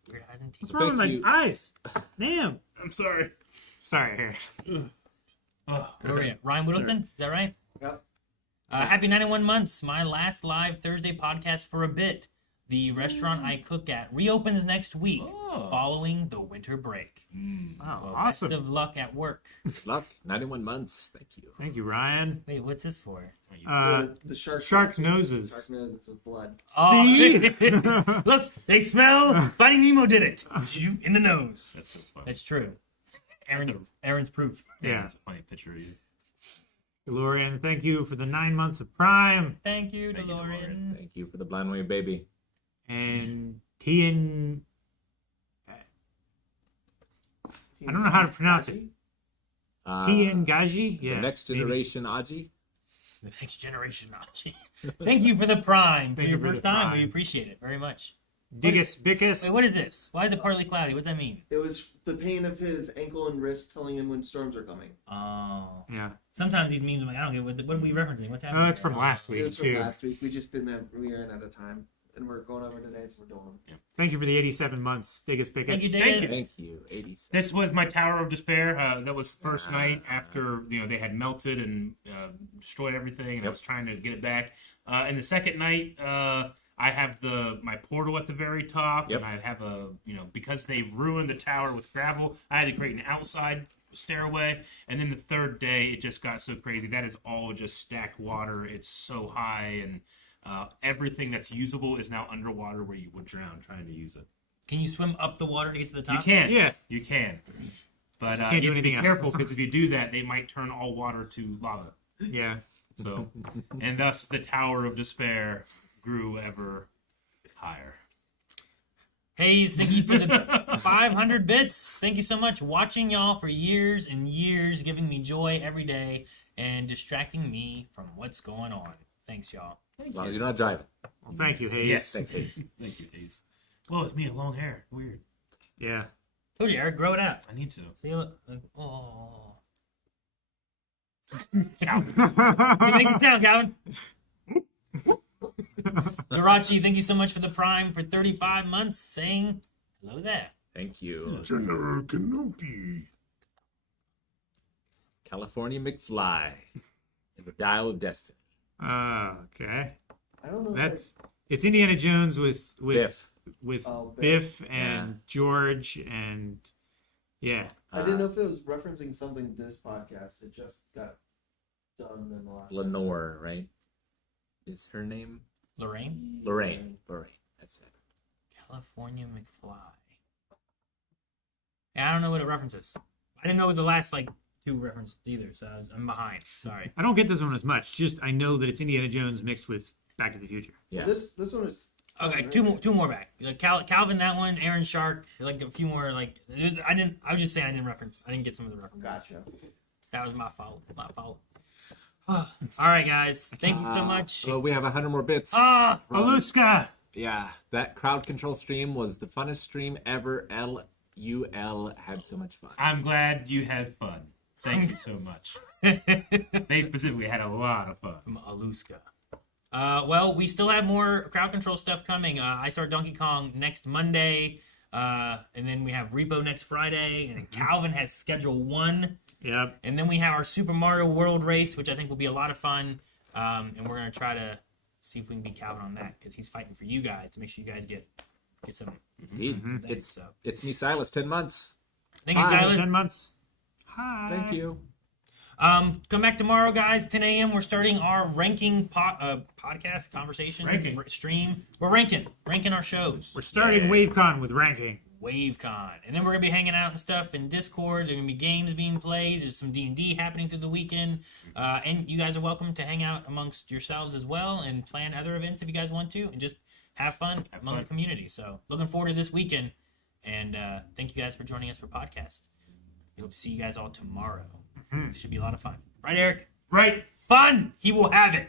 Weird eyes and teeth. What's wrong with Thank my you. eyes? Damn. I'm sorry. Sorry, Harry. Where are you? Ryan Whittleton? Is that right? Yep. Happy 91 months. My last live Thursday podcast for a bit. The restaurant I cook at reopens next week following the winter break. Wow, Best awesome. of luck at work. Luck, 91 months. Thank you. Thank you, Ryan. Wait, what's this for? The shark. Shark noses. Shark noses with blood. Oh, look, they smell. Finding Nemo did it. Shoot in the nose. That's so funny. That's true. Aaron's proof. Yeah. That's a funny picture of you. DeLorean, thank you for the 9 months of Prime. Thank you, DeLorean. Thank you for the blind way baby. And Tian. I don't know how to pronounce it. Tian Gaji? The Yeah. next maybe. generation Aji. The next generation Nachi. Thank you for the Prime. For Thank your you for first the time. Prime. We appreciate it very much. Diggus Bickus. Wait, what is this? Why is it partly cloudy? What's that mean? It was the pain of his ankle and wrist telling him when storms are coming. Oh. Yeah. Sometimes these memes, I'm like, I don't get what are we referencing? What's happening? No, that's from last It week, was from too. last week. We just didn't have. We ran out of time, and we're going over today, so we're doing them. Thank you for the 87 months, Diggus Bickus. Thank you, Thank Dave. Thank you. 87. This was my Tower of Despair. That was the first night after they had melted and destroyed everything, and I was trying to get it back. And the second night, I have my portal at the very top, and I have because they ruined the tower with gravel, I had to create an outside stairway. And then the third day, it just got so crazy. That is all just stacked water. It's so high, and Everything that's usable is now underwater where you would drown trying to use it. Can you swim up the water to get to the top? You can. Yeah. You can. But Can't you do have to be anything else. careful because if you do that, they might turn all water to lava. Yeah. So, and thus the Tower of Despair grew ever higher. Hayes, thank you for the 500 bits. Thank you so much. Watching y'all for years and years, giving me joy every day and distracting me from what's going on. Thanks, y'all. As long as you're not driving. Well, thank you, Hayes. Yes. Thanks, Hayes. Thank you, Ace. Well, it's me with long hair. Weird. Yeah. Told you, Eric, grow it out. I need to. See, look. Oh. Calvin. You make it down, Calvin. Garachi, thank you so much for the Prime for 35 months, saying hello there. Thank you. General Kenobi. California McFly. In the Dial of Destiny. Okay. I don't know. It's Indiana Jones with Biff. Biff and George and yeah. I didn't know if it was referencing something this podcast. It just got done in the last. Lenore, right? Is her name? Lorraine? Lorraine. That's it. California McFly. Yeah, I don't know what it references. I didn't know what the last, two referenced either, so I'm behind. Sorry. I don't get this one as much. Just I know that it's Indiana Jones mixed with Back to the Future. Yeah. This one is. Okay, two more back. Calvin, that one, Aaron Shark, a few more, I was just saying I didn't get some of the references. Gotcha. That was my fault. All right, guys. Thank you so much. So we have 100 more bits. Aluska! Yeah, that crowd control stream was the funnest stream ever. LUL had so much fun. I'm glad you had fun. Thank you so much. They specifically had a lot of fun. From Aluska. Well, we still have more crowd control stuff coming. I start Donkey Kong next Monday, and then we have Repo next Friday, and then Calvin has Schedule 1. Yep. And then we have our Super Mario World race, which I think will be a lot of fun. And we're going to try to see if we can beat Calvin on that, because he's fighting for you guys to make sure you guys get some. Indeed. Things, It's me, Silas, 10 months. Thank you, Hi. Silas. 10 months. Hi. Thank you. Come back tomorrow, guys. 10 a.m. We're starting our ranking podcast conversation stream. We're ranking our shows. We're starting WaveCon with ranking. WaveCon, and then we're gonna be hanging out and stuff in Discord. There's gonna be games being played. There's some D&D happening through the weekend, and you guys are welcome to hang out amongst yourselves as well and plan other events if you guys want to, and just have fun among the community. So, looking forward to this weekend, and thank you guys for joining us for podcast. We hope to see you guys all tomorrow. It should be a lot of fun, right, Eric? Right. Fun. He will have it.